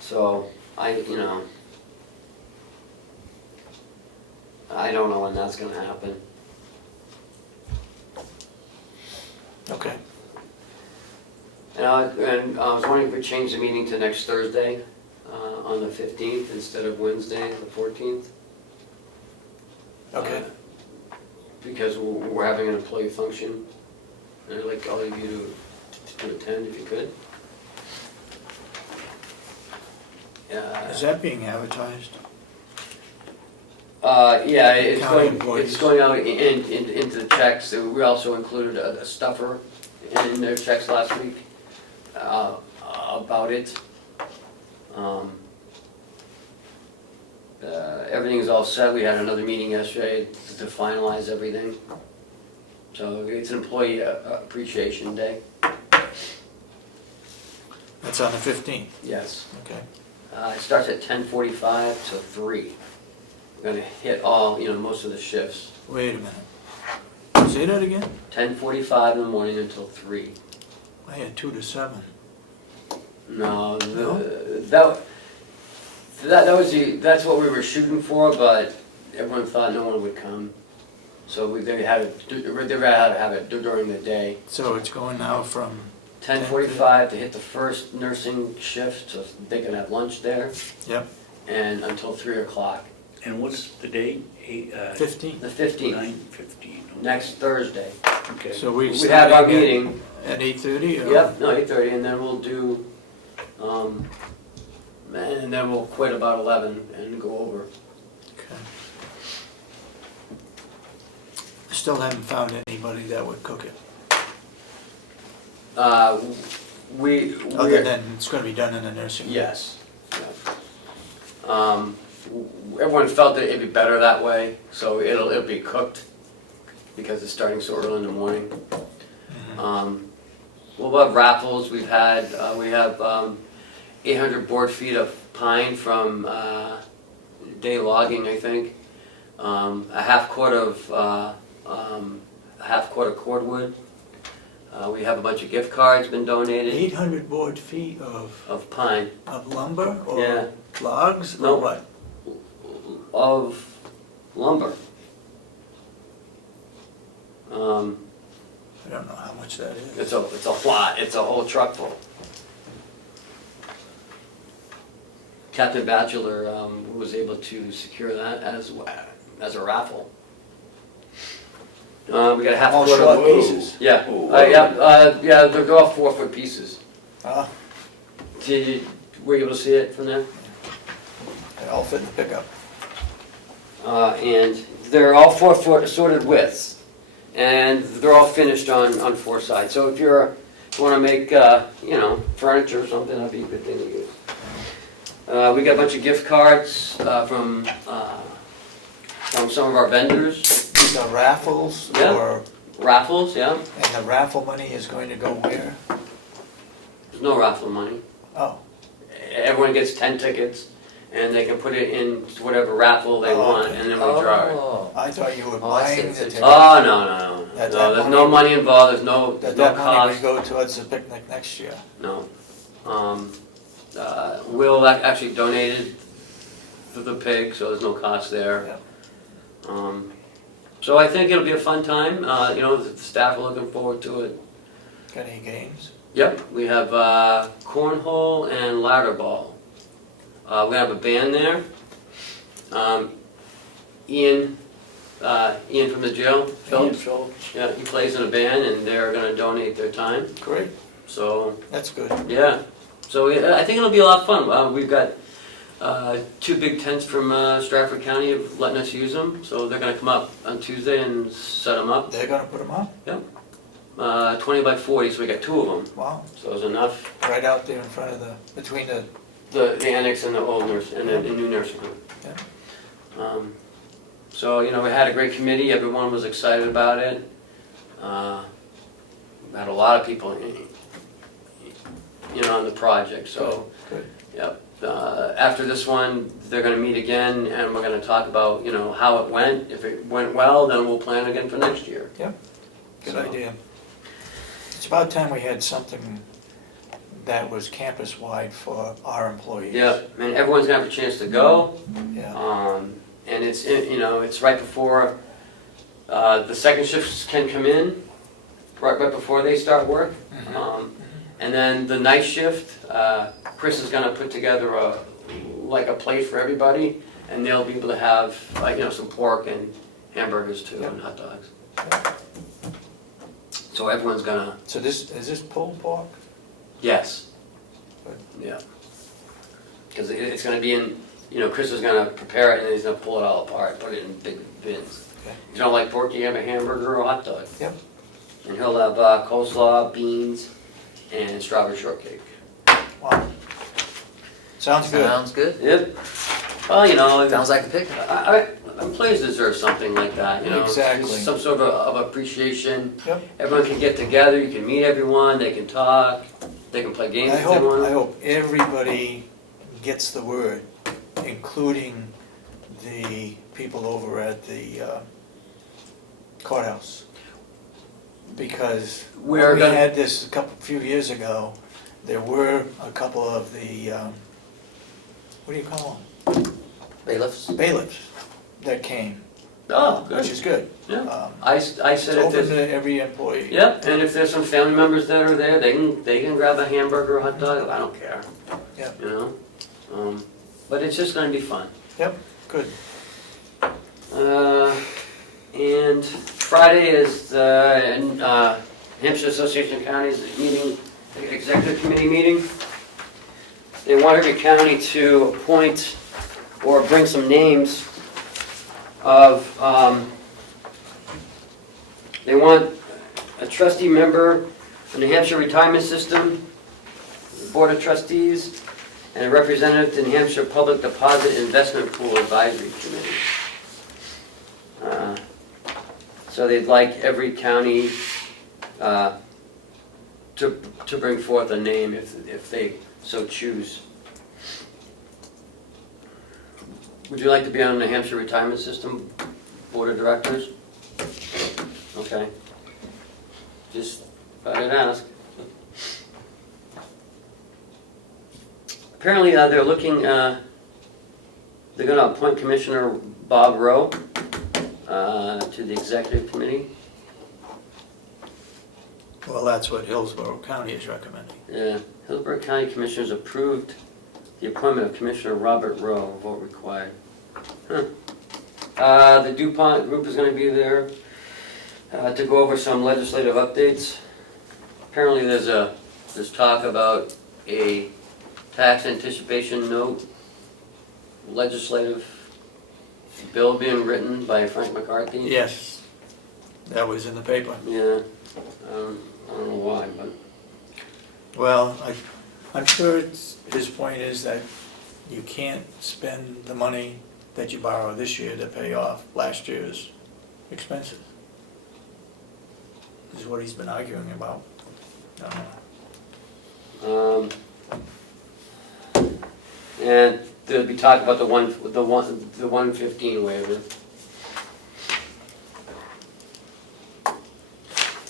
So, I don't know when that's gonna happen. okay. And I was wondering if we change the meeting to next Thursday, on the 15th instead of Wednesday, the 14th. Okay. Because we're having an employee function, and I'd like all of you to attend if you could. Is that being advertised? Yeah, it's County going, employees. it's going out into the checks. We also included a stuffer in their checks last week about it. Everything's all set. We had another meeting yesterday to finalize everything. So it's an employee appreciation day. That's on the 15th, Yes. okay. It starts at 10:45 to 3. We're gonna hit all, most of the shifts. Wait a minute. Say that again? 10:45 in the morning until 3. I had 2 to 7. No, that's what we were shooting for, but everyone thought no one would come. So they had to have it during the day. So it's going now from, 10:45 to hit the first nursing shift, so they can have lunch there, yep, and until 3 o'clock. And what's the date? 15th. The 15th, 9:15. next Thursday. Okay. So we We have our starting at- meeting. At 8:30? or- Yep, no, 8:30, and then we'll do, and then we'll quit about 11 and go over. Okay. Still haven't found anybody that would cook it, Other other than it's gonna be done in a nursing home. Yes. Everyone felt that it'd be better that way, so it'll be cooked, because it's starting so early in the morning. We'll have raffles. We have 800 board feet of pine from day logging, I think. A half quart of cordwood. We have a bunch of gift cards been donated 800 board feet of pine, of lumber Yeah. or logs No. or what? of lumber. I don't know how much that is. It's a lot. It's a whole truck full. Captain Batchelor was able to secure that as a raffle. We got a half All quart short of pieces. Yeah, Whoa. yeah, they're all 4-foot pieces. Ah, Were you able to see it from there? they all fit in the pickup. And they're all 4-foot assorted widths, and they're all finished on 4 sides. So if you want to make, furniture or something, that'd be a good thing to use. We got a bunch of gift cards from some of our vendors. These are raffles Yeah. or, Raffles, yeah. and the raffle money is going to go where? There's no raffle money. Oh, Everyone gets 10 tickets, and they can put it in whatever raffle they Oh, want, okay. and then we draw it. Oh, I thought you were Oh, I see. buying the ticket. Oh, no, That there's no money involved, there's no That money cost, would go towards the picnic next year. no. Will actually donated for the pig, so there's no cost there. So I think it'll be a fun time, the staff are looking forward to it. Got any games? Yep, we have cornhole and ladder ball. We're gonna have a band there. Ian from the jail, Phillips, yeah, he plays in a band and they're gonna donate their time, Great, so, that's good. yeah. So I think it'll be a lot of fun. We've got 2 big tents from Stratford County have letting us use them, so they're gonna come up on Tuesday and set them up. They're gonna put them up? 20 by 40, so we got 2 of them, Wow, so it's enough. right out there in front of between the, The annex and the old nurse, and the new nursing home. Yeah. So, we had a great committee, everyone was excited about it. We had a lot of people, on the project, so, good. yep. After this one, they're gonna meet again, and we're gonna talk about, how it went. If it went well, then we'll plan again for next year. Good So- idea. It's about time we had something that was campus-wide for our employees. Yeah, and everyone's gonna have a chance to go. Yeah, And it's right before, the second shifts can come in, right before they start work. Mhm. And then the night shift, Chris is gonna put together a plate for everybody, and they'll be able to have, some pork and hamburgers too, and hot dogs. Yeah. So everyone's gonna, So is this pulled pork? yes. Good. Yeah. Because it's gonna be in, Chris is gonna prepare it, and then he's gonna pull it all apart, put it in big bins. Okay. If you don't like pork, you have a hamburger or a hot dog. Yep. And he'll have coleslaw, beans, and strawberry shortcake. Wow. Sounds good. sounds good. Yep. Well, Sounds like a picnic. employees deserve something like that, Exactly. Some sort of appreciation. Yep. Everyone can get together, you can meet everyone, they can talk, they can play games I if they want. hope everybody gets the word, including the people over at the courthouse. Because We when are we gonna- had this few years ago, there were a couple of the, what do you call Bailiffs? them? Bailiffs that came, Oh, which good. is good. Yeah. I It's said it open this. to every employee. Yep, and if there's some family members that are there, they can grab a hamburger or hot dog, I don't care. Yep. But it's just gonna be fun. Yep, good. And Friday is the Hampshire Association of Counties meeting, the executive committee meeting. They want every county to appoint or bring some names of, they want a trustee member from the New Hampshire Retirement System, Board of Trustees, and a representative to New Hampshire Public Deposit Investment Pool Advisory Committee. So they'd like every county to bring forth a name if they so choose. Would you like to be on the New Hampshire Retirement System Board of Directors? Okay. Just thought I'd ask. Apparently, they're looking, they're gonna appoint Commissioner Bob Rowe to the executive committee. Well, that's what Hillsborough County is recommending. Yeah, Hillsborough County Commissioners approved the appointment of Commissioner Robert Rowe, vote required. The DuPont group is gonna be there to go over some legislative updates. Apparently there's talk about a tax anticipation note legislative bill being written by Frank McCarthy. Yes, that was in the paper. Yeah, I don't know why, but. Well, I'm sure his point is that you can't spend the money that you borrow this year to pay off last year's expenses. Is what he's been arguing about. And they'll be talking about the 115 waiver.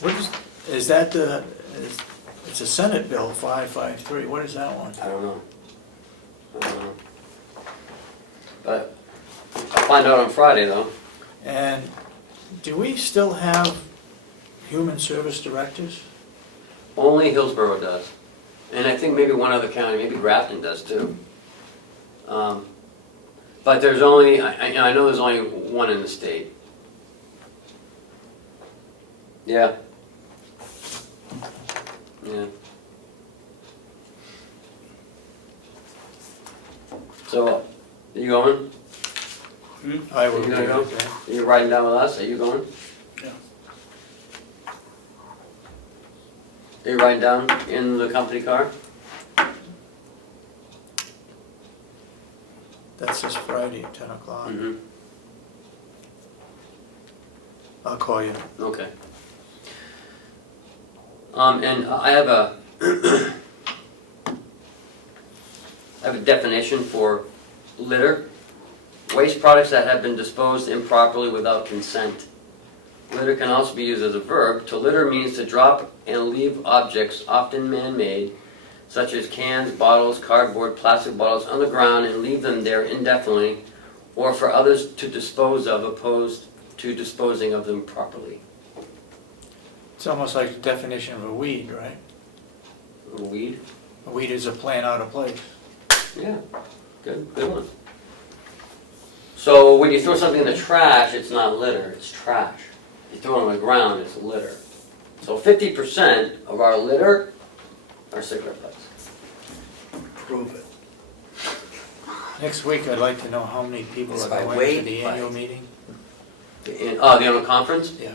What is that it's a Senate bill, 553, what is that one? I don't know. But I'll find out on Friday though. And do we still have human service directors? Only Hillsborough does. And I think maybe one other county, maybe Grafton does too. But there's only, I know there's only one in the state. Yeah. Yeah. So, you going? I will You be gonna go? okay. Are you riding down with us? Are you going? Yeah. Are you riding down in the company car? That's this Friday at 10 o'clock. Mm-hmm. I'll call you. Okay. And I have a definition for litter. Waste products that have been disposed improperly without consent. Litter can also be used as a verb. To litter means to drop and leave objects, often man-made, such as cans, bottles, cardboard, plastic bottles, on the ground and leave them there indefinitely, or for others to dispose of, opposed to disposing of them properly. It's almost like the definition of a weed, right? A weed? A weed is a plant out of place. Yeah, good one. So when you throw something in the trash, it's not litter, it's trash. You throw it on the ground, it's litter. So 50% of our litter are cigarette butts. Prove it. Next week, I'd like to know how many people It's are by going weight, to the by- annual meeting. The annual conference, Yeah.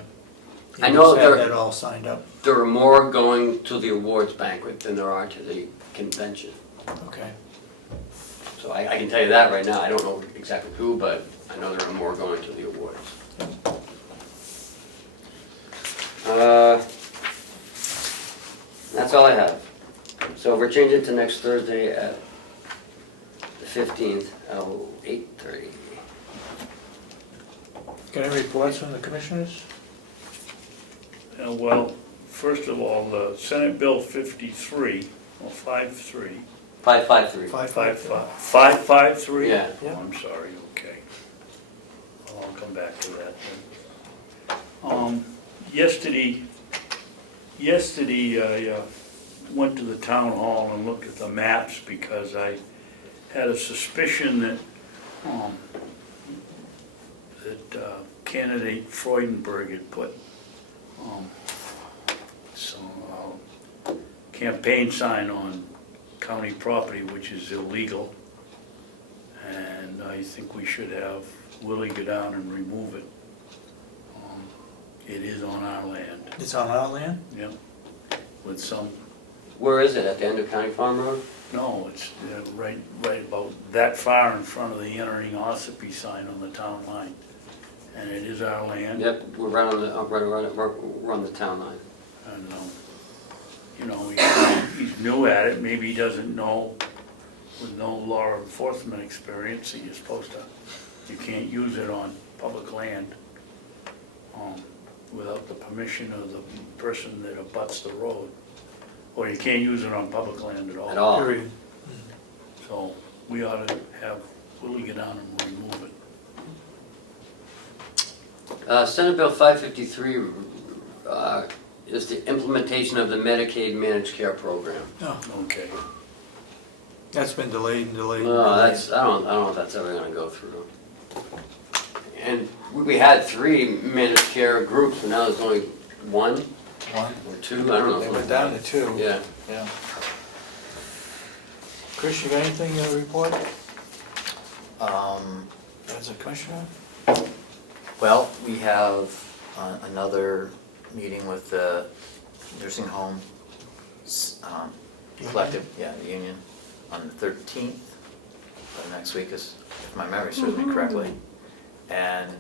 I know You have there- that all signed up. there are more going to the awards banquet than there are to the convention. Okay. So I can tell you that right now. I don't know exactly who, but I know there are more going to the awards. That's all I have. So we're changing to next Thursday at the 15th at 8:30. Got any reports from the commissioners? Well, first of all, the Senate Bill 53, or 53, 553. 553? Yeah. Oh, I'm sorry, okay. Well, I'll come back to that then. Yesterday I went to the town hall and looked at the maps because I had a suspicion that candidate Freudenberg had put some campaign sign on county property, which is illegal. And I think we should have Willie go down and remove it. It is on our land, It's on our land? yeah, with some, Where is it? At the end of County Farm Road? no, it's right about that far in front of the entering Ossipee sign on the town line. And it is our land. Yep, we're right on the we're on the town line. And, he's new at it, maybe he doesn't know, with no law enforcement experience, that you're supposed to, you can't use it on public land without the permission of the person that abuts the road. Or you can't use it on public land at all. At all. Period. So we ought to have Willie get down and remove it. Senate Bill 553 is the implementation of the Medicaid managed care program. Oh, Okay. that's been delayed and delayed. and No, delayed. that's, I don't know if that's ever gonna go through. And we had 3 managed care groups, and now there's only 1 One. or 2, I don't know. They went down to 2. Yeah. Yeah. Chris, you got anything to report as a commissioner? Well, we have another meeting with the nursing home collective, the union, on the 13th of next week, if my memory serves me correctly. And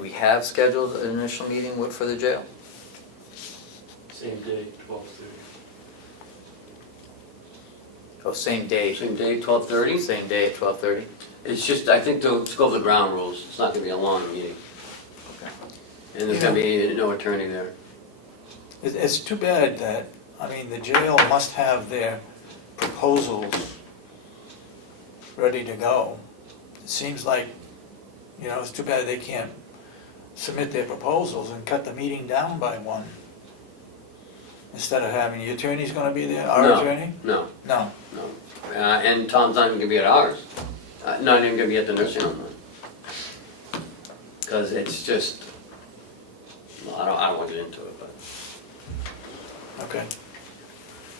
we have scheduled an initial meeting for the jail. Same day, 12:30. Oh, same day, Same day, 12:30? same day at 12:30? It's just, I think to go over the ground rules, it's not gonna be a long meeting. Okay. And there's gonna be no attorney there. It's too bad that, I mean, the jail must have their proposals ready to go. It seems like, you know, it's too bad they can't submit their proposals and cut the meeting down by one. Instead of having, the attorney's gonna be there, our No. attorney? No, No. no. And Tom's not even gonna be at ours. Not even gonna be at the nursing home one. Cause it's just, well, I don't wanna get into it, but. Okay.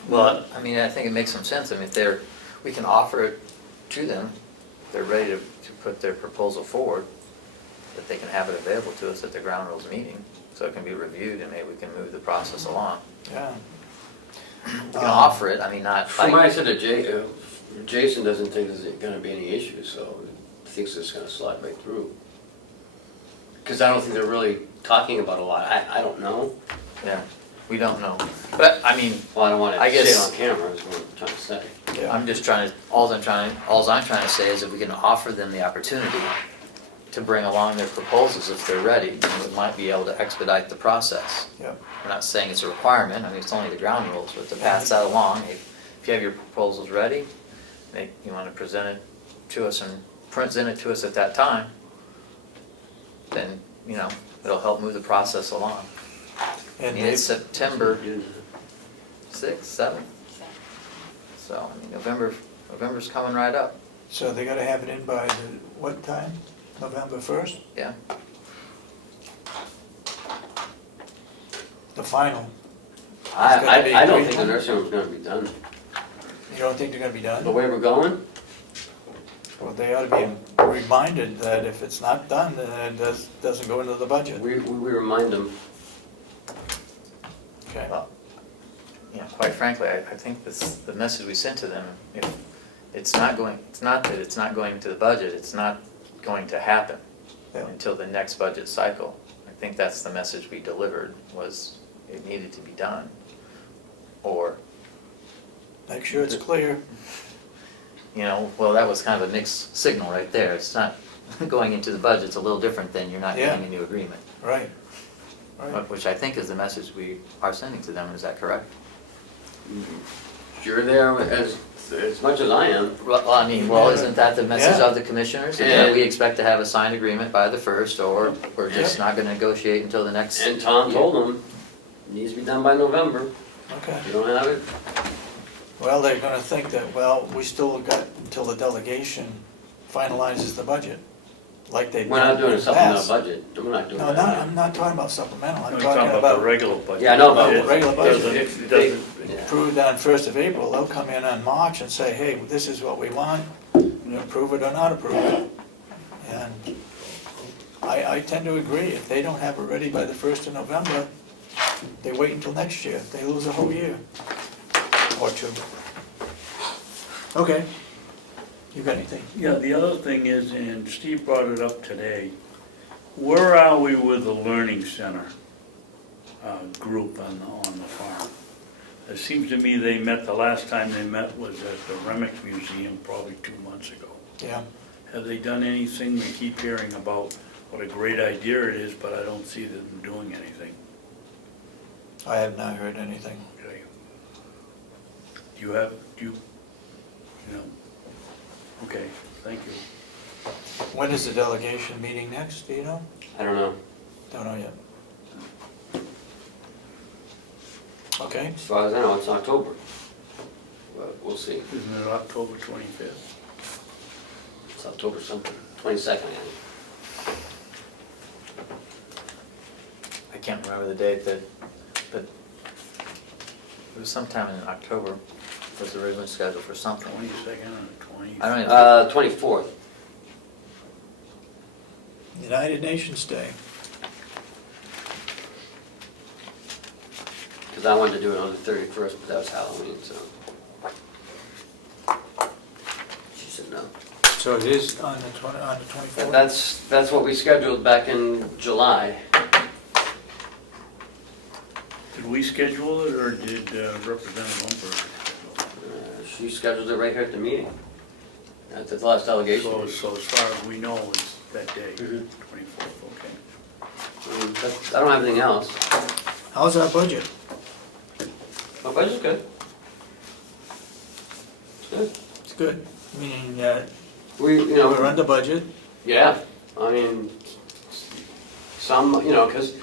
Well, I mean, I think it makes some sense. I mean, if we can offer it to them, if they're ready to put their proposal forward, that they can have it available to us at the ground rules meeting, so it can be reviewed and maybe we can move the process along. Yeah. We can offer it, I mean, not From what I like, said to Jason doesn't think there's gonna be any issues, so he thinks it's gonna slide right through. Cause I don't think they're really talking about a lot. I don't know. yeah, we don't know. But, I mean, Well, I don't wanna I say it guess- on camera, is what I'm trying to say. Yeah. I'm just trying to, alls I'm trying to say is if we can offer them the opportunity to bring along their proposals if they're ready, then we might be able to expedite the process. Yep. We're not saying it's a requirement, I mean, it's only the ground rules, but to pass that along, if you have your proposals ready, you wanna present it to us and present it to us at that time, then, you know, it'll help move the process along. I And mean, it's they, September 6th, 7th, so, I mean, November's coming right up, so they gotta have it in by the, what time? November 1st? yeah. The final. I don't think the nursing home's gonna be done. You don't think they're gonna be The done? way we're going, Well, they ought to be reminded that if it's not done, then it doesn't go into the budget. we remind them. Okay. Well, you know, quite frankly, I think the message we sent to them, if it's not that it's not going to the budget, it's not going to happen Yeah. until the next budget cycle. I think that's the message we delivered, was it needed to be done. Or, Make sure it's clear. you know, well, that was kind of a mixed signal right there. It's not going into the budget, it's a little different than you're not Yeah. getting a new agreement. Right. Right. Which I think is the message we are sending to them, is that correct? You're there as much as I am. Well, I mean, isn't that the message Yeah. of the commissioners? That And- we expect to have a signed agreement by the 1st, or we're just not gonna negotiate until the next. And Tom told them, it needs to be done by November. Okay. If you don't have it, Well, they're gonna think that, well, we still got until the delegation finalizes the budget, like they've we're done not in doing a the supplemental past. budget. We're not doing No, that. I'm not talking about supplemental, I'm We're talking the about regular budget. Yeah, I know about It the regular budget. doesn't- If It they- doesn't, Yeah. approved on 1st of April, they'll come in on March and say, hey, this is what we want, approve it or not approve it. And I tend to agree, if they don't have it ready by the 1st of November, they wait until next year, they lose a whole year or two. Okay, you got anything? yeah, the other thing is, and Steve brought it up today, where are we with the Learning Center group on the farm? It seems to me they met, the last time they met was at the Remick Museum, probably 2 months ago. Yeah, Have they done anything? We keep hearing about what a great idea it is, but I don't see them doing anything. I have not heard anything. Okay. Do you know? Okay, thank you. When is the delegation meeting next, do you know? I don't know. Don't know yet. Okay, As far as I know, it's October. But we'll see. Isn't it October 25th? It's October something, 22nd, I think. I can't remember the date but it was sometime in October, was originally scheduled for something. 22nd or 20th? I don't even, 24th. United Nations Day. Because I wanted to do it on the 31st, but that was Halloween, so. She said no. So it is on the 24th? That's what we scheduled back in July. Did we schedule it, or did Representative Umber schedule it? she scheduled it right here at the meeting, at the last delegation. So as far as we know, it's that day, Mhm. 24th, okay. I don't have anything else. How's our budget? My budget's good. It's good. It's good, meaning that We, you know. we're under budget. Yeah, I mean, some, you know, because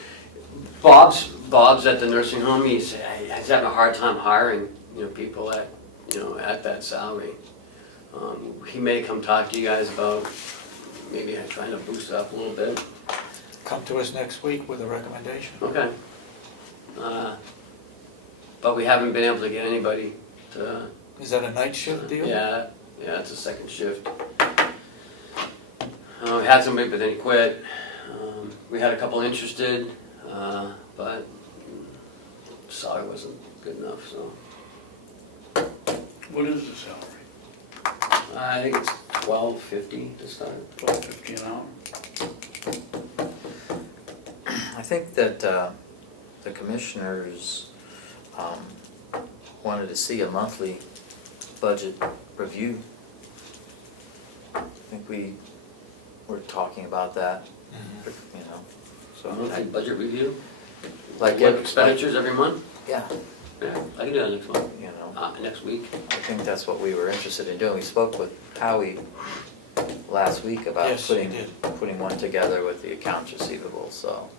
Bob's at the nursing home, he's having a hard time hiring, you know, people at, you know, at that salary. He may come talk to you guys about maybe trying to boost it up a little bit. Come to us next week with a recommendation. Okay. But we haven't been able to get anybody to, Is that a night shift deal? yeah, it's a second shift. We had somebody, but then he quit. We had a couple interested, but salary wasn't good enough, so. What is the salary? I think it's $12.50 to start. $12.50 an hour? I think that the commissioners wanted to see a monthly budget review. I think we were talking about that, you know, so. Monthly budget review, Like, what expenditures every month? yeah, Yeah, I can do that next month, you know, next week. I think that's what we were interested in doing. We spoke with Howie last week about Yes, we did. putting one together with the accounts receivable, so,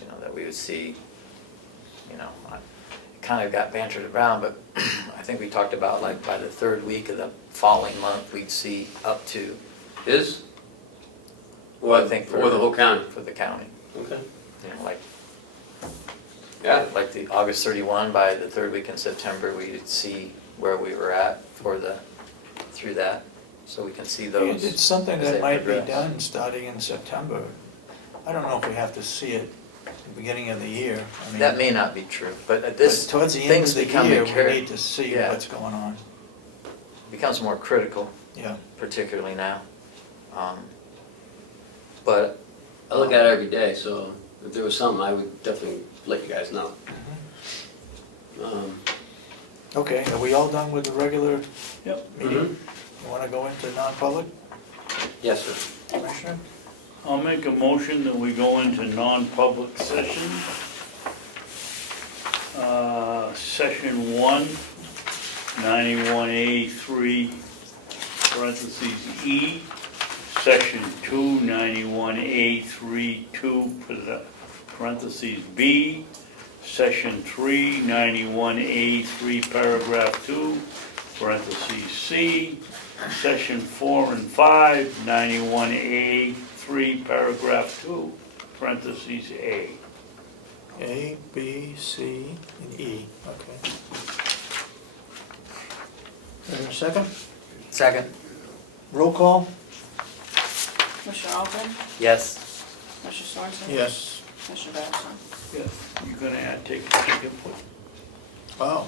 you know, that we would see, you know, it kind of got bantered around, but I think we talked about like by the third week of the following month, we'd see up to, Is? I think for the whole county? for the county, Okay. you know, like, Yeah, like the August 31, by the third week in September, we'd see where we were at through that, so we can see those. It's something as that they might be progress. done starting in September. I don't know if we have to see it at the beginning of the year. I mean, That may not be true, but at but this, towards the end things of the become year, we need to see yeah. what's going on. becomes more critical, Yeah. particularly now. But I look at it every day, so if there was something, I would definitely let you guys know. Okay, are we all done with the regular Yep. meeting? You want to go into non-public, Yes, sir. Commissioner? I'll make a motion that we go into non-public session. Session 1, 91A3, parentheses E. Section 2, 91A32, parentheses B. Section 3, 91A3, paragraph 2, parentheses C. Section 4 and 5, 91A3, paragraph 2, parentheses A. A, B, C, and E, okay. Is there a second? second, Roll call? Commissioner Ahlgren, yes. Commissioner Sorensen. Yes. Commissioner Babson. Yes. You're gonna take input. Oh.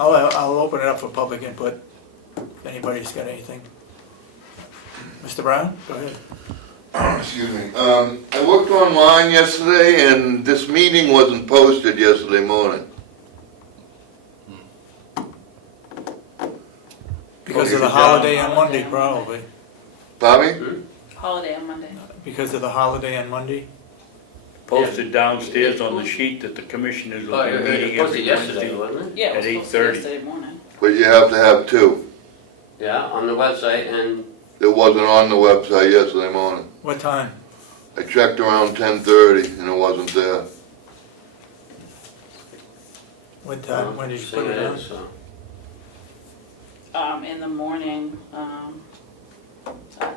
I'll open it up for public input, if anybody's got anything. Mr. Brown, go ahead. Excuse me. I looked online yesterday and this meeting wasn't posted yesterday morning. Because of the holiday on Monday, probably. Bobby? Holiday on Monday. Because of the holiday on Monday? Posted downstairs on the sheet that the commissioners Oh, will be it meeting was posted every yesterday, Wednesday. wasn't it? Yeah, it was At posted 8:30. yesterday morning. But you have to have two. Yeah, on the website, and It wasn't on the website yesterday morning. What time? I checked around 10:30 and it wasn't there. What time, when did you put it on? so. In the morning,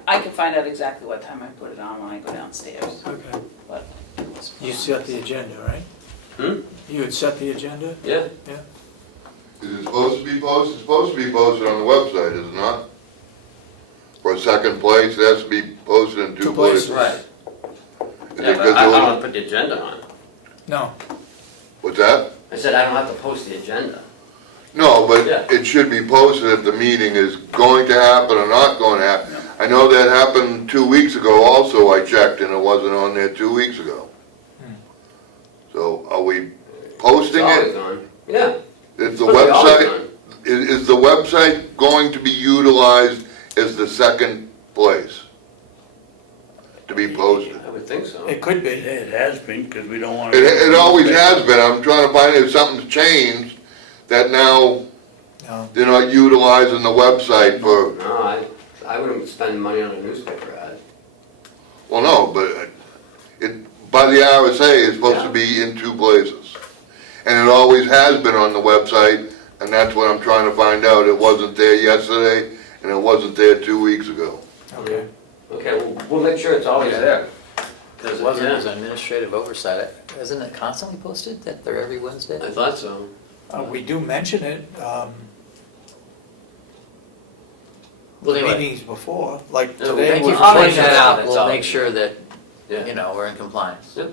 I can find out exactly what time I put it on when I go downstairs, Okay. but it was. You set the agenda, right? Hmm? You had set the agenda? Yeah, Is it supposed to be posted? It's supposed to be posted on the website, is it not? For second place, it has to be posted in two Two places. places. right. Is it Yeah, 'cause but I there don't was- have to put the agenda on. No. What's that? I said I don't have to post the agenda. No, but Yeah. it should be posted if the meeting is going to happen or not going to happen. I know that happened 2 weeks ago also, I checked, and it wasn't on there 2 weeks ago. So are we posting always it? on. Yeah. Is the Supposed to be always website, on. is the website going to be utilized as the second place to be posted? I would think so. It could be. It has been, because we don't want to. It always has been, I'm trying to find out if something's changed, that now No. they're not utilizing the website for, No, I wouldn't spend money on a newspaper ad. well, no, but it, by the RSA, it's supposed to be in two places. And it always has been on the website, and that's what I'm trying to find out, it wasn't there yesterday, and it wasn't there 2 weeks ago. Okay. Okay, we'll make sure it's always there. Because it wasn't as administrative oversight, isn't it constantly posted that they're every Wednesday? I thought so. We do mention it, Well, anyway, meetings before, like Yeah, today. thank you we're- for pointing that out, we'll make sure that, Yeah. you know, we're in compliance. Yep.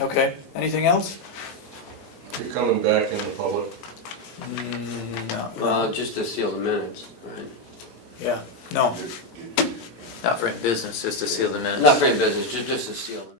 Okay, anything else? You're coming back in the public. No. Just to seal the minutes, right? Yeah, no. Not for business, just to seal the minutes. Not for any business, just to seal them.